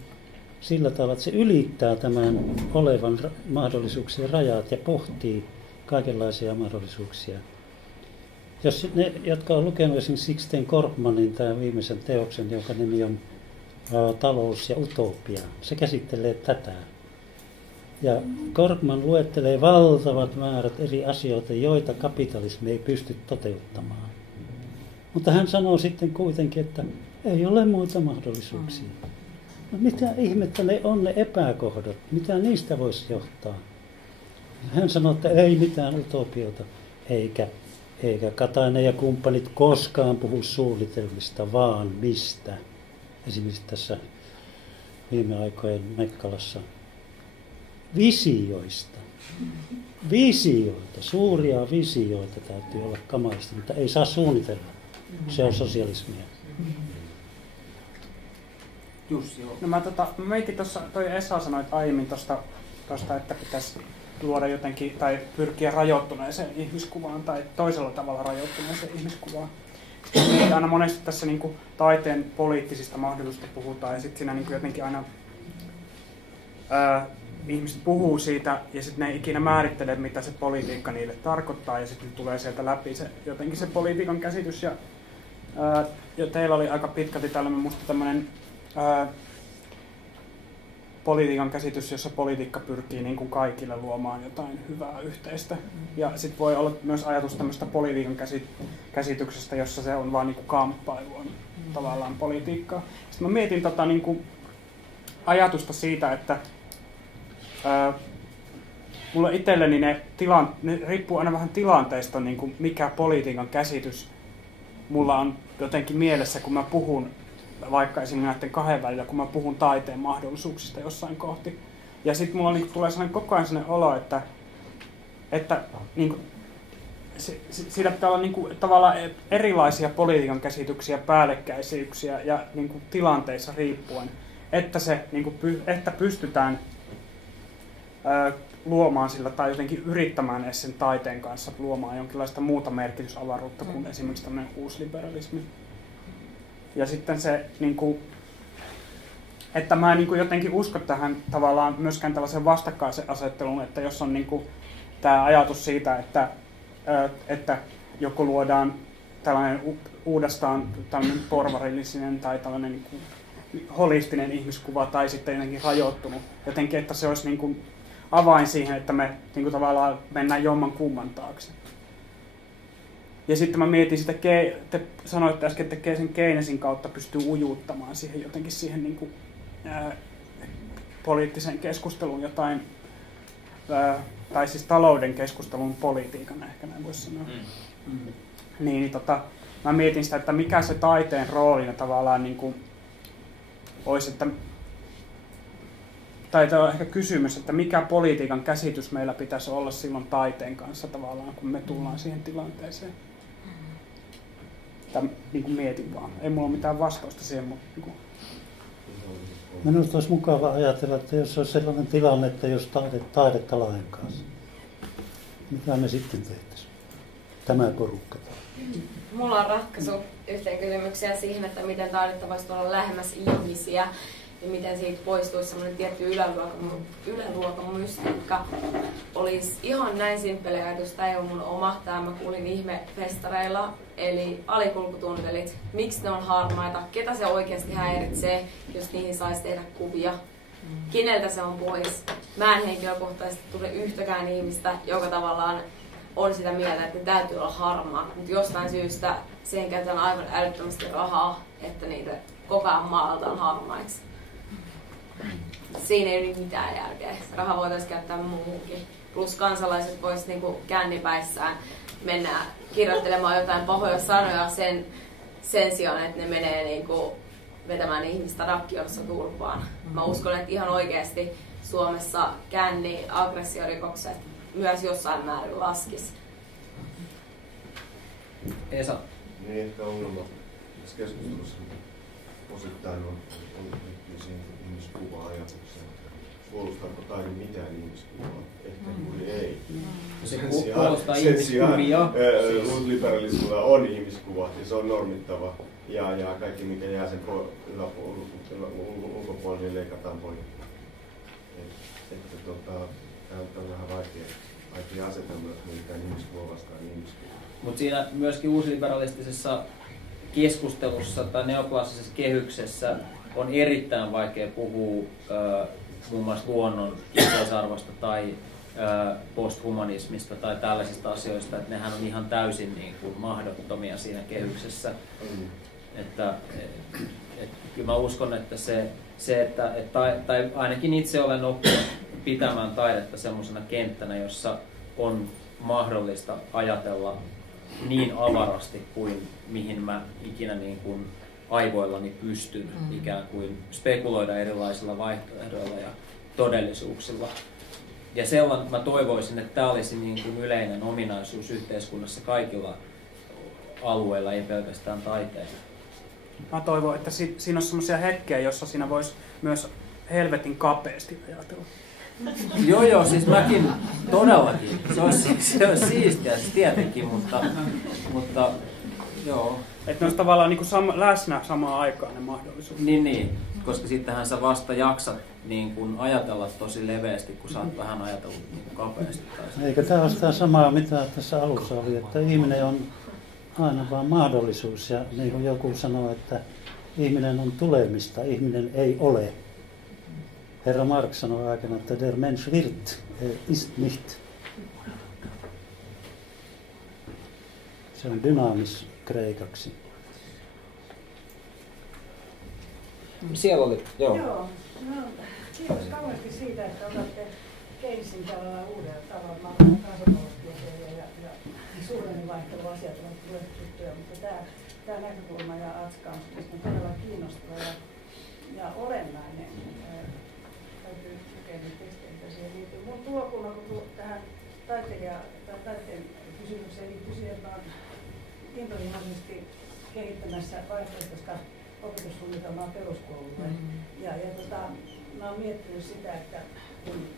sillä tavalla, että se ylittää tämän olevan mahdollisuuksien rajat ja pohtii kaikenlaisia mahdollisuuksia. Jos ne, jotka on lukenut esimerkiksi Sixten Korkmanin tämän viimeisen teoksen, jonka nimi on Talous ja utopia, se käsittelee tätä. Ja Korkman luettelee valtavat määrät eri asioita, joita kapitalismi ei pysty toteuttamaan. Mutta hän sanoo sitten kuitenkin, että ei ole muita mahdollisuuksia. No mitä ihmettä ne on ne epäkohdat? Mitä niistä voisi johtaa? Hän sanoo, että ei mitään utopiota, eikä Katainen ja kumppanit koskaan puhu suunnitelmista, vaan mistä? Esimerkiksi tässä viime aikojen Mekkalassa. Visioista. Visioita, suuria visioita täytyy olla kamarista, mutta ei saa suunnitella. Se on sosialismia. Jussi, no mä meitin tuossa, toi Esa sanoi aiemmin tosta, että pitäisi luoda jotenkin, tai pyrkiä rajoittuneeseen ihmiskuvaan, tai toisella tavalla rajoittuneeseen ihmiskuvaan. Sitten aina monesti tässä niin kuin taiteen poliittisista mahdollisuuksista puhutaan, ja sitten siinä niin kuin jotenkin aina ihmiset puhuu siitä, ja sitten ne ei ikinä määrittele, mitä se politiikka niille tarkoittaa, ja sitten tulee sieltä läpi jotenkin se politiikan käsitys. Ja teillä oli aika pitkälti tällainen musta tämmöinen politiikan käsitys, jossa politiikka pyrkii niin kuin kaikille luomaan jotain hyvää yhteistä. Ja sitten voi olla myös ajatus tämmöistä politiikan käsityksestä, jossa se on vaan niin kuin kamppailua tavallaan politiikkaa. Sitten mä mietin niin kuin ajatusta siitä, että mulla itselleni ne riippuu aina vähän tilanteesta, niin kuin mikä politiikan käsitys mulla on jotenkin mielessä, kun mä puhun vaikka esimerkiksi näiden kahden välillä, kun mä puhun taiteen mahdollisuuksista jossain kohti. Ja sitten mulla niin tulee koko ajan sellainen olo, että niin siitä pitää olla niin kuin, tavallaan erilaisia politiikan käsityksiä, päällekkäisyyksiä ja niin kuin, tilanteissa riippuen, että, niin kuin, että pystytään luomaan sillä tai jotenkin yrittämään edes sen taiteen kanssa luomaan jonkinlaista muuta merkitysavaruutta kuin esimerkiksi tämmöinen uusliberalismi. Ja sitten se, niin kuin, että mä en niin kuin jotenkin usko tähän tavallaan myöskään tällaisen vastakkaisen asetteluun, että jos on niin kuin tämä ajatus siitä, että joko luodaan tällainen uudestaan tällainen porvarillinen tai tällainen niin kuin holistinen ihmiskuva tai sitten jotenkin rajoittunut, jotenkin, että se olisi niin kuin avain siihen, että me niin kuin tavallaan mennään jomman kumman taakse. Ja sitten mä mietin sitä, te sanoitte äsken, että sen Keynesin kautta pystyy ujuuttamaan siihen jotenkin siihen niin kuin, poliittiseen keskusteluun jotain, tai siis talouden keskustelun politiikan ehkä näin voisi sanoa. Niin, mä mietin sitä, että mikä se taiteen roolina tavallaan niin kuin olisi, että tai tämä on ehkä kysymys, että mikä politiikan käsitys meillä pitäisi olla silloin taiteen kanssa tavallaan, kun me tullaan siihen tilanteeseen. Tai niin kuin mietin vaan. Ei mulla ole mitään vastausta siihen, mutta niin kuin. Minusta olisi mukava ajatella, että jos olisi sellainen tilanne, että jos taidetta laajenkaisi, mitä me sitten tehtäisiin? Tämä porukka. Mulla on ratkaisu yhteen kysymykseen siihen, että miten taidetta voisi tulla lähemmäs ihmisiä ja miten siitä poistuisi semmoinen tietty yläluokan mystiikka. Olisi ihan näin simppeli ajatus, tämä ei ole mun oma, tämä mä kuulin ihmefestareilla, eli alikulkutunnelit. Miksi ne on harmaita, ketä se oikeasti häiritsee, jos niihin saisi tehdä kuvia, keneltä se on pois. mä en henkilökohtaisesti tunne yhtäkään ihmistä, joka tavallaan on sitä mieltä, että ne täytyy olla harmaa. Mutta jostain syystä siihen käytetään aivan älyttömästi rahaa, että niitä koko ajan maalataan harmaiksi. Siinä ei ole mitään järkeä. Raha voitaisiin käyttää muuhunkin. Plus kansalaiset voisivat niinku kännipäissään mennä kirjoittelemaan jotain pahoja sanoja sen sijaan, että ne menee niinku vetämään ihmistä rakkiossa turpaan. Mä uskon, että ihan oikeasti Suomessa aggressiorikokset myös jossain määrin laskisi. Esa. Niin, ehkä ongelma tässä keskustelussa osittain on liittyy siihen ihmiskuva-ajatukseen. Puolustaako taide mitään ihmiskuvaa? Ehkä juuri ei. Sen sijaan uusliberalismilla on ihmiskuva ja se on normittava. Ja kaikki mikä jää sen ulkopuolelle niin leikataan pois. Tämä on vähän vaikea asetelma, jos mietitään ihmiskuva vastaan ihmiskuva. Mutta siinä myöskin uusliberalistisessa keskustelussa tai neoklassisessa kehyksessä on erittäin vaikea puhua muun muassa luonnon itseisarvosta tai posthumanismista tai tällaisista asioista, että nehän on ihan täysin niin kuin mahdottomia siinä kehyksessä. Että kyllä mä uskon, että tai ainakin itse olen oppinut pitämään taidetta semmoisena kenttänä, jossa on mahdollista ajatella niin avarasti kuin mihin mä ikinä niin kuin aivoillani pystyn ikään kuin spekuloida erilaisilla vaihtoehdoilla ja todellisuuksilla. Ja sellainen mä toivoisin, että tämä olisi niin kuin yleinen ominaisuus yhteiskunnassa kaikilla alueilla, ei pelkästään taiteilla. Mä toivon, että siinä on semmoisia hetkiä, jossa siinä voisi myös helvetin kapeasti ajatella. Joo, siis mäkin todellakin. Se olisi siistiä, siis tietenkin, mutta joo. Että ne olisi tavallaan niin kuin läsnä samaan aikaan ne mahdollisuudet. Niin, koska sittenhän sä vasta jaksat niin kuin ajatella tosi leveästi, kun sä oot vähän ajatellut niin kuin kapeasti. Eikö tämä ole sitä samaa, mitä tässä alussa oli, että ihminen on aina vaan mahdollisuus ja niin kuin joku sanoo, että ihminen on tulemista, ihminen ei ole. Herra Marx sanoi aikana, että der Mensch wird, ist nicht. Se on dynaamis kreikaksi. Siellä oli, joo. Joo, no, kiitos kauheasti siitä, että otatte Keynesin tällä uudella tavalla kansantaloustieteilijöitä ja suhdannevaihteluasiat ovat tulleet tuttuja, mutta tämä näkökulma ja atskaus on todella kiinnostava ja olennainen. Täytyy lukea niitä tekstejä, mitä siihen liittyy. Mun tulokulma tähän taiteen kysymykseen liittyy siihen, että olen intohimoisesti kehittämässä vaihtoehtoista opetussuunnitelmaa peruskoululle. Mä oon miettinyt sitä, että kun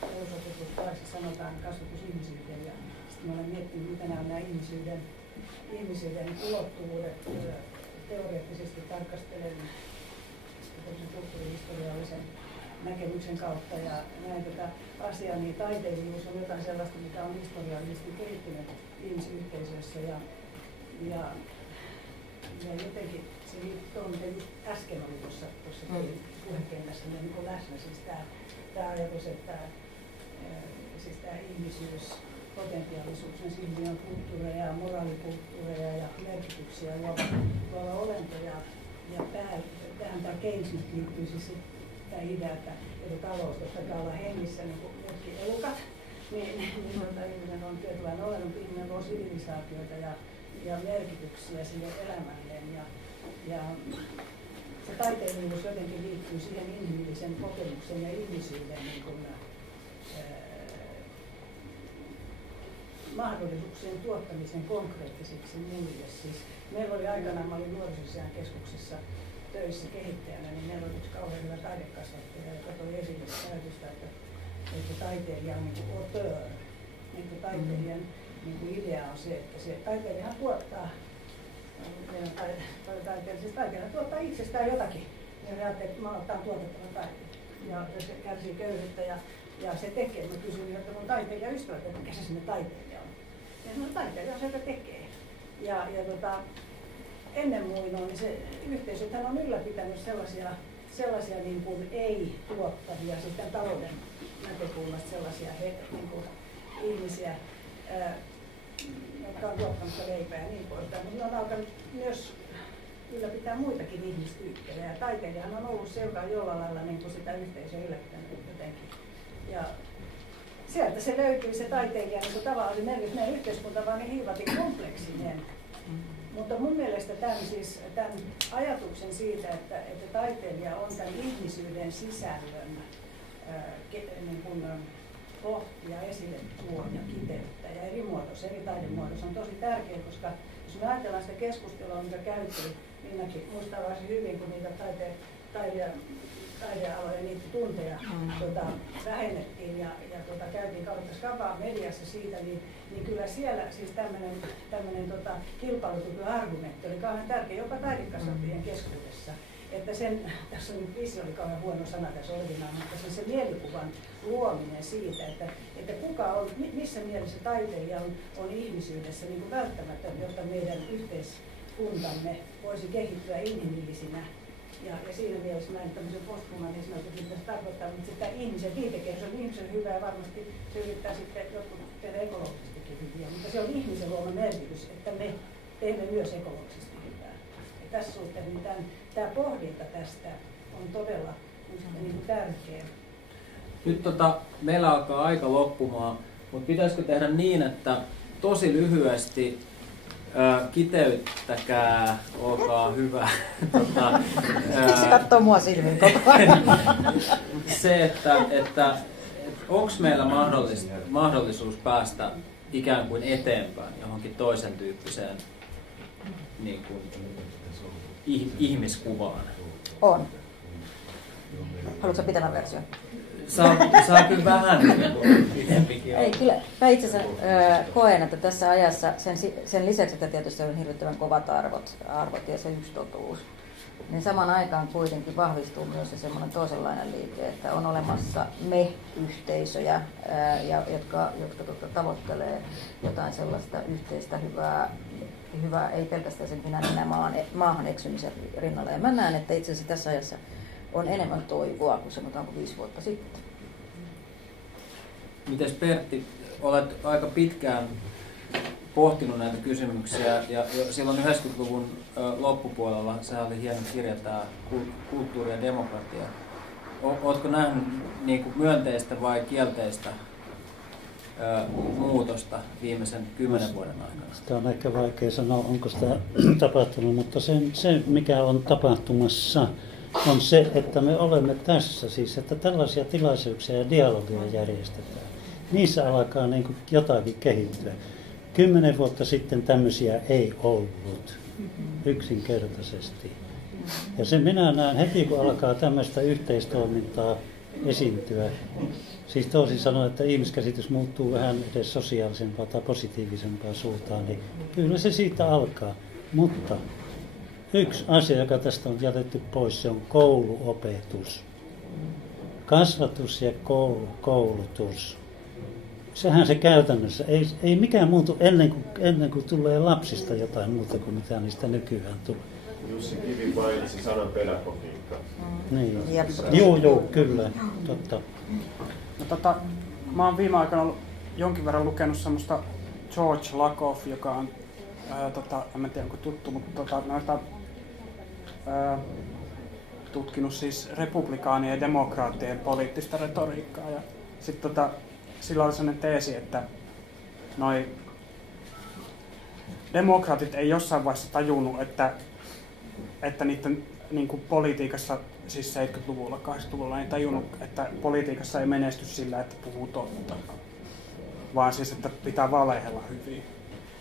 perusopetuslaissa sanotaan kasvatus ihmisyyteen, ja sitten mä olen miettinyt, mitä nämä ihmisyyden ulottuvuudet teoreettisesti tarkastelen kulttuurihistoriallisen näkemyksen kautta ja näin tätä asiaa, niin taiteilijuus on jotain sellaista, mikä on historiallisesti kehittynyt ihmisyhteisöissä ja jotenkin se liittyy tuohon, mitä äsken oli tuossa puhekentässä niin kuin läsnä, siis tämä ajatus, että siis tämä ihmisyys, potentiaalisuus, siis ihminen on kulttuureja, moraalikulttuureja ja merkityksiä luova olento ja tähän tämä Keynes nyt liittyy siis tämä idea, että talous pitää olla hengissä niin kuin myöskin elukat, niin ihminen on tietynlainen olento, ihminen luo sivilisaatioita ja merkityksiä sille elämälleen ja se taiteilijuus jotenkin liittyy siihen inhimillisen kokemuksen ja ihmisyyden niin kuin, mahdollisuuksien tuottamisen konkreettisiksi muille. Siis meillä oli aikanaan, mä olin nuorisosiaan keskuksessa töissä kehittäjänä, niin meillä oli yksi kauhean hyvä taidekasvattaja, joka toi esille ajatusta, että taiteilija on niin kuin auteur. Niin taiteilijan niin kuin idea on se, että se taiteilijahan tuottaa, taiteilija tuottaa itsestään jotakin. Ja se ajattelee, että mä otan tuotettavan taiteen. Ja se kärsii köyhyyttä ja se tekee. Mä kysyin, että mun taiteilijaystävät, että mikä se sinne taiteilija on. Ja sanoin, taiteilija on se, joka tekee. Ja ennen muinoin niin se yhteisöthän on ylläpitänyt sellaisia niin kuin ei-tuottavia, siis tämän talouden näkökulmasta sellaisia niin kuin ihmisiä, jotka on tuottamassa leipää ja niin poispäin. Mutta ne on alkanut myös ylläpitää muitakin ihmistyyppejä. Ja taiteilijahan on ollut se, joka on jollain lailla niin kuin sitä yhteisöä ylläpitänyt jotenkin. Ja sieltä se löytyy se taiteilija niin kuin tavallaan se merkitys. Meidän yhteiskunta vaan niin hiivatin kompleksinen. Mutta mun mielestä tämän ajatuksen siitä, että taiteilija on tämän ihmisyyden sisällön niin kuin pohtia, esille tuoda, kiteyttää ja eri taidemuodoissa on tosi tärkeä, koska jos me ajatellaan sitä keskustelua, mitä käytiin, Minnakin muistaa varsin hyvin, kun niitä taidealoja, niitä tunteja vähennettiin ja käytiin kautta skavaa mediassa siitä, niin kyllä siellä siis tämmöinen kilpailukykyargumentti oli kauhean tärkeä jopa taidekasvattajien keskuudessa. Että tässä on nyt visio, oli kauhean huono sana tässä olevinaan, mutta se mielikuvan luominen siitä, että kuka on, missä mielessä taiteilija on ihmisyydessä niin kuin välttämätön, jotta meidän yhteiskuntamme voisi kehittyä inhimillisinä. Ja siinä mielessä näin tämmöisen posthumanismin, että mitä se tarkoittaa, mutta sitä ihmisen viitekehys on ihmisen hyvä ja varmasti se yrittää sitten jotkut tehdä ekologisestikin hyviä, mutta se on ihmisen luoma merkitys, että me teemme myös ekologisesti hyvää. Ja tässä suhteessa niin tämä pohdinta tästä on todella niin tärkeä. Nyt meillä alkaa aika loppumaan, mutta pitäisikö tehdä niin, että tosi lyhyesti kiteyttäkää, olkaa hyvä. Se katsoo mua silmin koko ajan. Se, että onko meillä mahdollisuus päästä ikään kuin eteenpäin johonkin toisen tyyppiseen niin kuin, ihmiskuvaan? On. Haluatko pitemmän version? Saa kyllä vähän pidempikin. Ei, kyllä. Mä itse asiassa koen, että tässä ajassa sen lisäksi, että tietysti on hirvittävän kovat arvot ja se yksi totuus, niin saman aikaan kuitenkin vahvistuu myös se semmoinen toisenlainen liike, että on olemassa me-yhteisöjä, jotka tavoittelee jotain sellaista yhteistä hyvää ei pelkästään sen maahan eksymisen rinnalla. Ja mä näen, että itse asiassa tässä ajassa on enemmän toivoa kuin sanotaanko 5 vuotta sitten. Mites Pertti, olet aika pitkään pohtinut näitä kysymyksiä ja silloin 90-luvun loppupuolella se oli hieno kirja tämä Kulttuuri ja demokratia. Oletko nähnyt niin kuin myönteistä vai kielteistä muutosta viimeisen 10 vuoden aikana? Sitä on ehkä vaikea sanoa, onko sitä tapahtunut, mutta se mikä on tapahtumassa on se, että me olemme tässä, siis että tällaisia tilaisuuksia ja dialogia järjestetään. Niissä alkaa niin kuin jotakin kehittyä. 10 vuotta sitten tämmöisiä ei ollut, yksinkertaisesti. Ja se minä näen heti, kun alkaa tämmöistä yhteistoimintaa esiintyä. Siis toisin sanoen, että ihmiskäsitys muuttuu vähän edes sosiaalisempaa tai positiivisempaa suuntaan, niin kyllä se siitä alkaa. Mutta yksi asia, joka tästä on jätetty pois, se on kouluopetus. Kasvatus ja koulutus. Sehän se käytännössä. Ei mikään muutu ennen kuin tulee lapsista jotain muuta kuin mitä niistä nykyään tulee. Jussi Kivi mainitsi sanan pedagogiikka. Niin. Joo, kyllä. Totta. No, mä oon viime aikoina jonkin verran lukenut semmoista George Lakoff, joka on, en tiedä onko tuttu, mutta noita tutkinut siis republikaanien ja demokraattien poliittista retoriikkaa. Ja sitten sillä oli sellainen teesi, että noi demokraatit ei jossain vaiheessa tajunnut, että niiden niin kuin politiikassa, siis 70-luvulla, 80-luvulla, ei tajunnut, että politiikassa ei menesty sillä, että puhuu totta, vaan siis, että pitää valehella hyvin.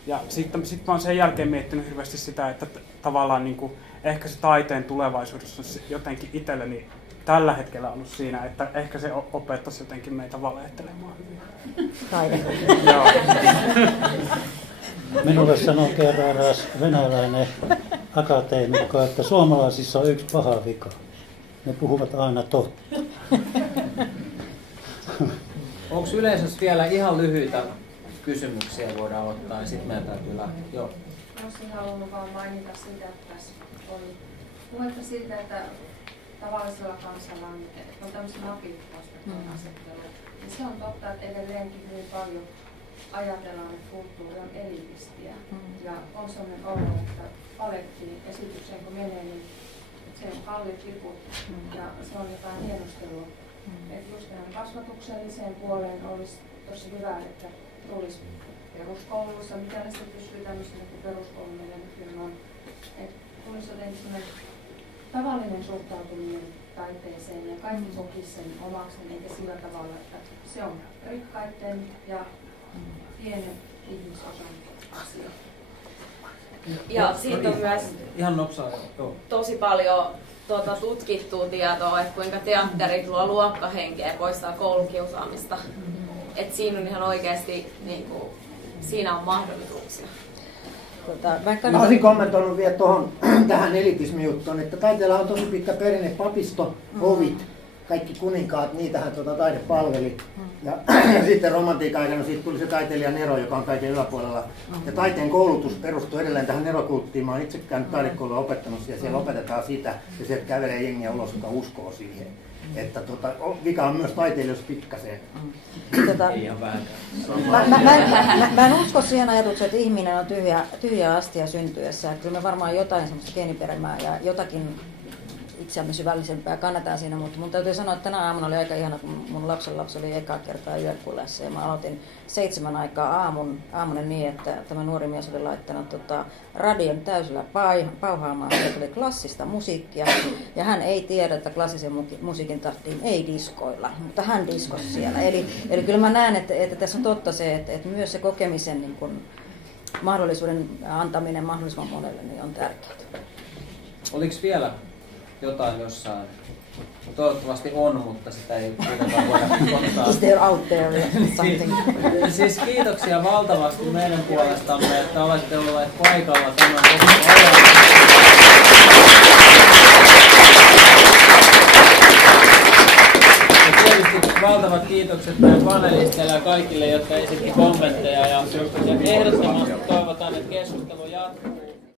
Ja sitten mä oon sen jälkeen miettinyt hirveästi sitä, että tavallaan niin kuin, ehkä se taiteen tulevaisuudessa on jotenkin itselleni tällä hetkellä ollut siinä, että ehkä se opettaisi jotenkin meitä valehtelemaan hyvin. Taide. Joo. Minulle sanoi kerran eräs venäläinen akateemikko, että suomalaisissa on yksi paha vika. Ne puhuvat aina totta. Onko yleisössä vielä ihan lyhyitä kysymyksiä voidaan ottaa ja sitten meidän täytyy lähteä? Joo. Olisin halunnut vaan mainita siitä, että tässä oli puhetta siitä, että tavallisella kansalla on tämmöistä napit vastakkainasettelu. Ja se on totta, että edelleenkin hyvin paljon ajatellaan, että kulttuuri on elitistiä. Ja on sellainen olo, että palettiin esitykseen kun menee, niin se on kalliit liput ja se on jotain hienostelua. Että just tähän kasvatukselliseen puoleen olisi tosi hyvä, että tulisi peruskoulussa, mikä ne sitten pystyy tämmöisenä kuin peruskoulu meillä nykyään on. Että tulisi jotenkin sellainen tavallinen suhtautuminen taiteeseen ja kaikki kokisi sen omakseen, eikä sillä tavalla, että se on rikkaiden ja pienen ihmisosan asia. Ja siitä on myös ihan nopsaa, tosi paljon tutkittua tietoa, että kuinka teatteri luo luokkahenkeä ja poistaa koulukiusaamista. Että siinä on ihan oikeasti, niin kuin, siinä on mahdollisuuksia. Mä olisin kommentoinut vielä tähän elitismi-juttuun, että taiteella on tosi pitkä perinne, papisto, hovit, kaikki kuninkaat, niitähän taide palveli. Ja sitten romantiikan aikana siitä tuli se taiteilija Nero, joka on kaiken yläpuolella. Ja taiteen koulutus perustuu edelleen tähän Nero-kulttiin. Mä oon itse käynyt taidekoulua opettanut ja siellä opetetaan sitä ja sieltä kävelee jengiä ulos, joka uskoo siihen. Että vika on myös taiteilijoissa pikkasen. Ei ihan vähänkään. Mä en usko siihen ajatukseen, että ihminen on tyhjä astia syntyessä. Että kyllä me varmaan jotain semmoista geeniperimää ja jotakin itseämme syvällisempää kannataan siinä, mutta mun täytyy sanoa, että tänä aamuna oli aika ihana, kun mun lapsi oli ekaa kertaa yökullessa ja mä aloitin 7 aikaa aamunen niin, että tämä nuori mies oli laittanut radion täysillä pauhaamaan, se tuli klassista musiikkia ja hän ei tiedä, että klassisen musiikin tahtiin ei diskoilla, mutta hän diskosi siellä. Eli kyllä mä näen, että tässä on totta se, että myös se kokemisen niin kun, mahdollisuuden antaminen mahdollisimman monelle niin on tärkeää. Oliko vielä jotain jossain? Toivottavasti on, mutta sitä ei kuitenkaan voida ottaa. Is there out there something? Siis kiitoksia valtavasti meidän puolestamme, että olette olleet paikalla tämän koko ajan. Ja tietysti valtavat kiitokset meidän panelisteille ja kaikille, jotka esitti kommentteja. Ja ehdottomasti toivotaan, että keskustelu jatkuu.